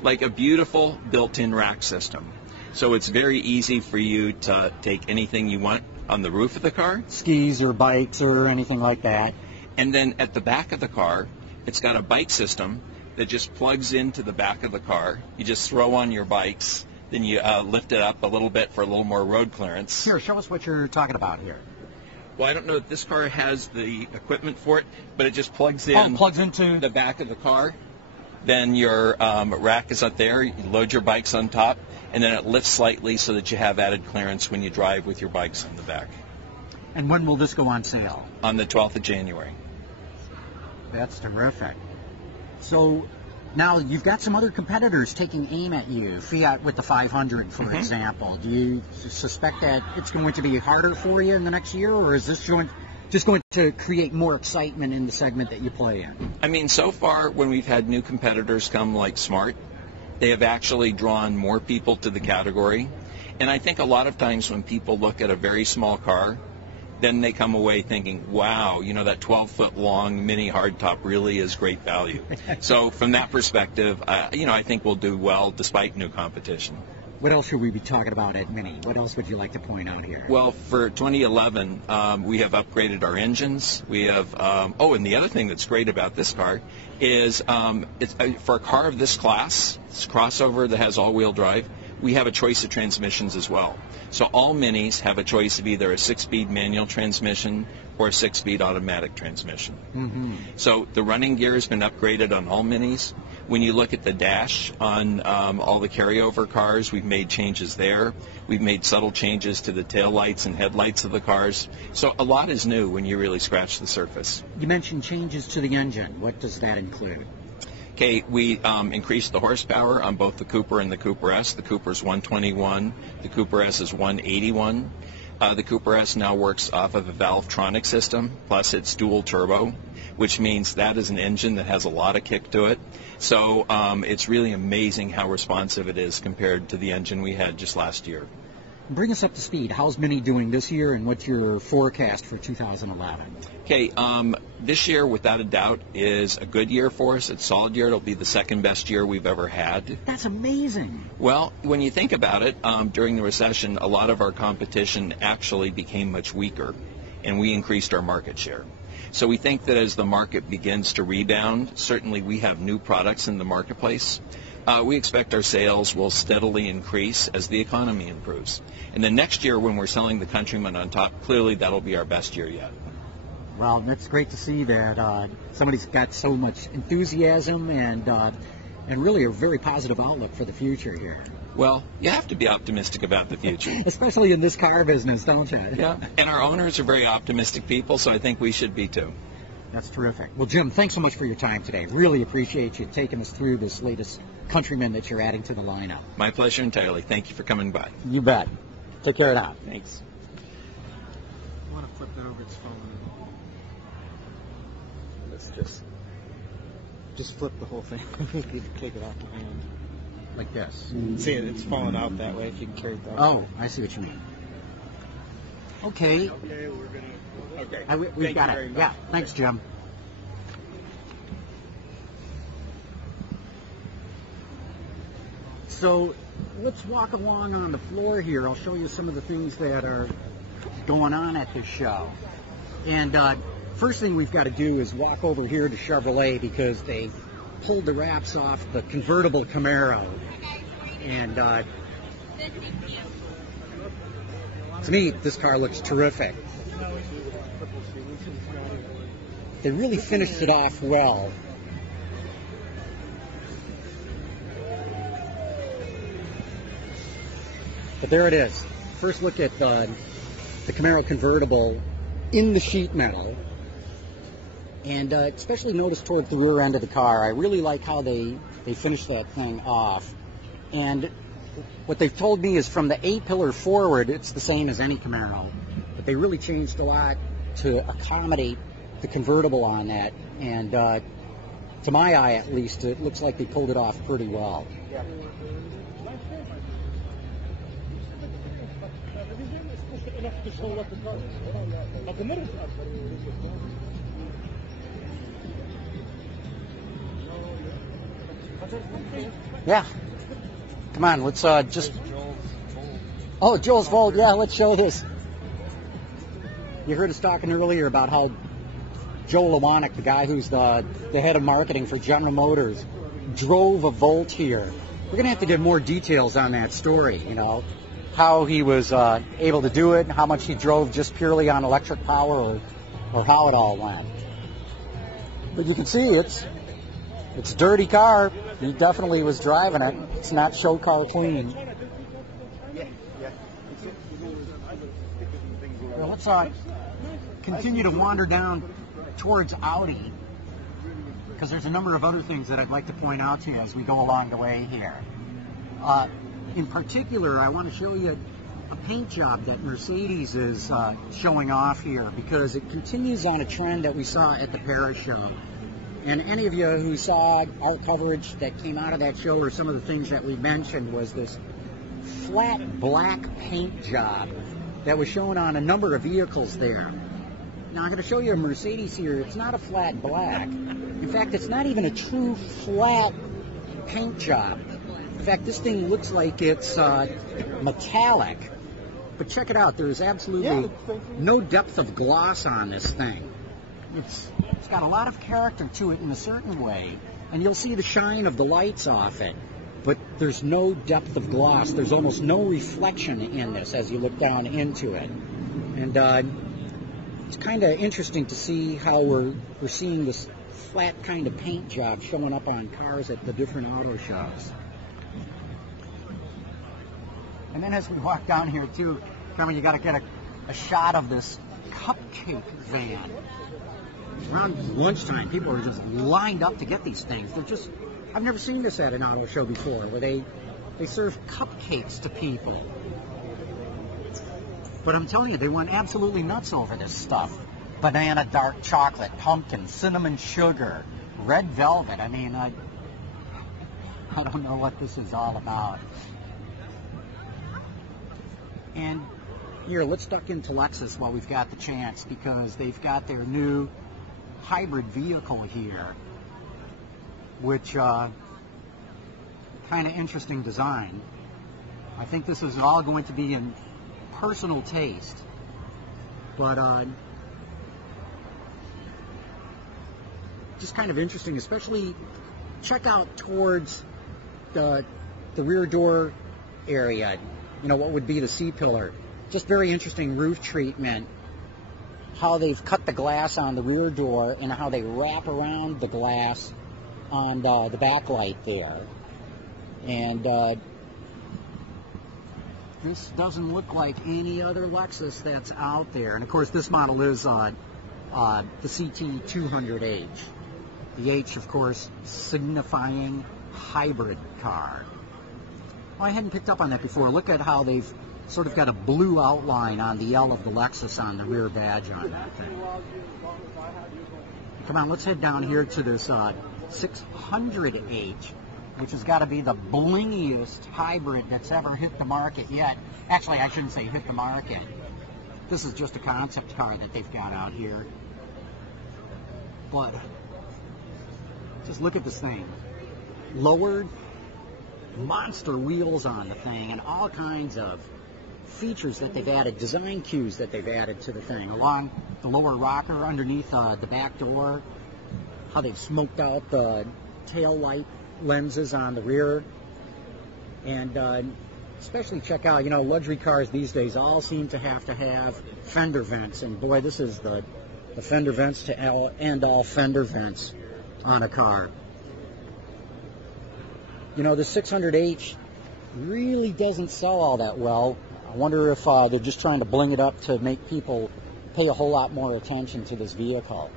like a beautiful built-in rack system. So it's very easy for you to take anything you want on the roof of the car. Skis or bikes or anything like that. And then at the back of the car, it's got a bike system that just plugs into the back of the car. You just throw on your bikes, then you lift it up a little bit for a little more road clearance. Here, show us what you're talking about here. Well, I don't know if this car has the equipment for it, but it just plugs in. Plugs into the back of the car. Then your rack is up there. You load your bikes on top, and then it lifts slightly so that you have added clearance when you drive with your bikes on the back. And when will this go on sale? On the 12th of January. That's terrific. So now you've got some other competitors taking aim at you. Fiat with the 500, for example. Do you suspect that it's going to be harder for you in the next year, or is this just going to create more excitement in the segment that you play in? I mean, so far when we've had new competitors come like Smart, they have actually drawn more people to the category. And I think a lot of times when people look at a very small car, then they come away thinking, wow, you know, that 12-foot long mini hardtop really is great value. So from that perspective, you know, I think we'll do well despite new competition. What else should we be talking about at Mini? What else would you like to point out here? Well, for 2011, we have upgraded our engines. We have, and the other thing that's great about this car is it's, for a car of this class, this crossover that has all-wheel drive, we have a choice of transmissions as well. So all Minis have a choice of either a 6-speed manual transmission or a 6-speed automatic transmission. So the running gear has been upgraded on all Minis. When you look at the dash on all the carryover cars, we've made changes there. We've made subtle changes to the taillights and headlights of the cars. So a lot is new when you really scratch the surface. You mentioned changes to the engine. What does that include? Okay, we increased the horsepower on both the Cooper and the Cooper S. The Cooper's 121. The Cooper S is 181. The Cooper S now works off of a Valvetronic system, plus it's dual turbo, which means that is an engine that has a lot of kick to it. So it's really amazing how responsive it is compared to the engine we had just last year. Bring us up to speed. How's Mini doing this year, and what's your forecast for 2011? Okay, this year, without a doubt, is a good year for us. It's a solid year. It'll be the second best year we've ever had. That's amazing. Well, when you think about it, during the recession, a lot of our competition actually became much weaker, and we increased our market share. So we think that as the market begins to rebound, certainly we have new products in the marketplace. We expect our sales will steadily increase as the economy improves. And then next year, when we're selling the Countryman on top, clearly that'll be our best year yet. Well, it's great to see that somebody's got so much enthusiasm and really a very positive outlook for the future here. Well, you have to be optimistic about the future. Especially in this car business, don't you? Yeah, and our owners are very optimistic people, so I think we should be too. That's terrific. Well, Jim, thanks so much for your time today. Really appreciate you taking us through this latest Countryman that you're adding to the lineup. My pleasure entirely. Thank you for coming by. You bet. Take care now. Thanks. I want to flip that over its phone. Let's just flip the whole thing. Take it off the hand. Like this. See, it's falling out that way if you can carry it that way. Oh, I see what you mean. Okay. Okay, we're going to... Okay. We've got it. Yeah, thanks, Jim. So let's walk along on the floor here. I'll show you some of the things that are going on at this show. And first thing we've got to do is walk over here to Chevrolet because they pulled the wraps off the convertible Camaro. And to me, this car looks terrific. They really finished it off well. But there it is. First look at the Camaro convertible in the sheet metal. And especially notice toward the rear end of the car, I really like how they finished that thing off. And what they've told me is from the A-pillar forward, it's the same as any Camaro. But they really changed a lot to accommodate the convertible on that. And to my eye, at least, it looks like they pulled it off pretty well. Yeah. Come on, let's just... Oh, Joel's Vault. Yeah, let's show this. You heard us talking earlier about how Joe Lewanick, the guy who's the head of marketing for General Motors, drove a Volt here. We're going to have to get more details on that story, how he was able to do it, and how much he drove just purely on electric power, or how it all went. But you can see it's a dirty car. He definitely was driving it. It's not show car clean. Well, let's continue to wander down towards Audi, because there's a number of other things that I'd like to point out to you as we go along the way here. In particular, I want to show you a paint job that Mercedes is showing off here, because it continues on a trend that we saw at the Paris show. And any of you who saw our coverage that came out of that show, or some of the things that we mentioned, was this flat black paint job that was shown on a number of vehicles there. Now I'm going to show you a Mercedes here. It's not a flat black. In fact, it's not even a true flat paint job. In fact, this thing looks like it's metallic. But check it out. There's absolutely no depth of gloss on this thing. It's got a lot of character to it in a certain way, and you'll see the shine of the lights off it. But there's no depth of gloss. There's almost no reflection in this as you look down into it. And it's kind of interesting to see how we're seeing this flat kind of paint job showing up on cars at the different auto shows. And then as we walk down here too, Cameron, you got to get a shot of this cupcake van. Around lunchtime, people are just lined up to get these things. I've never seen this at an auto show before, where they serve cupcakes to people. But I'm telling you, they went absolutely nuts over this stuff. Banana, dark chocolate, pumpkin, cinnamon sugar, red velvet. I mean, I don't know what this is all about. And here, let's duck into Lexus while we've got the chance, because they've got their new hybrid vehicle here, which kind of interesting design. I think this is all going to be in personal taste, but just kind of interesting, especially check out towards the rear door area, what would be the C-pillar. Just very interesting roof treatment, how they've cut the glass on the rear door and how they wrap around the glass on the backlight there. And this doesn't look like any other Lexus that's out there. And of course, this model is the CT200H. The H, of course, signifying hybrid car. Well, I hadn't picked up on that before. Look at how they've sort of got a blue outline on the L of the Lexus on the rear badge on that thing. Come on, let's head down here to this 600H, which has got to be the blingiest hybrid that's ever hit the market yet. Actually, I shouldn't say hit the market. This is just a concept car that they've got out here. But just look at this thing. Lowered monster wheels on the thing, and all kinds of features that they've added, design cues that they've added to the thing, along the lower rocker underneath the back door, how they've smoked out the tail light lenses on the rear, and especially check out, luxury cars these days all seem to have fender vents, and boy, this is the fender vents to end all fender vents on a car. The 600H really doesn't sell all that well. I wonder if they're just trying to bling it up to make people pay a whole lot more attention to this vehicle.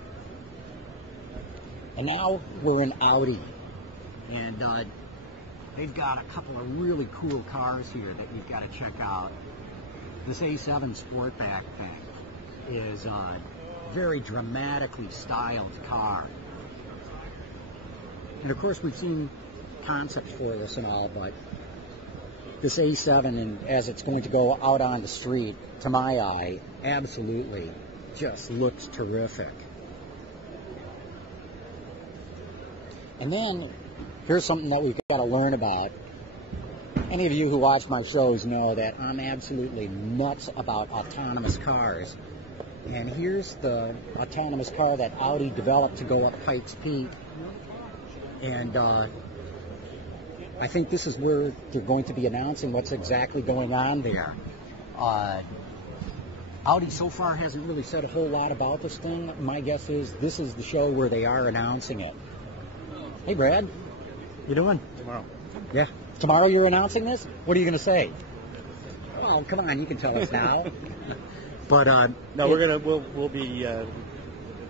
And now we're in Audi. And they've got a couple of really cool cars here that you've got to check out. This A7 Sportback thing is a very dramatically styled car. And of course, we've seen concepts for this and all, but this A7, and as it's going to go out on the street, to my eye, absolutely just looks terrific. And then here's something that we've got to learn about. Any of you who watch my shows know that I'm absolutely nuts about autonomous cars. And here's the autonomous car that Audi developed to go up Pikes Peak. And I think this is where they're going to be announcing what's exactly going on there. Audi so far hasn't really said a whole lot about this thing. My guess is this is the show where they are announcing it. Hey, Brad. You doing? Tomorrow. Yeah. Tomorrow you're announcing this? What are you going to say? Well, come on, you can tell us now. But no, we'll be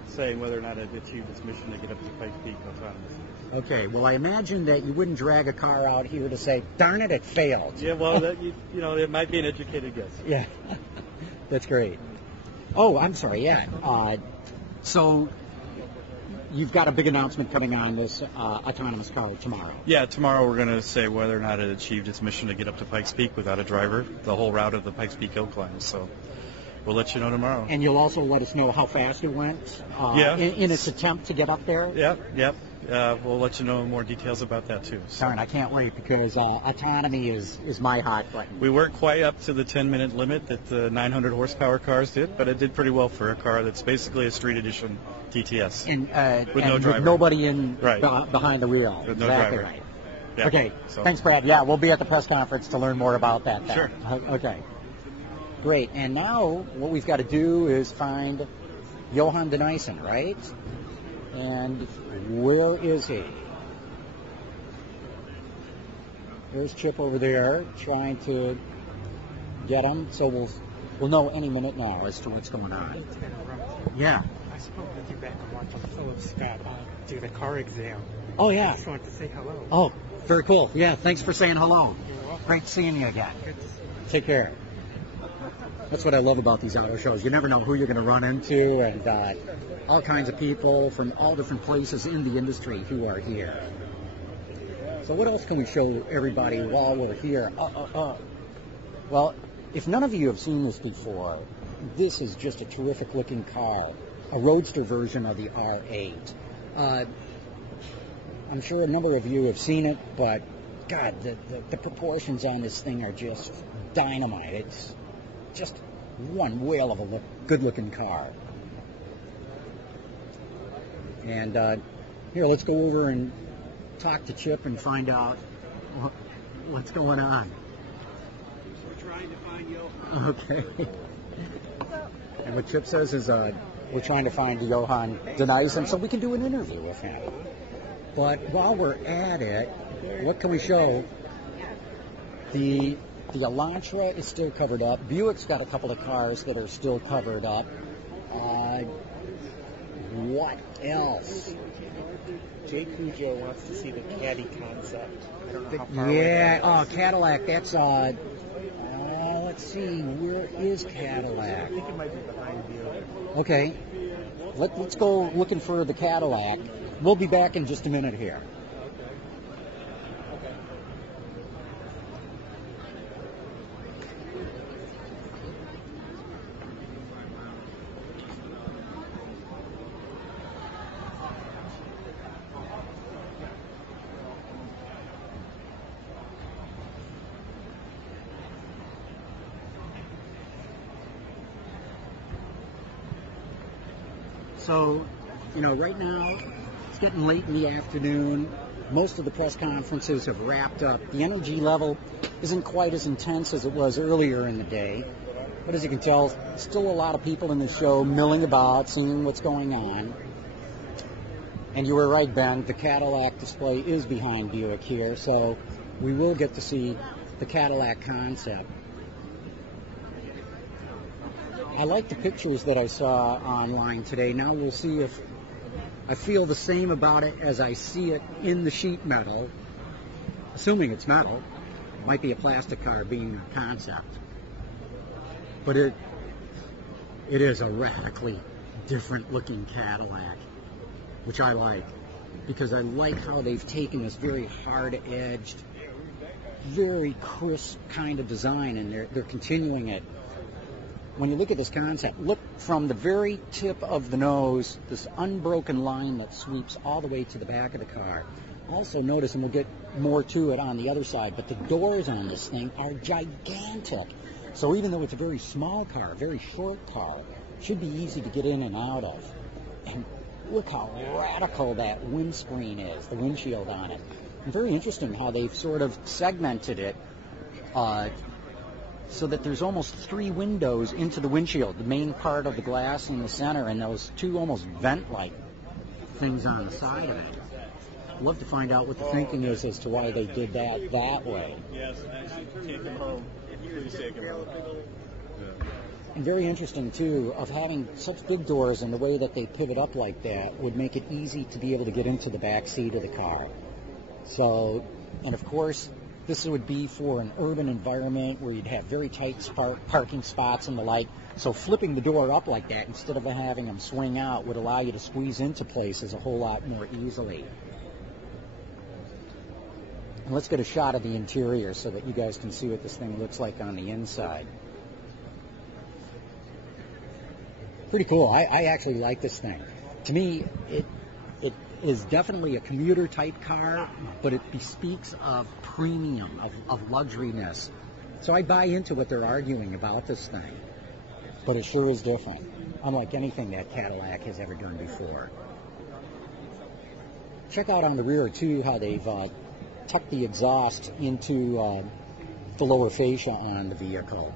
saying whether or not it achieved its mission to get up to Pikes Peak autonomous. Okay. Well, I imagine that you wouldn't drag a car out here to say, "Darn it, it failed." Yeah. Well, it might be an educated guess. Yeah. That's great. Oh, I'm sorry. Yeah. So you've got a big announcement coming on this autonomous car tomorrow. Yeah, tomorrow we're going to say whether or not it achieved its mission to get up to Pikes Peak without a driver, the whole route of the Pikes Peak hill climb. So we'll let you know tomorrow. And you'll also let us know how fast it went in its attempt to get up there? Yep. We'll let you know more details about that, too. So. Darn, I can't wait because autonomy is my hot button. We weren't quite up to the 10-minute limit that the 900 horsepower cars did, but it did pretty well for a car that's basically a street edition GTS. With no driver. With nobody in right. Behind the wheel. With no exactly driver. Right. Yeah. Okay, so. Thanks, Brad. Yeah, we'll be at the press conference to learn more about that then. Sure. Okay. Great. And now what we've got to do is find Johan Denissen, right? And where is he? There's Chip over there trying to get him. So we'll know any minute now as to what's going on. Yeah. I spoke with you back a month on Phillips Scott do the car exam. Oh, yeah. I just wanted to say hello. Oh, very cool. Yeah, thanks for saying hello. You're welcome. Great seeing you again. Good to see you. Take care. That's what I love about these auto shows. You never know who you're going to run into, and all kinds of people from all different places in the industry who are here. So what else can we show everybody while we're here? Well, if none of you have seen this before, this is just a terrific looking car, a roadster version of the R8. I'm sure a number of you have seen it, but God, the proportions on this thing are just dynamite. It's just one whale of a good-looking car. And here, let's go over and talk to Chip and find out what's going on. We're trying to find Johan. Okay. And what Chip says is we're trying to find Johan Denissen so we can do an interview with him. But while we're at it, what can we show? The Elantra is still covered up. Buick's got a couple of cars that are still covered up. What else? Jay Cujo wants to see the Caddy concept. I don't know how far away Cadillac. That's let's see, where is Cadillac? I think it might be behind Buick. Okay, let's go looking for the Cadillac. We'll be back in just a minute here. So, right now, it's getting late in the afternoon. Most of the press conferences have wrapped up. The energy level isn't quite as intense as it was earlier in the day. But as you can tell, still a lot of people in the show milling about, seeing what's going on. And you were right, Ben, the Cadillac display is behind Buick here, so we will get to see the Cadillac concept. I like the pictures that I saw online today. Now we'll see if I feel the same about it as I see it in the sheet metal. Assuming it's metal. It might be a plastic car being a concept. But it is a radically different looking Cadillac, which I like, because I like how they've taken this very hard-edged, very crisp kind of design, and they're continuing it. When you look at this concept, look from the very tip of the nose, this unbroken line that sweeps all the way to the back of the car. Also notice, and we'll get more to it on the other side, but the doors on this thing are gigantic. So even though it's a very small car, a very short car, it should be easy to get in and out of. And look how radical that windscreen is, the windshield on it. And very interesting how they've sort of segmented it so that there's almost 3 windows into the windshield, the main part of the glass in the center and those 2 almost vent-like things on the side of it. I'd love to find out what the thinking is as to why they did that way. Yes, take them home. Please take them home. And very interesting, too, of having such big doors and the way that they pivot up like that would make it easy to be able to get into the back seat of the car. So, and of course, this would be for an urban environment where you'd have very tight parking spots and the like. So flipping the door up like that instead of having them swing out would allow you to squeeze into places a whole lot more easily. And let's get a shot of the interior so that you guys can see what this thing looks like on the inside. Pretty cool. I actually like this thing. To me, it is definitely a commuter type car, but it bespeaks of premium, of luxuriness. So I buy into what they're arguing about this thing. But it sure is different, unlike anything that Cadillac has ever done before. Check out on the rear, too, how they've tucked the exhaust into the lower fascia on the vehicle.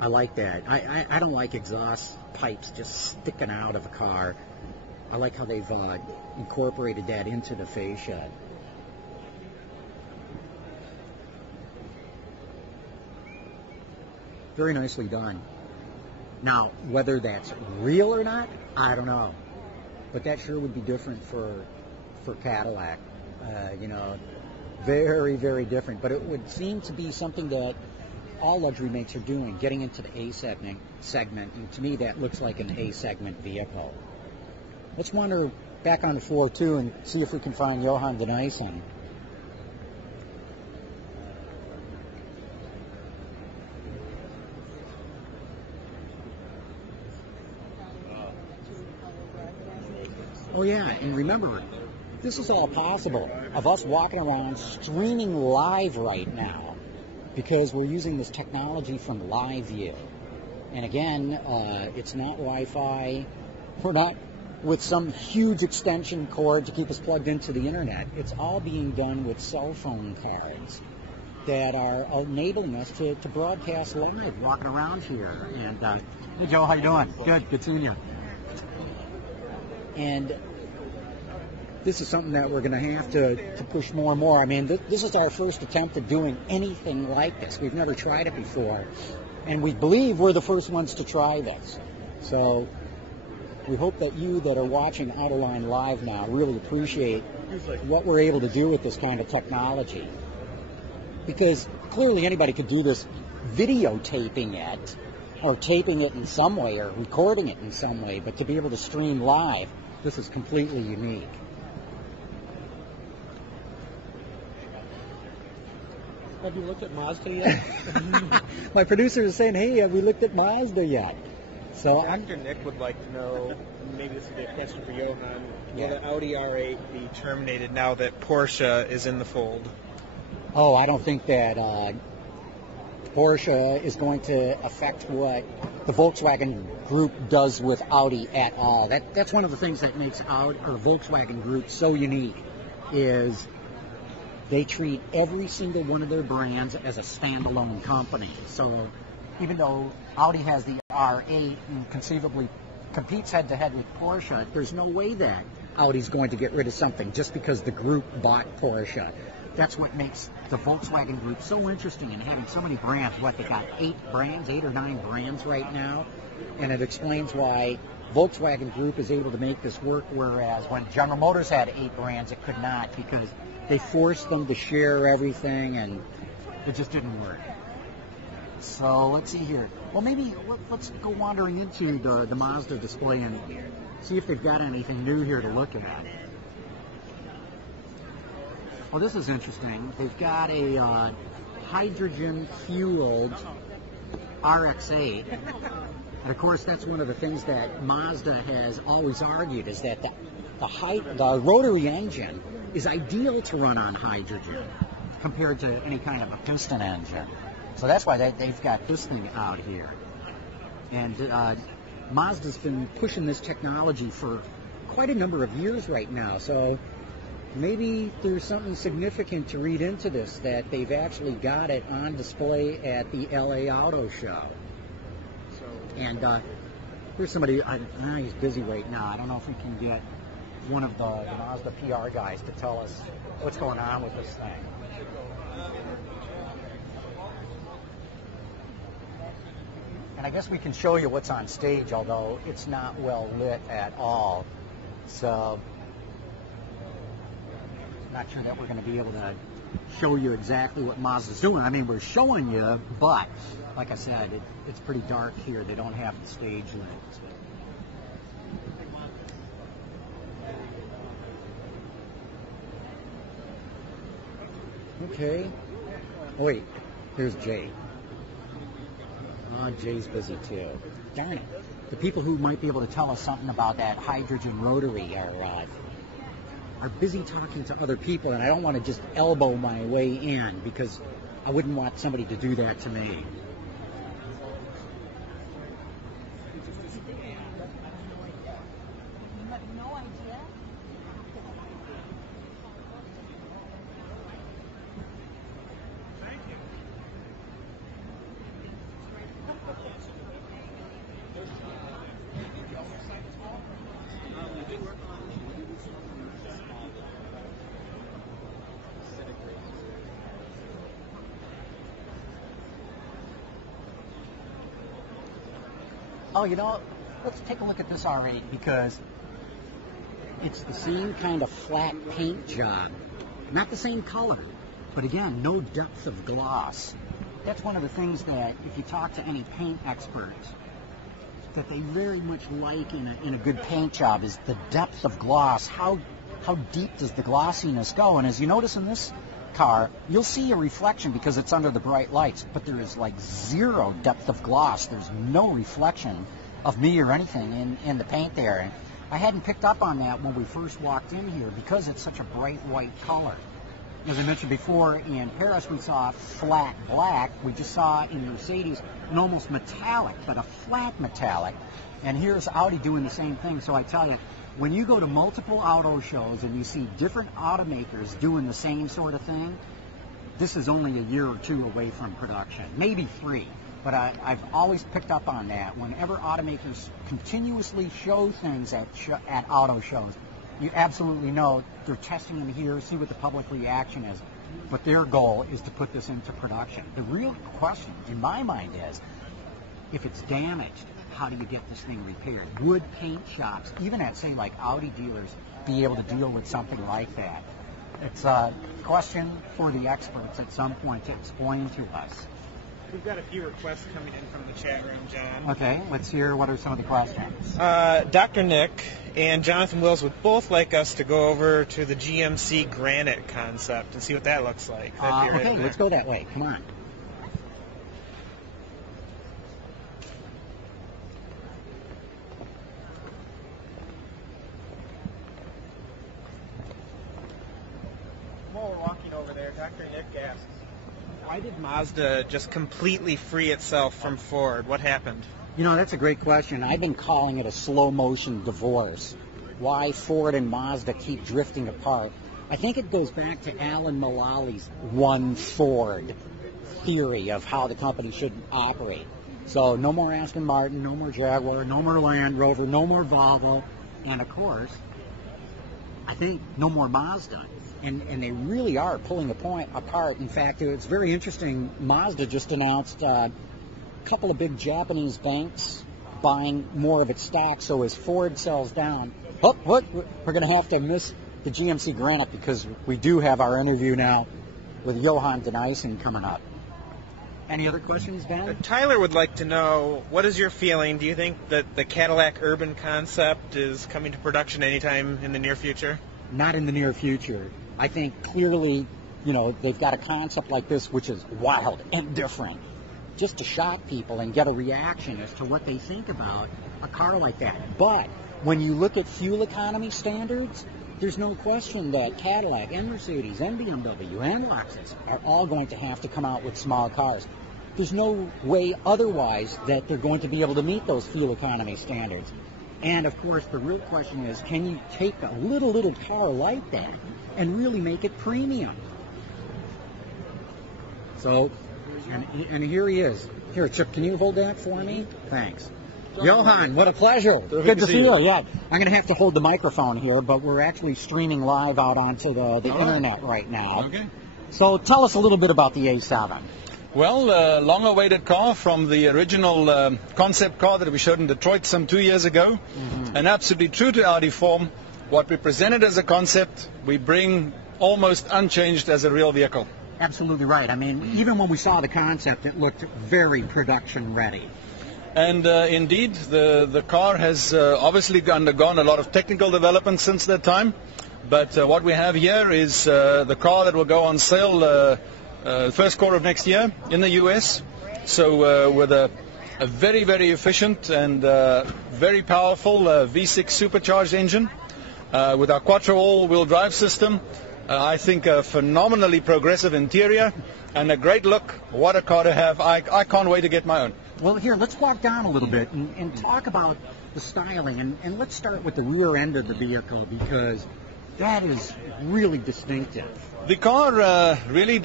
I like that. I don't like exhaust pipes just sticking out of a car. I like how they've incorporated that into the fascia. Very nicely done. Now, whether that's real or not, I don't know. But that sure would be different for Cadillac. Very, very different. But it would seem to be something that all luxury makes are doing, getting into the A segment, and to me that looks like an A segment vehicle. Let's wander back on the floor too and see if we can find Johan de Nijssen. Oh yeah, and remember, this is all possible of us walking around streaming live right now, because we're using this technology from LiveU. And again, it's not Wi-Fi. We're not with some huge extension cord to keep us plugged into the internet. It's all being done with cell phone cards that are enabling us to broadcast live, walking around here. And hey Joe, how you doing? Good seeing you. And this is something that we're going to have to push more and more. I mean, this is our first attempt at doing anything like this. We've never tried it before, and we believe we're the first ones to try this. So we hope that you that are watching Autoline Live now really appreciate what we're able to do with this kind of technology. Because clearly anybody could do this videotaping it, or taping it in some way, or recording it in some way, but to be able to stream live, this is completely unique. Have you looked at Mazda yet? My producer is saying, hey, have we looked at Mazda yet? So Dr. Nick would like to know, maybe this would be a question for Johan, will the Audi R8 be terminated now that Porsche is in the fold? Oh, I don't think that Porsche is going to affect what the Volkswagen Group does with Audi at all. That's one of the things that makes Audi, or the Volkswagen Group so unique, is they treat every single one of their brands as a standalone company. So even though Audi has the R8 and conceivably competes head-to-head with Porsche, there's no way that Audi's going to get rid of something just because the group bought Porsche. That's what makes the Volkswagen Group so interesting in having so many brands. They got 8 or 9 brands right now, and it explains why Volkswagen Group is able to make this work, whereas when General Motors had 8 brands, it could not, because they forced them to share everything, and it just didn't work. So let's see here. Well, maybe let's go wandering into the Mazda display and see if they've got anything new here to look at. Well, this is interesting. They've got a hydrogen-fueled RX-8. And, of course, that's one of the things that Mazda has always argued, is that the rotary engine is ideal to run on hydrogen compared to any kind of a piston engine. So that's why they've got this thing out here. And Mazda's been pushing this technology for quite a number of years right now. So maybe there's something significant to read into this, that they've actually got it on display at the LA Auto Show. And here's somebody, he's busy right now. I don't know if we can get one of the Mazda PR guys to tell us what's going on with this thing. And I guess we can show you what's on stage, although it's not well lit at all. So I'm not sure that we're going to be able to show you exactly what Mazda's doing. I mean, we're showing you, but like I said, it's pretty dark here. They don't have the stage lit. Okay. Oh, wait, here's Jay. Jay's busy too. Darn it. The people who might be able to tell us something about that hydrogen rotary are busy talking to other people, and I don't want to just elbow my way in because I wouldn't want somebody to do that to me. Oh, you know, let's take a look at this R8 because it's the same kind of flat paint job. Not the same color, but again, no depth of gloss. That's one of the things that, if you talk to any paint experts, that they very much like in a good paint job is the depth of gloss. How deep does the glossiness go? And as you notice in this car, you'll see a reflection because it's under the bright lights, but there is like zero depth of gloss. There's no reflection of me or anything in the paint there. And I hadn't picked up on that when we first walked in here because it's such a bright white color. As I mentioned before, in Paris we saw flat black. We just saw in Mercedes an almost metallic, but a flat metallic. And here's Audi doing the same thing. So I tell you, when you go to multiple auto shows and you see different automakers doing the same sort of thing, this is only a year or two away from production, maybe 3. But I've always picked up on that. Whenever automakers continuously show things at auto shows, you absolutely know they're testing them here, see what the public reaction is. But their goal is to put this into production. The real question in my mind is, if it's damaged, how do you get this thing repaired? Would paint shops, even at, say, like Audi dealers, be able to deal with something like that? It's a question for the experts at some point to explain to us. We've got a few requests coming in from the chat room, John. Okay, let's hear what are some of the questions. Dr. Nick and Jonathan Wills would both like us to go over to the GMC Granite concept and see what that looks like. Okay, let's go that way. Come on. While we're walking over there, Dr. Nick asks, why did Mazda just completely free itself from Ford? What happened? You know, that's a great question. I've been calling it a slow-motion divorce. Why Ford and Mazda keep drifting apart. I think it goes back to Alan Mullally's one Ford theory of how the company should operate. So no more Aston Martin, no more Jaguar, no more Land Rover, no more Volvo, and of course, I think no more Mazda. And they really are pulling the point apart. In fact, it's very interesting. Mazda just announced a couple of big Japanese banks buying more of its stock. So as Ford sells down, we're going to have to miss the GMC Granite because we do have our interview now with Johan Denissen coming up. Any other questions, Ben? Tyler would like to know, what is your feeling? Do you think that the Cadillac Urban concept is coming to production anytime in the near future? Not in the near future. I think clearly, they've got a concept like this which is wild and different, just to shock people and get a reaction as to what they think about a car like that. But when you look at fuel economy standards, there's no question that Cadillac and Mercedes and BMW and Lexus are all going to have to come out with small cars. There's no way otherwise that they're going to be able to meet those fuel economy standards. And, of course, the real question is, can you take a little car like that and really make it premium? So, and here he is. Here, Chip, can you hold that for me? Thanks. Johan, what a pleasure. Good to see you. Yeah, I'm going to have to hold the microphone here, but we're actually streaming live out onto the internet right now. Okay. So tell us a little bit about the A7. Well, long-awaited car from the original concept car that we showed in Detroit some 2 years ago. And absolutely true to Audi form, what we presented as a concept, we bring almost unchanged as a real vehicle. Absolutely right. I mean, even when we saw the concept, it looked very production ready. And indeed, the car has obviously undergone a lot of technical development since that time. But what we have here is the car that will go on sale first quarter of next year in the US. So with a very, very efficient and very powerful V6 supercharged engine with our Quattro all-wheel drive system. I think a phenomenally progressive interior and a great look. What a car to have. I can't wait to get my own. Well, here, let's walk down a little bit and talk about the styling. And let's start with the rear end of the vehicle, because that is really distinctive. The car really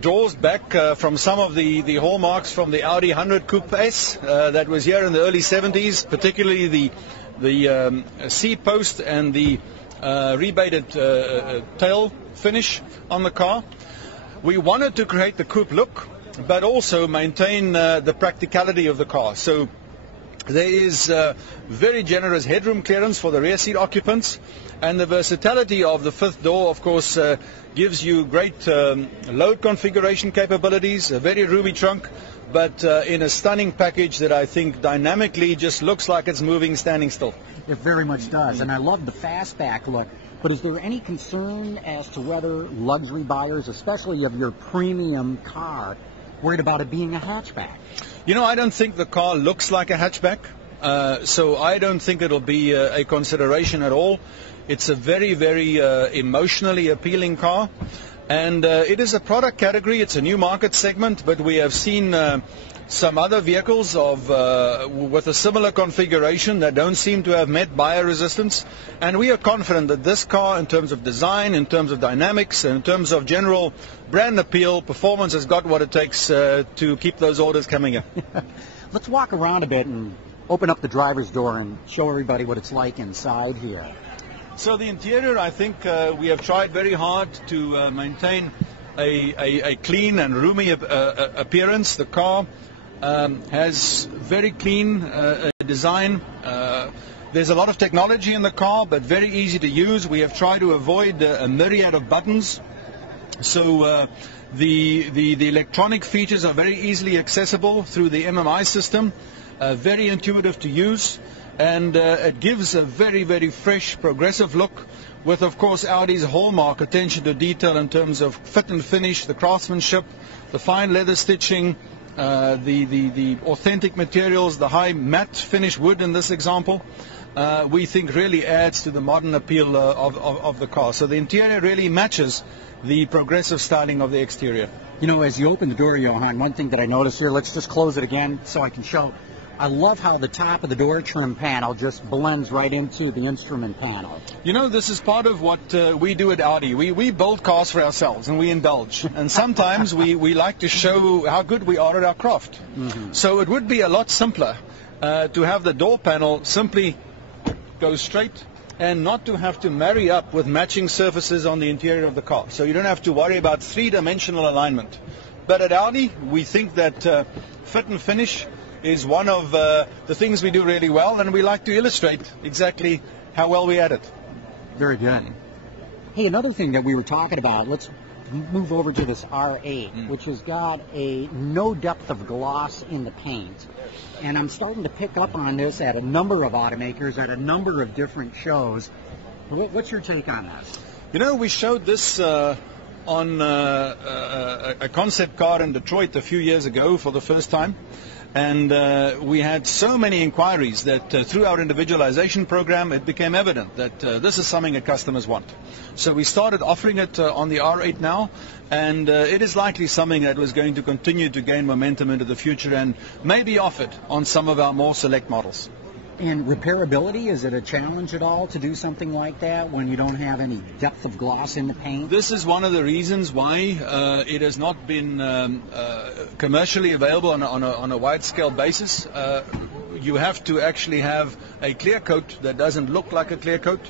draws back from some of the hallmarks from the Audi 100 Coupe S that was here in the early 70s, particularly the seat post and the rebated tail finish on the car. We wanted to create the coupe look, but also maintain the practicality of the car. So there is very generous headroom clearance for the rear seat occupants, and the versatility of the fifth door, of course, gives you great load configuration capabilities, a very roomy trunk, but in a stunning package that I think dynamically just looks like it's moving standing still. It very much does, and I love the fastback look. But is there any concern as to whether luxury buyers, especially of your premium car, worried about it being a hatchback? You know, I don't think the car looks like a hatchback, so I don't think it'll be a consideration at all. It's a very, very emotionally appealing car, and it is a product category. It's a new market segment, but we have seen some other vehicles with a similar configuration that don't seem to have met buyer resistance, and we are confident that this car, in terms of design, in terms of dynamics, and in terms of general brand appeal, performance, has got what it takes to keep those orders coming in. Let's walk around a bit and open up the driver's door and show everybody what it's like inside here. So the interior, I think we have tried very hard to maintain a clean and roomy appearance. The car has very clean design. There's a lot of technology in the car, but very easy to use. We have tried to avoid a myriad of buttons. So the electronic features are very easily accessible through the MMI system, very intuitive to use, and it gives a very, very fresh, progressive look with, of course, Audi's hallmark attention to detail in terms of fit and finish, the craftsmanship, the fine leather stitching, the authentic materials, the high matte finish wood in this example. We think really adds to the modern appeal of the car. So the interior really matches the progressive styling of the exterior. You know, as you open the door, Johan, one thing that I noticed here, let's just close it again so I can show. I love how the top of the door trim panel just blends right into the instrument panel. You know, this is part of what we do at Audi. We build cars for ourselves and we indulge. And sometimes we like to show how good we are at our craft. Mm-hmm. So it would be a lot simpler to have the door panel simply go straight and not to have to marry up with matching surfaces on the interior of the car. So you don't have to worry about three-dimensional alignment. But at Audi, we think that fit and finish is one of the things we do really well, and we like to illustrate exactly how well we at it. Very good. Hey, another thing that we were talking about, let's move over to this R8, which has got a no depth of gloss in the paint. And I'm starting to pick up on this at a number of automakers, at a number of different shows. What's your take on this? You know, we showed this on a concept car in Detroit a few years ago for the first time. And we had so many inquiries that through our individualization program, it became evident that this is something that customers want. So we started offering it on the R8 now, and it is likely something that was going to continue to gain momentum into the future and may be offered on some of our more select models. And repairability, is it a challenge at all to do something like that when you don't have any depth of gloss in the paint? This is one of the reasons why it has not been commercially available on a wide-scale basis. You have to actually have a clear coat that doesn't look like a clear coat.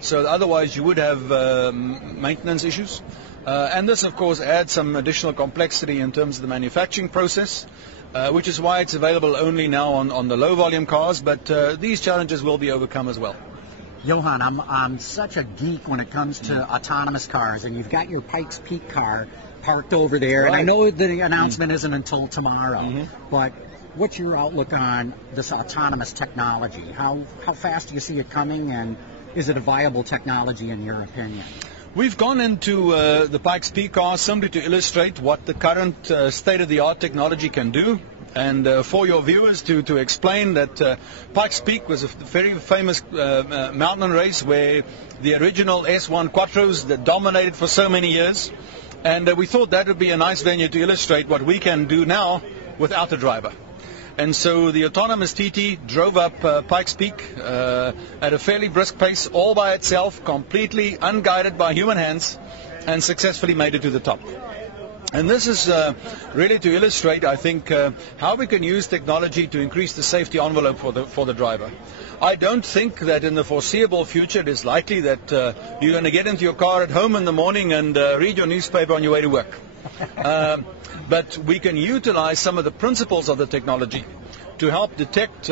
So otherwise you would have maintenance issues. And this, of course, adds some additional complexity in terms of the manufacturing process, which is why it's available only now on the low-volume cars. But these challenges will be overcome as well. Johan, I'm such a geek when it comes to autonomous cars, and you've got your Pikes Peak car parked over there. Right. And I know the announcement isn't until tomorrow, but what's your outlook on this autonomous technology? How fast do you see it coming, and is it a viable technology in your opinion? We've gone into the Pikes Peak car simply to illustrate what the current state-of-the-art technology can do. And for your viewers to explain that Pikes Peak was a very famous mountain race where the original S1 Quattros that dominated for so many years. And we thought that would be a nice venue to illustrate what we can do now without a driver. And so the autonomous TT drove up Pikes Peak at a fairly brisk pace, all by itself, completely unguided by human hands, and successfully made it to the top. And this is really to illustrate, I think, how we can use technology to increase the safety envelope for the driver. I don't think that in the foreseeable future it is likely that you're going to get into your car at home in the morning and read your newspaper on your way to work. But we can utilize some of the principles of the technology to help detect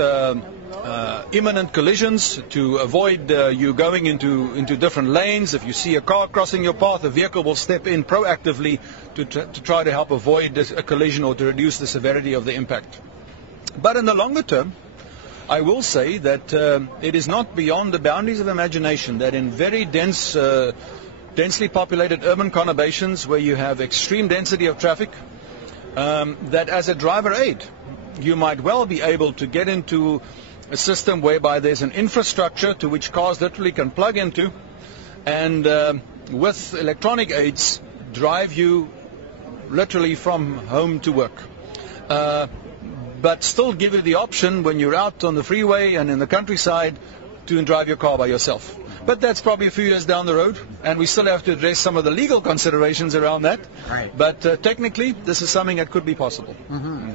imminent collisions, to avoid you going into different lanes. If you see a car crossing your path, the vehicle will step in proactively to try to help avoid a collision or to reduce the severity of the impact. But in the longer term, I will say that it is not beyond the boundaries of imagination that in very densely populated urban conurbations where you have extreme density of traffic, that as a driver aid, you might well be able to get into a system whereby there's an infrastructure to which cars literally can plug into, and with electronic aids drive you literally from home to work. But still give you the option when you're out on the freeway and in the countryside to drive your car by yourself. But that's probably a few years down the road, and we still have to address some of the legal considerations around that. Right. But technically, this is something that could be possible. Mm-hmm.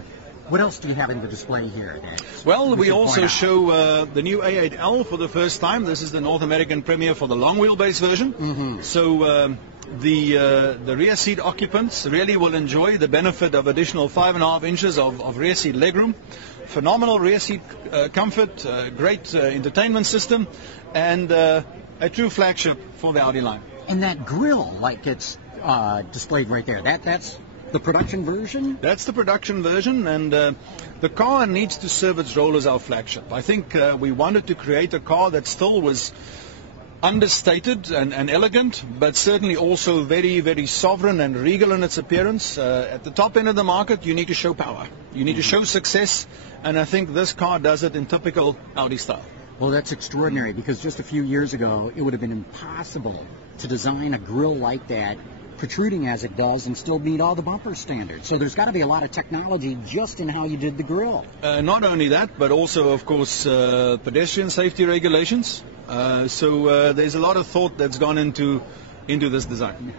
What else do you have in the display here? Well, we also show the new A8L for the first time. This is the North American premiere for the long wheelbase version. Mm-hmm. So the rear seat occupants really will enjoy the benefit of additional 5.5 inches of rear seat legroom. Phenomenal rear seat comfort, great entertainment system, and a true flagship for the Audi line. And that grille, like it's displayed right there, that's the production version? That's the production version, and the car needs to serve its role as our flagship. I think we wanted to create a car that still was understated and elegant, but certainly also very, very sovereign and regal in its appearance. At the top end of the market, you need to show power. You need to show success, and I think this car does it in typical Audi style. Well, that's extraordinary, because just a few years ago, it would have been impossible to design a grille like that, protruding as it does, and still meet all the bumper standards. So there's got to be a lot of technology just in how you did the grille. Not only that, but also, of course, pedestrian safety regulations. So there's a lot of thought that's gone into this design.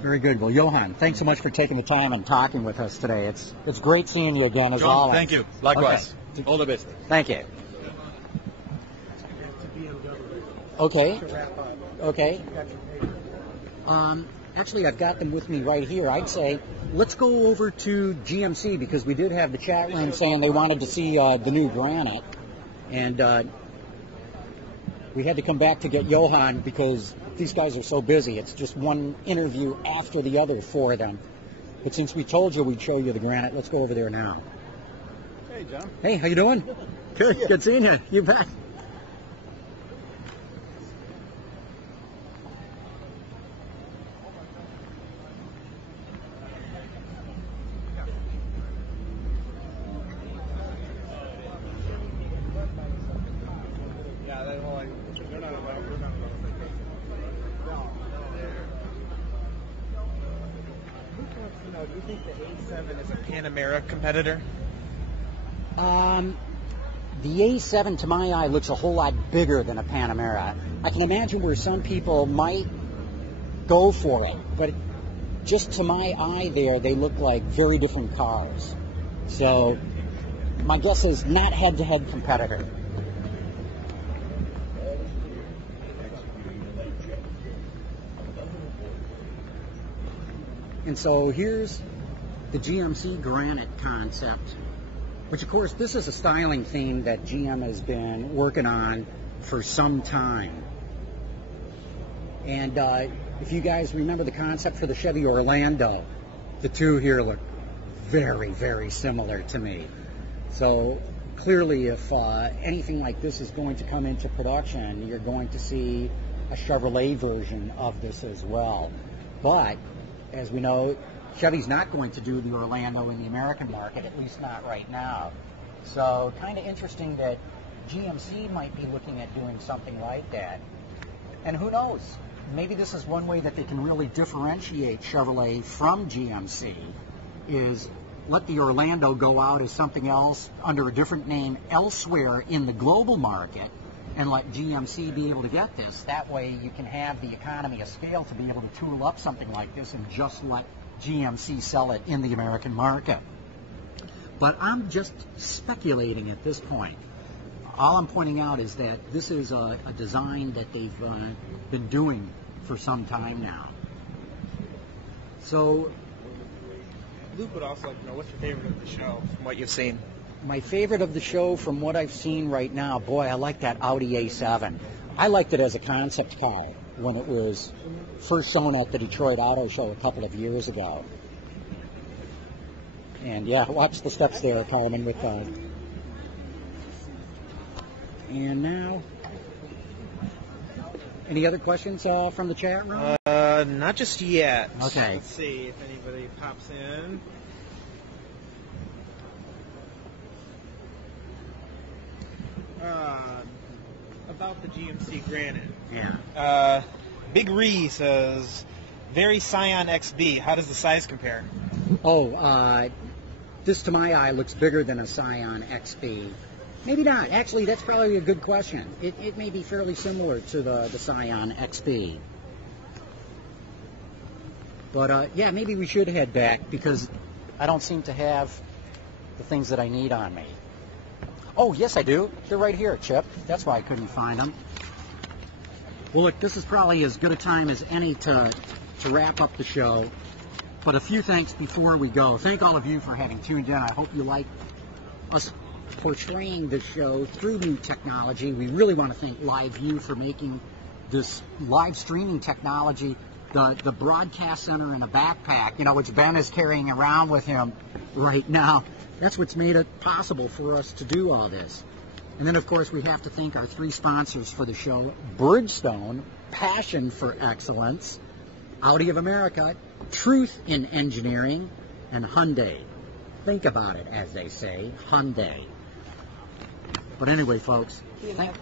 Very good. Well, Johan, thanks so much for taking the time and talking with us today. It's great seeing you again, as always. Thank you. Likewise. Okay. All the best. Thank you. Okay. Okay. Actually, I've got them with me right here. I'd say let's go over to GMC, because we did have the chat room saying they wanted to see the new Granite. And we had to come back to get Johan because these guys are so busy. It's just one interview after the other for them. But since we told you we'd show you the Granite, let's go over there now. Hey, John. Hey, how you doing? Good. Good seeing you. You bet. Do you think the A7 is a Panamera competitor? The A7, to my eye, looks a whole lot bigger than a Panamera. I can imagine where some people might go for it, but just to my eye there, they look like very different cars. So my guess is not head-to-head competitor. And so here's the GMC Granite concept, which of course this is a styling theme that GM has been working on for some time. And if you guys remember the concept for the Chevy Orlando, the two here look very, very similar to me. So clearly if anything like this is going to come into production, you're going to see a Chevrolet version of this as well. But as we know, Chevy's not going to do the Orlando in the American market, at least not right now. So kind of interesting that GMC might be looking at doing something like that. And who knows? Maybe this is one way that they can really differentiate Chevrolet from GMC, is let the Orlando go out as something else under a different name elsewhere in the global market, and let GMC be able to get this. That way you can have the economy of scale to be able to tool up something like this and just let GMC sell it in the American market. But I'm just speculating at this point. All I'm pointing out is that this is a design that they've been doing for some time now. So Luke would also like to know, what's your favorite of the show from what you've seen? My favorite of the show from what I've seen right now, boy, I like that Audi A7. I liked it as a concept car when it was first shown at the Detroit Auto Show a couple of years ago. And yeah, watch the steps there, Carmen, with and now, any other questions from the chat room? Not just yet. Okay. Let's see if anybody pops in. About the GMC Granite. Yeah. Big Ree says, very Scion XB. How does the size compare? Oh, this to my eye looks bigger than a Scion XB. Maybe not. Actually, that's probably a good question. It may be fairly similar to the Scion XB. But yeah, maybe we should head back because I don't seem to have the things that I need on me. Oh, yes, I do. They're right here, Chip. That's why I couldn't find them. Well, look, this is probably as good a time as any to wrap up the show. But a few thanks before we go. Thank all of you for having tuned in. I hope you like us portraying the show through new technology. We really want to thank LiveU for making this live streaming technology the broadcast center in a backpack, which Ben is carrying around with him right now. That's what's made it possible for us to do all this. And then, of course, we have to thank our three sponsors for the show: Bridgestone, passion for excellence; Audi of America, truth in engineering; and Hyundai. Think about it, as they say, Hyundai. But anyway, folks. BMW.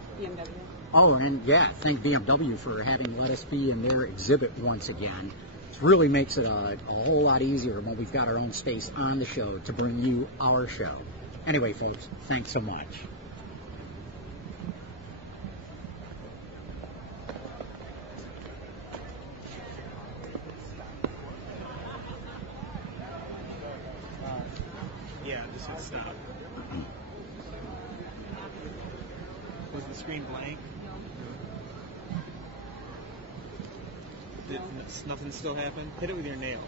Oh, and yeah, thank BMW for having let us be in their exhibit once again. It really makes it a whole lot easier when we've got our own space on the show to bring you our show. Anyway, folks, thanks so much. Yeah, just hit stop. Was the screen blank? Did nothing still happen? Hit it with your nail.